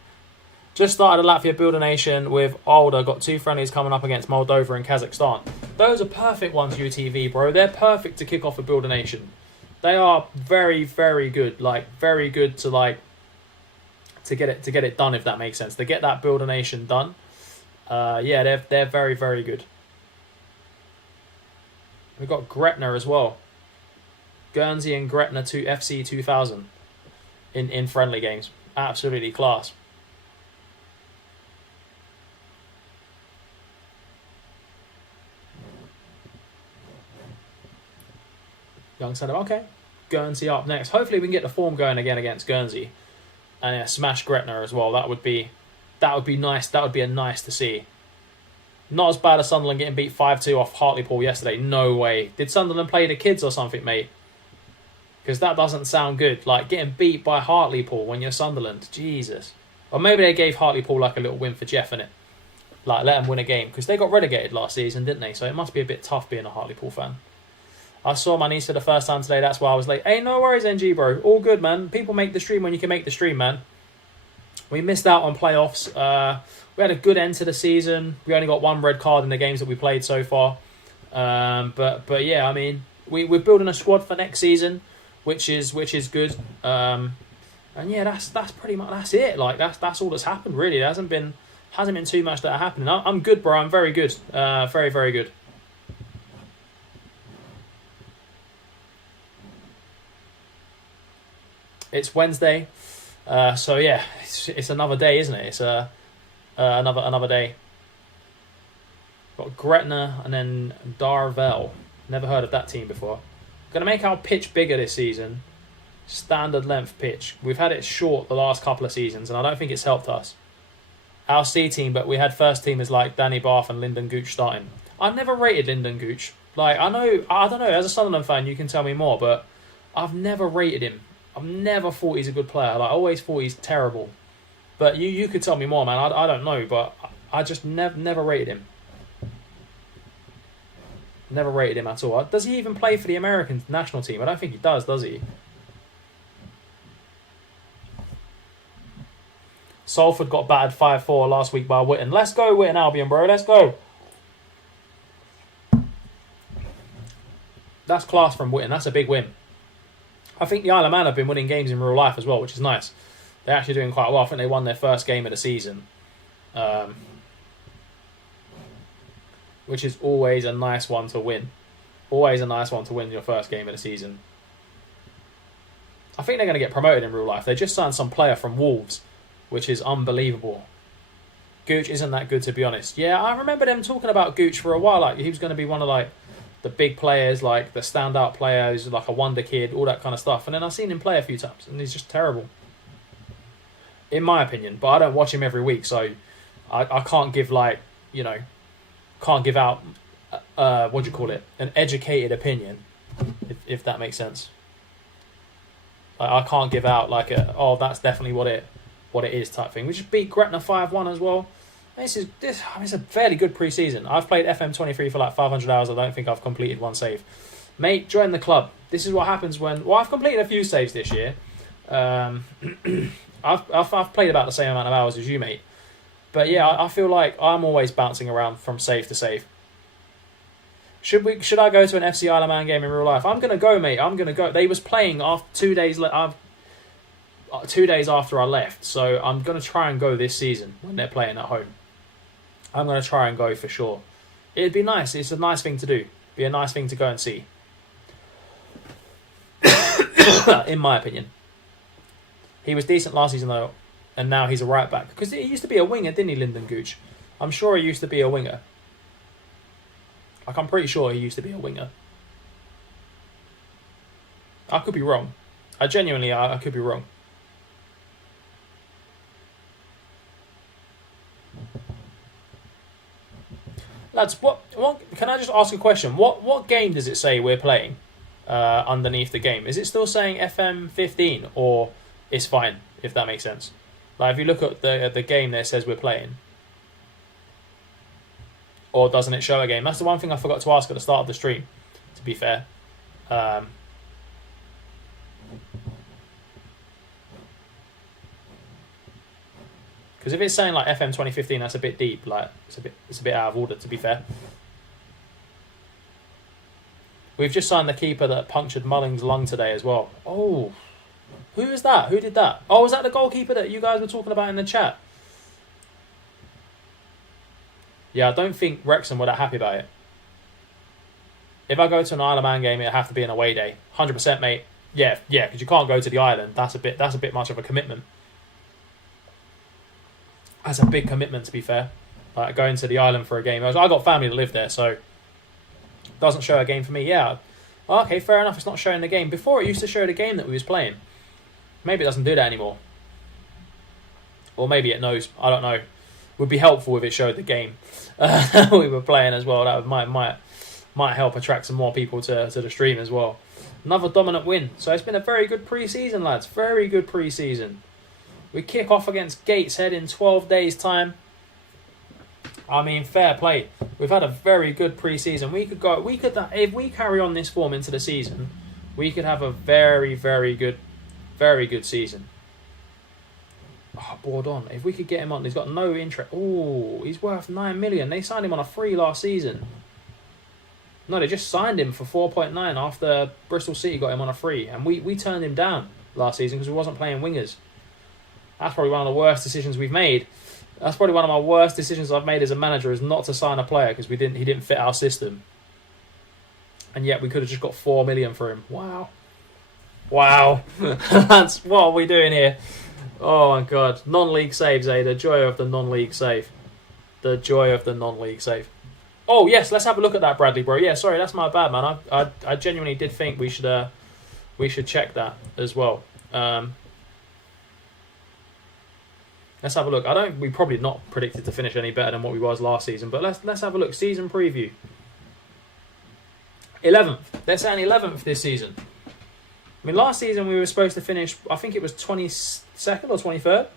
Just started a Latvia Builder Nation with Alder. Got 2 friendlies coming up against Moldova and Kazakhstan. Those are perfect ones, UTV, bro. They're perfect to kick off a Builder Nation. They are very, very good. Very good to get it done, if that makes sense. To get that Builder Nation done. Yeah, they're very, very good. We've got Gretna as well. Guernsey and Gretna to FC 2000 in friendly games. Absolutely class. Young Son of okay. Guernsey up next. Hopefully we can get the form going again against Guernsey. And yeah, smash Gretna as well. That would be nice. That would be nice to see. Not as bad as Sunderland getting beat 5-2 off Hartlepool yesterday. No way. Did Sunderland play the kids or something, mate? Because that doesn't sound good. Like, getting beat by Hartlepool when you're Sunderland. Jesus. Or maybe they gave Hartlepool like a little win for Jeff, innit? Like, let them win a game. Because they got relegated last season, didn't they? So it must be a bit tough being a Hartlepool fan. I saw my niece for the first time today. That's why I was late. Hey, no worries, NG, bro. All good, man. People make the stream when you can make the stream, man. We missed out on playoffs. We had a good end to the season. We only got 1 red card in the games that we played so far. But yeah, I mean, we're building a squad for next season, which is good. And yeah, that's pretty much that's it. Like that's all that's happened really. There hasn't been too much that happened. I'm good, bro. I'm very good. Very, very good. It's Wednesday. So yeah, it's another day, isn't it? It's another day. Got Gretna and then Darvel. Never heard of that team before. Going to make our pitch bigger this season. Standard length pitch. We've had it short the last couple of seasons, and I don't think it's helped us. Our C team, but we had first teamers like Danny Barth and Lyndon Gooch starting. I've never rated Lyndon Gooch. I don't know. As a Sunderland fan, you can tell me more, but I've never rated him. I've never thought he's a good player. I always thought he's terrible. But you could tell me more, man. I don't know, but I just never rated him. Never rated him at all. Does he even play for the American national team? I don't think he does he? Salford got battered 5-4 last week by Witten. Let's go, Witten Albion, bro. Let's go. That's class from Witten. That's a big win. I think the Isle of Man have been winning games in real life as well, which is nice. They're actually doing quite well. I think they won their first game of the season. which is always a nice one to win. Always a nice one to win your first game of the season. I think they're going to get promoted in real life. They just signed some player from Wolves, which is unbelievable. Gooch isn't that good, to be honest. Yeah, I remember them talking about Gooch for a while. Like, he was going to be one of like the big players, like the standout player, who's like a wonder kid, all that kind of stuff. And then I've seen him play a few times, and he's just terrible, in my opinion. But I don't watch him every week, so I can't give like, you know, can't give out what do you call it, an educated opinion, if that makes sense. I can't give out like that's definitely what it is type thing. We just beat Gretna 5-1 as well. It's a fairly good pre-season. I've played FM23 for like 500 hours. I don't think I've completed one save. Mate, join the club. This is what happens when... Well, I've completed a few saves this year. I've played about the same amount of hours as you, mate. But yeah, I feel like I'm always bouncing around from save to save. Should I go to an FC Isle of Man game in real life? I'm going to go, mate. I'm going to go. They was playing after 2 days... 2 days after I left. So I'm going to try and go this season when they're playing at home. I'm going to try and go for sure. It'd be nice. It's a nice thing to do. Be a nice thing to go and see. In my opinion. He was decent last season though, and now he's a right back. Because he used to be a winger, didn't he, Lyndon Gooch? I'm sure he used to be a winger. Like, I'm pretty sure he used to be a winger. I could be wrong. I could be wrong. Lads, what? Can I just ask a question? What game does it say we're playing underneath the game? Is it still saying FM15 or it's fine, if that makes sense? Like, if you look at the game there, it says we're playing. Or doesn't it show a game? That's the one thing I forgot to ask at the start of the stream, to be fair. Because if it's saying like FM 2015, that's a bit deep. Like, it's a bit out of order, to be fair. We've just signed the keeper that punctured Mulling's lung today as well. Oh, who is that? Who did that? Oh, was that the goalkeeper that you guys were talking about in the chat? Yeah, I don't think Wrexham were that happy about it. If I go to an Isle of Man game, it'd have to be an away day. 100%, mate. Yeah, because you can't go to the island. That's a bit much of a commitment. That's a big commitment, to be fair. Like, going to the island for a game. I got family that live there, so it doesn't show a game for me. Yeah, okay, fair enough. It's not showing the game. Before, it used to show the game that we was playing. Maybe it doesn't do that anymore. Or maybe it knows. I don't know. Would be helpful if it showed the game we were playing as well. That might help attract some more people to the stream as well. Another dominant win. So it's been a very good pre-season, lads. Very good pre-season. We kick off against Gateshead in 12 days' time. I mean, fair play. We've had a very good pre-season. If we carry on this form into the season, we could have a very, very good season. Oh, Bourdon. If we could get him on, he's got no interest. Oh, he's worth 9 million. They signed him on a free last season. No, they just signed him for 4.9 after Bristol City got him on a free, and we turned him down last season because we wasn't playing wingers. That's probably one of the worst decisions we've made. That's probably one of my worst decisions I've made as a manager, is not to sign a player because he didn't fit our system. And yet we could have just got 4 million for him. Wow. That's what are we doing here? Oh my god. Non-league saves, eh? The joy of the non-league save. The joy of the non-league save. Oh yes, let's have a look at that, Bradley, bro. Yeah, sorry, that's my bad, man. I genuinely did think we should check that as well. Let's have a look. We probably not predicted to finish any better than what we was last season, but let's have a look. Season preview. 11th. They're saying 11th this season. I mean, last season we were supposed to finish, I think it was 22nd or 23rd.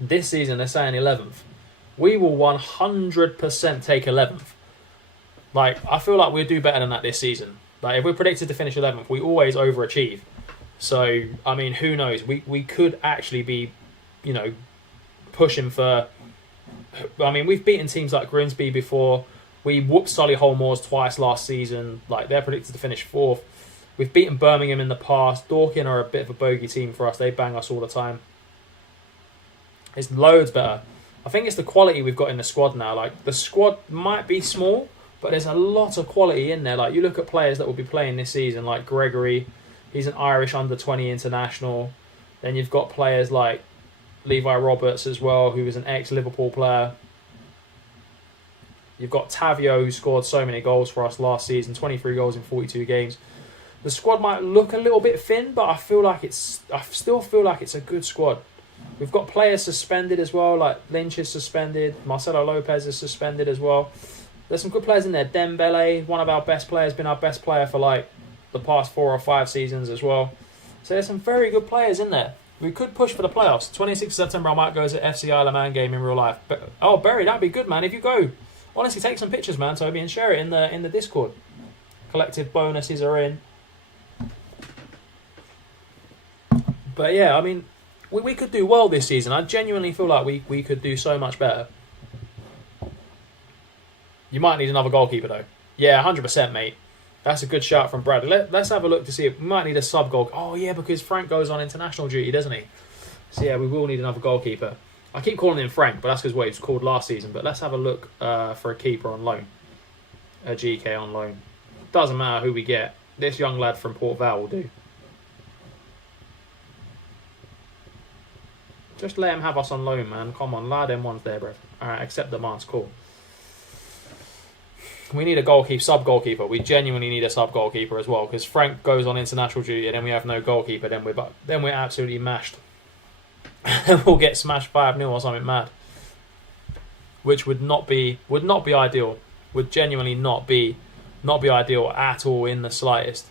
This season they're saying 11th. We will 100% take 11th. Like, I feel like we'll do better than that this season. Like, if we're predicted to finish 11th, we always overachieve. So, I mean, who knows? We could actually be, pushing for... I mean, we've beaten teams like Grimsby before. We whooped Solihull Moors twice last season. Like, they're predicted to finish 4th. We've beaten Birmingham in the past. Dorking are a bit of a bogey team for us. They bang us all the time. It's loads better. I think it's the quality we've got in the squad now. Like, the squad might be small, but there's a lot of quality in there. Like, you look at players that will be playing this season, like Gregory. He's an Irish under-20 international. Then you've got players like Levi Roberts as well, who was an ex-Liverpool player. You've got Tavio, who scored so many goals for us last season, 23 goals in 42 games. The squad might look a little bit thin, but I still feel like it's a good squad. We've got players suspended as well, like Lynch is suspended, Marcelo Lopez is suspended as well. There's some good players in there. Dembele, one of our best players, been our best player for like the past 4 or 5 seasons as well. So there's some very good players in there. We could push for the playoffs. 26th September, I might go to FC Isle of Man game in real life. But, oh, Barry, that'd be good, man. If you go, honestly, take some pictures, man, Toby, and share it in the Discord. Collective bonuses are in. But yeah, I mean, we could do well this season. I genuinely feel like we could do so much better. You might need another goalkeeper, though. Yeah, 100%, mate. That's a good shout from Brad. Let's have a look to see if we might need a sub-goal. Oh, yeah, because Frank goes on international duty, doesn't he? So, yeah, we will need another goalkeeper. I keep calling him Frank, but that's because what he was called last season. But let's have a look for a keeper on loan. A GK on loan. Doesn't matter who we get. This young lad from Port Vale will do. Just let him have us on loan, man. Come on, lad, them ones there, bro. Alright, accept demands, cool. We need a goalkeeper, sub-goalkeeper. We genuinely need a sub-goalkeeper as well, because Frank goes on international duty and then we have no goalkeeper. Then we're absolutely mashed. We'll get smashed 5-0 or something mad, which would not be ideal. Would genuinely not be ideal at all in the slightest.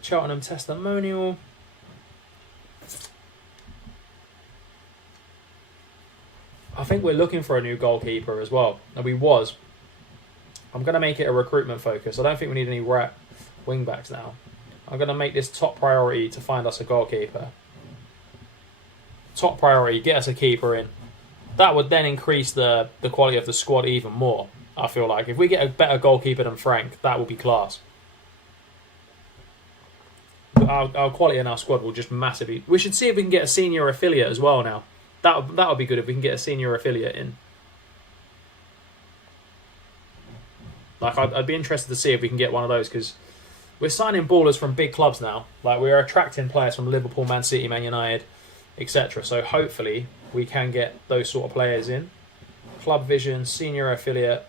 Cheltenham testimonial. I think we're looking for a new goalkeeper as well. And we was. I'm going to make it a recruitment focus. I don't think we need any wing backs now. I'm going to make this top priority to find us a goalkeeper. Top priority, get us a keeper in. That would then increase the quality of the squad even more, I feel like. If we get a better goalkeeper than Frank, that would be class. Our quality in our squad will just massively... We should see if we can get a senior affiliate as well now. That would be good if we can get a senior affiliate in. Like, I'd be interested to see if we can get one of those, because we're signing ballers from big clubs now. Like, we're attracting players from Liverpool, Man City, Man United, etc. So hopefully we can get those sort of players in. Club Vision, senior affiliate.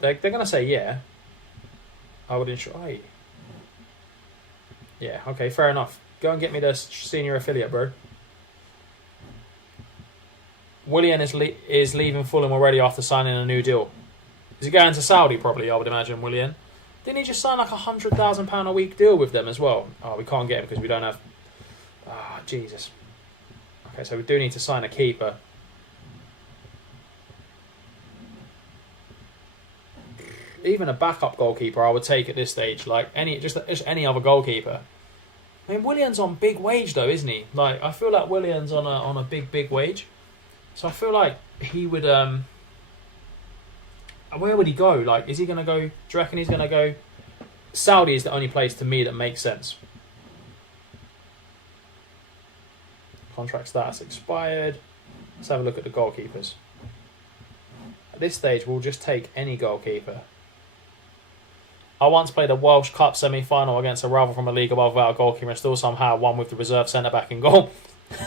They're going to say yeah. I would ensure... Oh, yeah, okay, fair enough. Go and get me the senior affiliate, bro. Willian is leaving Fulham already after signing a new deal. Is he going to Saudi, probably, I would imagine, Willian? Didn't he just sign like £100,000 a week deal with them as well? Oh, we can't get him because we don't have... Ah, oh, Jesus. Okay, so we do need to sign a keeper. Even a backup goalkeeper I would take at this stage. Like, just any other goalkeeper. I mean, Willian's on big wage though, isn't he? Like, I feel like Willian's on a big wage. So I feel like he would... where would he go? Like, is he going to go... Do you reckon he's going to go... Saudi is the only place to me that makes sense. Contract status expired. Let's have a look at the goalkeepers. At this stage, we'll just take any goalkeeper. I once played a Welsh Cup semi-final against a rival from a league above without a goalkeeper and still somehow won with the reserve centre-back in goal.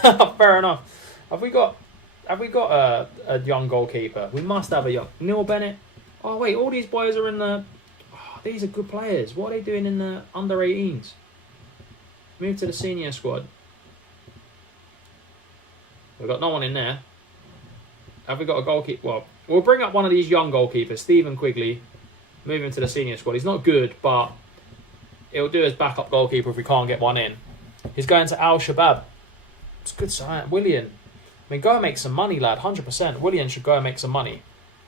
Fair enough. Have we got a young goalkeeper? We must have a young... Neil Bennett. Oh, wait, all these boys are in the... Oh, these are good players. What are they doing in the under-18s? Move to the senior squad. We've got no one in there. Have we got a goalkeeper? Well, we'll bring up one of these young goalkeepers, Stephen Quigley. Move him to the senior squad. He's not good, but it'll do as backup goalkeeper if we can't get one in. He's going to Al Shabab. It's a good sign. Willian. I mean, go and make some money, lad. 100%. Willian should go and make some money.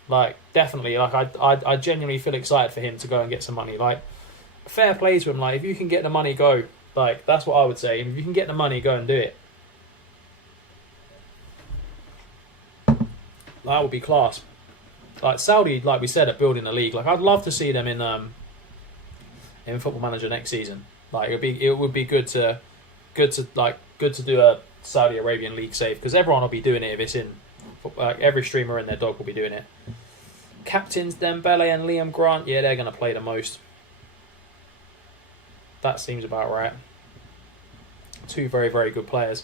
Like, definitely. Like, I genuinely feel excited for him to go and get some money. Like, fair play to him. Like, if you can get the money, go. Like, that's what I would say. If you can get the money, go and do it. That would be class. Like, Saudi, like we said, are building a league. Like, I'd love to see them in Football Manager next season. Like it would be good to do a Saudi Arabian league save, because everyone will be doing it if it's in. Every streamer and their dog will be doing it. Captains Dembele and Liam Grant, yeah, they're going to play the most. That seems about right. Two very, very good players.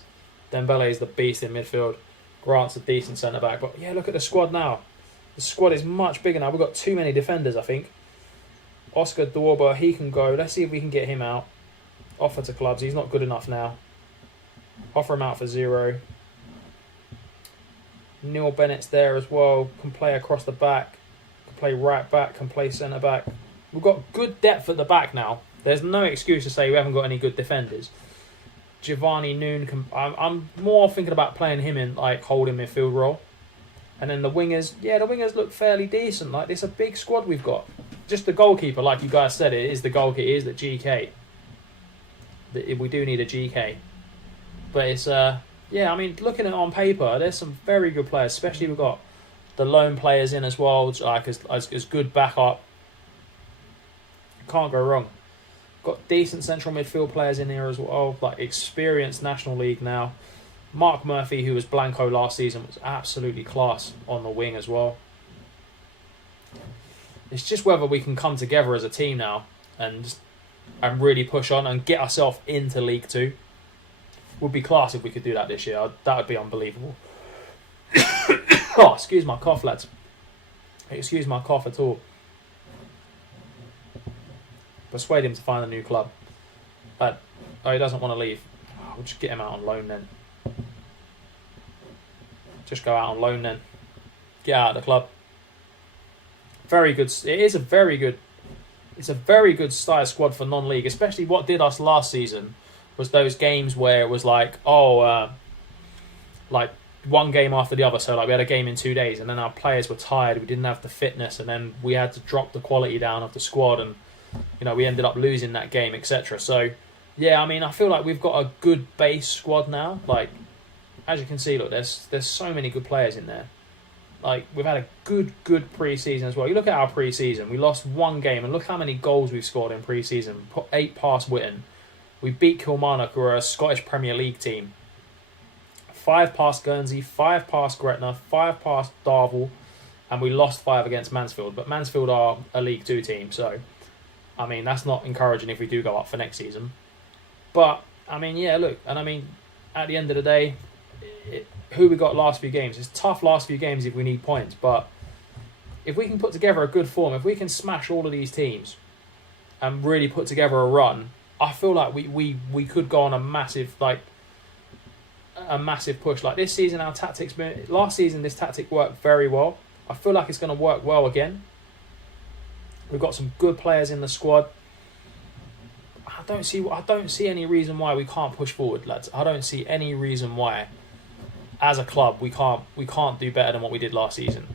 Dembele is the beast in midfield. Grant's a decent centre-back. But yeah, look at the squad now. The squad is much bigger now. We've got too many defenders, I think. Oscar Dorba, he can go. Let's see if we can get him out. Offer to clubs. He's not good enough now. Offer him out for 0. Neil Bennett's there as well. Can play across the back. Can play right back. Can play centre-back. We've got good depth at the back now. There's no excuse to say we haven't got any good defenders. Giovanni Noon, I'm more thinking about playing him in like holding midfield role. And then the wingers, yeah, the wingers look fairly decent. Like, it's a big squad we've got. Just the goalkeeper, like you guys said, it is the goalkeeper, it is the GK. We do need a GK. But it's, yeah, I mean, looking at it on paper, there's some very good players, especially we've got the lone players in as well, like as good backup. Can't go wrong. Got decent central midfield players in here as well, like experienced National League now. Mark Murphy, who was Blanco last season, was absolutely class on the wing as well. It's just whether we can come together as a team now and really push on and get ourselves into League 2. Would be class if we could do that this year. That would be unbelievable. Oh, excuse my cough, lads. Excuse my cough at all. Persuade him to find a new club. But he doesn't want to leave. We'll just get him out on loan then. Just go out on loan then. Get out of the club. Very good. It's a very good starter squad for non-league. Especially what did us last season was those games where it was like, like one game after the other. So like we had a game in 2 days, and then our players were tired. We didn't have the fitness, and then we had to drop the quality down of the squad, and we ended up losing that game, etc. So yeah, I mean, I feel like we've got a good base squad now. Like, as you can see, look, there's so many good players in there. Like, we've had a good pre-season as well. You look at our pre-season, we lost one game, and look how many goals we've scored in pre-season. Put 8 past Witton. We beat Kilmarnock, who are a Scottish Premier League team. 5 past Guernsey, 5 past Gretna, 5 past Darvel, and we lost 5 against Mansfield. But Mansfield are a League 2 team, so I mean, that's not encouraging if we do go up for next season. But, I mean, yeah, look, and I mean, at the end of the day, who we got last few games, it's tough last few games if we need points, but if we can put together a good form, if we can smash all of these teams and really put together a run, I feel like we could go on a massive push. Like this season, last season, this tactic worked very well. I feel like it's going to work well again. We've got some good players in the squad. I don't see any reason why we can't push forward, lads. I don't see any reason why, as a club, we can't do better than what we did last season.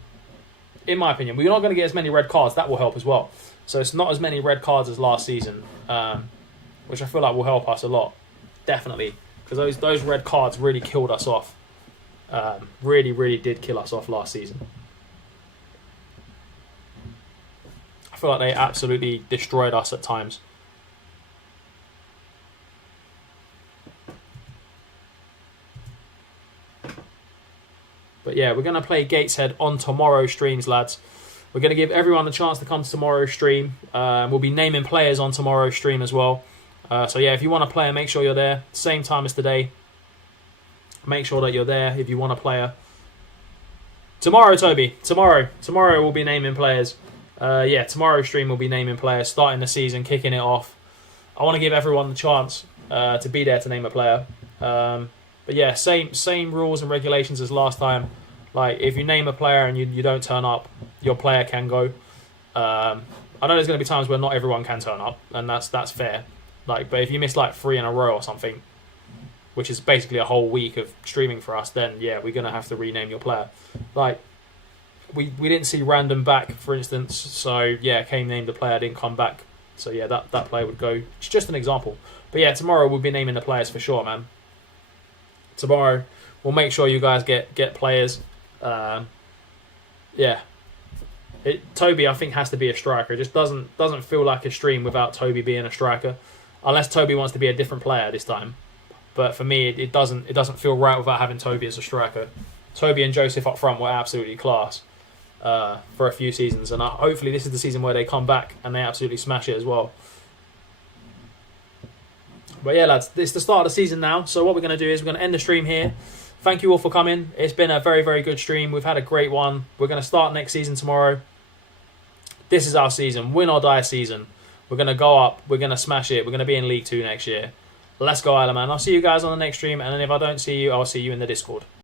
In my opinion, we're not going to get as many red cards. That will help as well. So it's not as many red cards as last season, which I feel like will help us a lot, definitely, because those red cards really killed us off. Really did kill us off last season. I feel like they absolutely destroyed us at times. But yeah, we're going to play Gateshead on tomorrow's streams, lads. We're going to give everyone a chance to come to tomorrow's stream. We'll be naming players on tomorrow's stream as well. So yeah, if you want a player, make sure you're there. Same time as today. Make sure that you're there if you want a player. Tomorrow, Toby. Tomorrow we'll be naming players. Yeah, tomorrow's stream will be naming players, starting the season, kicking it off. I want to give everyone the chance to be there to name a player. But yeah, same rules and regulations as last time. Like, if you name a player and you don't turn up, your player can go. I know there's going to be times where not everyone can turn up, and that's fair. Like, but if you miss like 3 in a row or something, which is basically a whole week of streaming for us, then yeah, we're going to have to rename your player. Like, we didn't see Random back, for instance, so yeah, Kane named the player, didn't come back. So yeah, that player would go. It's just an example. But yeah, tomorrow we'll be naming the players for sure, man. Tomorrow we'll make sure you guys get players. Yeah. Toby, I think, has to be a striker. It just doesn't feel like a stream without Toby being a striker. unless Toby wants to be a different player this time. But for me, it doesn't feel right without having Toby as a striker. Toby and Joseph up front were absolutely class for a few seasons, and hopefully this is the season where they come back and they absolutely smash it as well. But yeah, lads, it's the start of the season now, so what we're going to do is we're going to end the stream here. Thank you all for coming. It's been a very, very good stream. We've had a great one. We're going to start next season tomorrow. This is our season, win or die season. We're going to go up. We're going to smash it. We're going to be in League 2 next year. Let's go, Isle of Man. I'll see you guys on the next stream, and then if I don't see you, I'll see you in the Discord.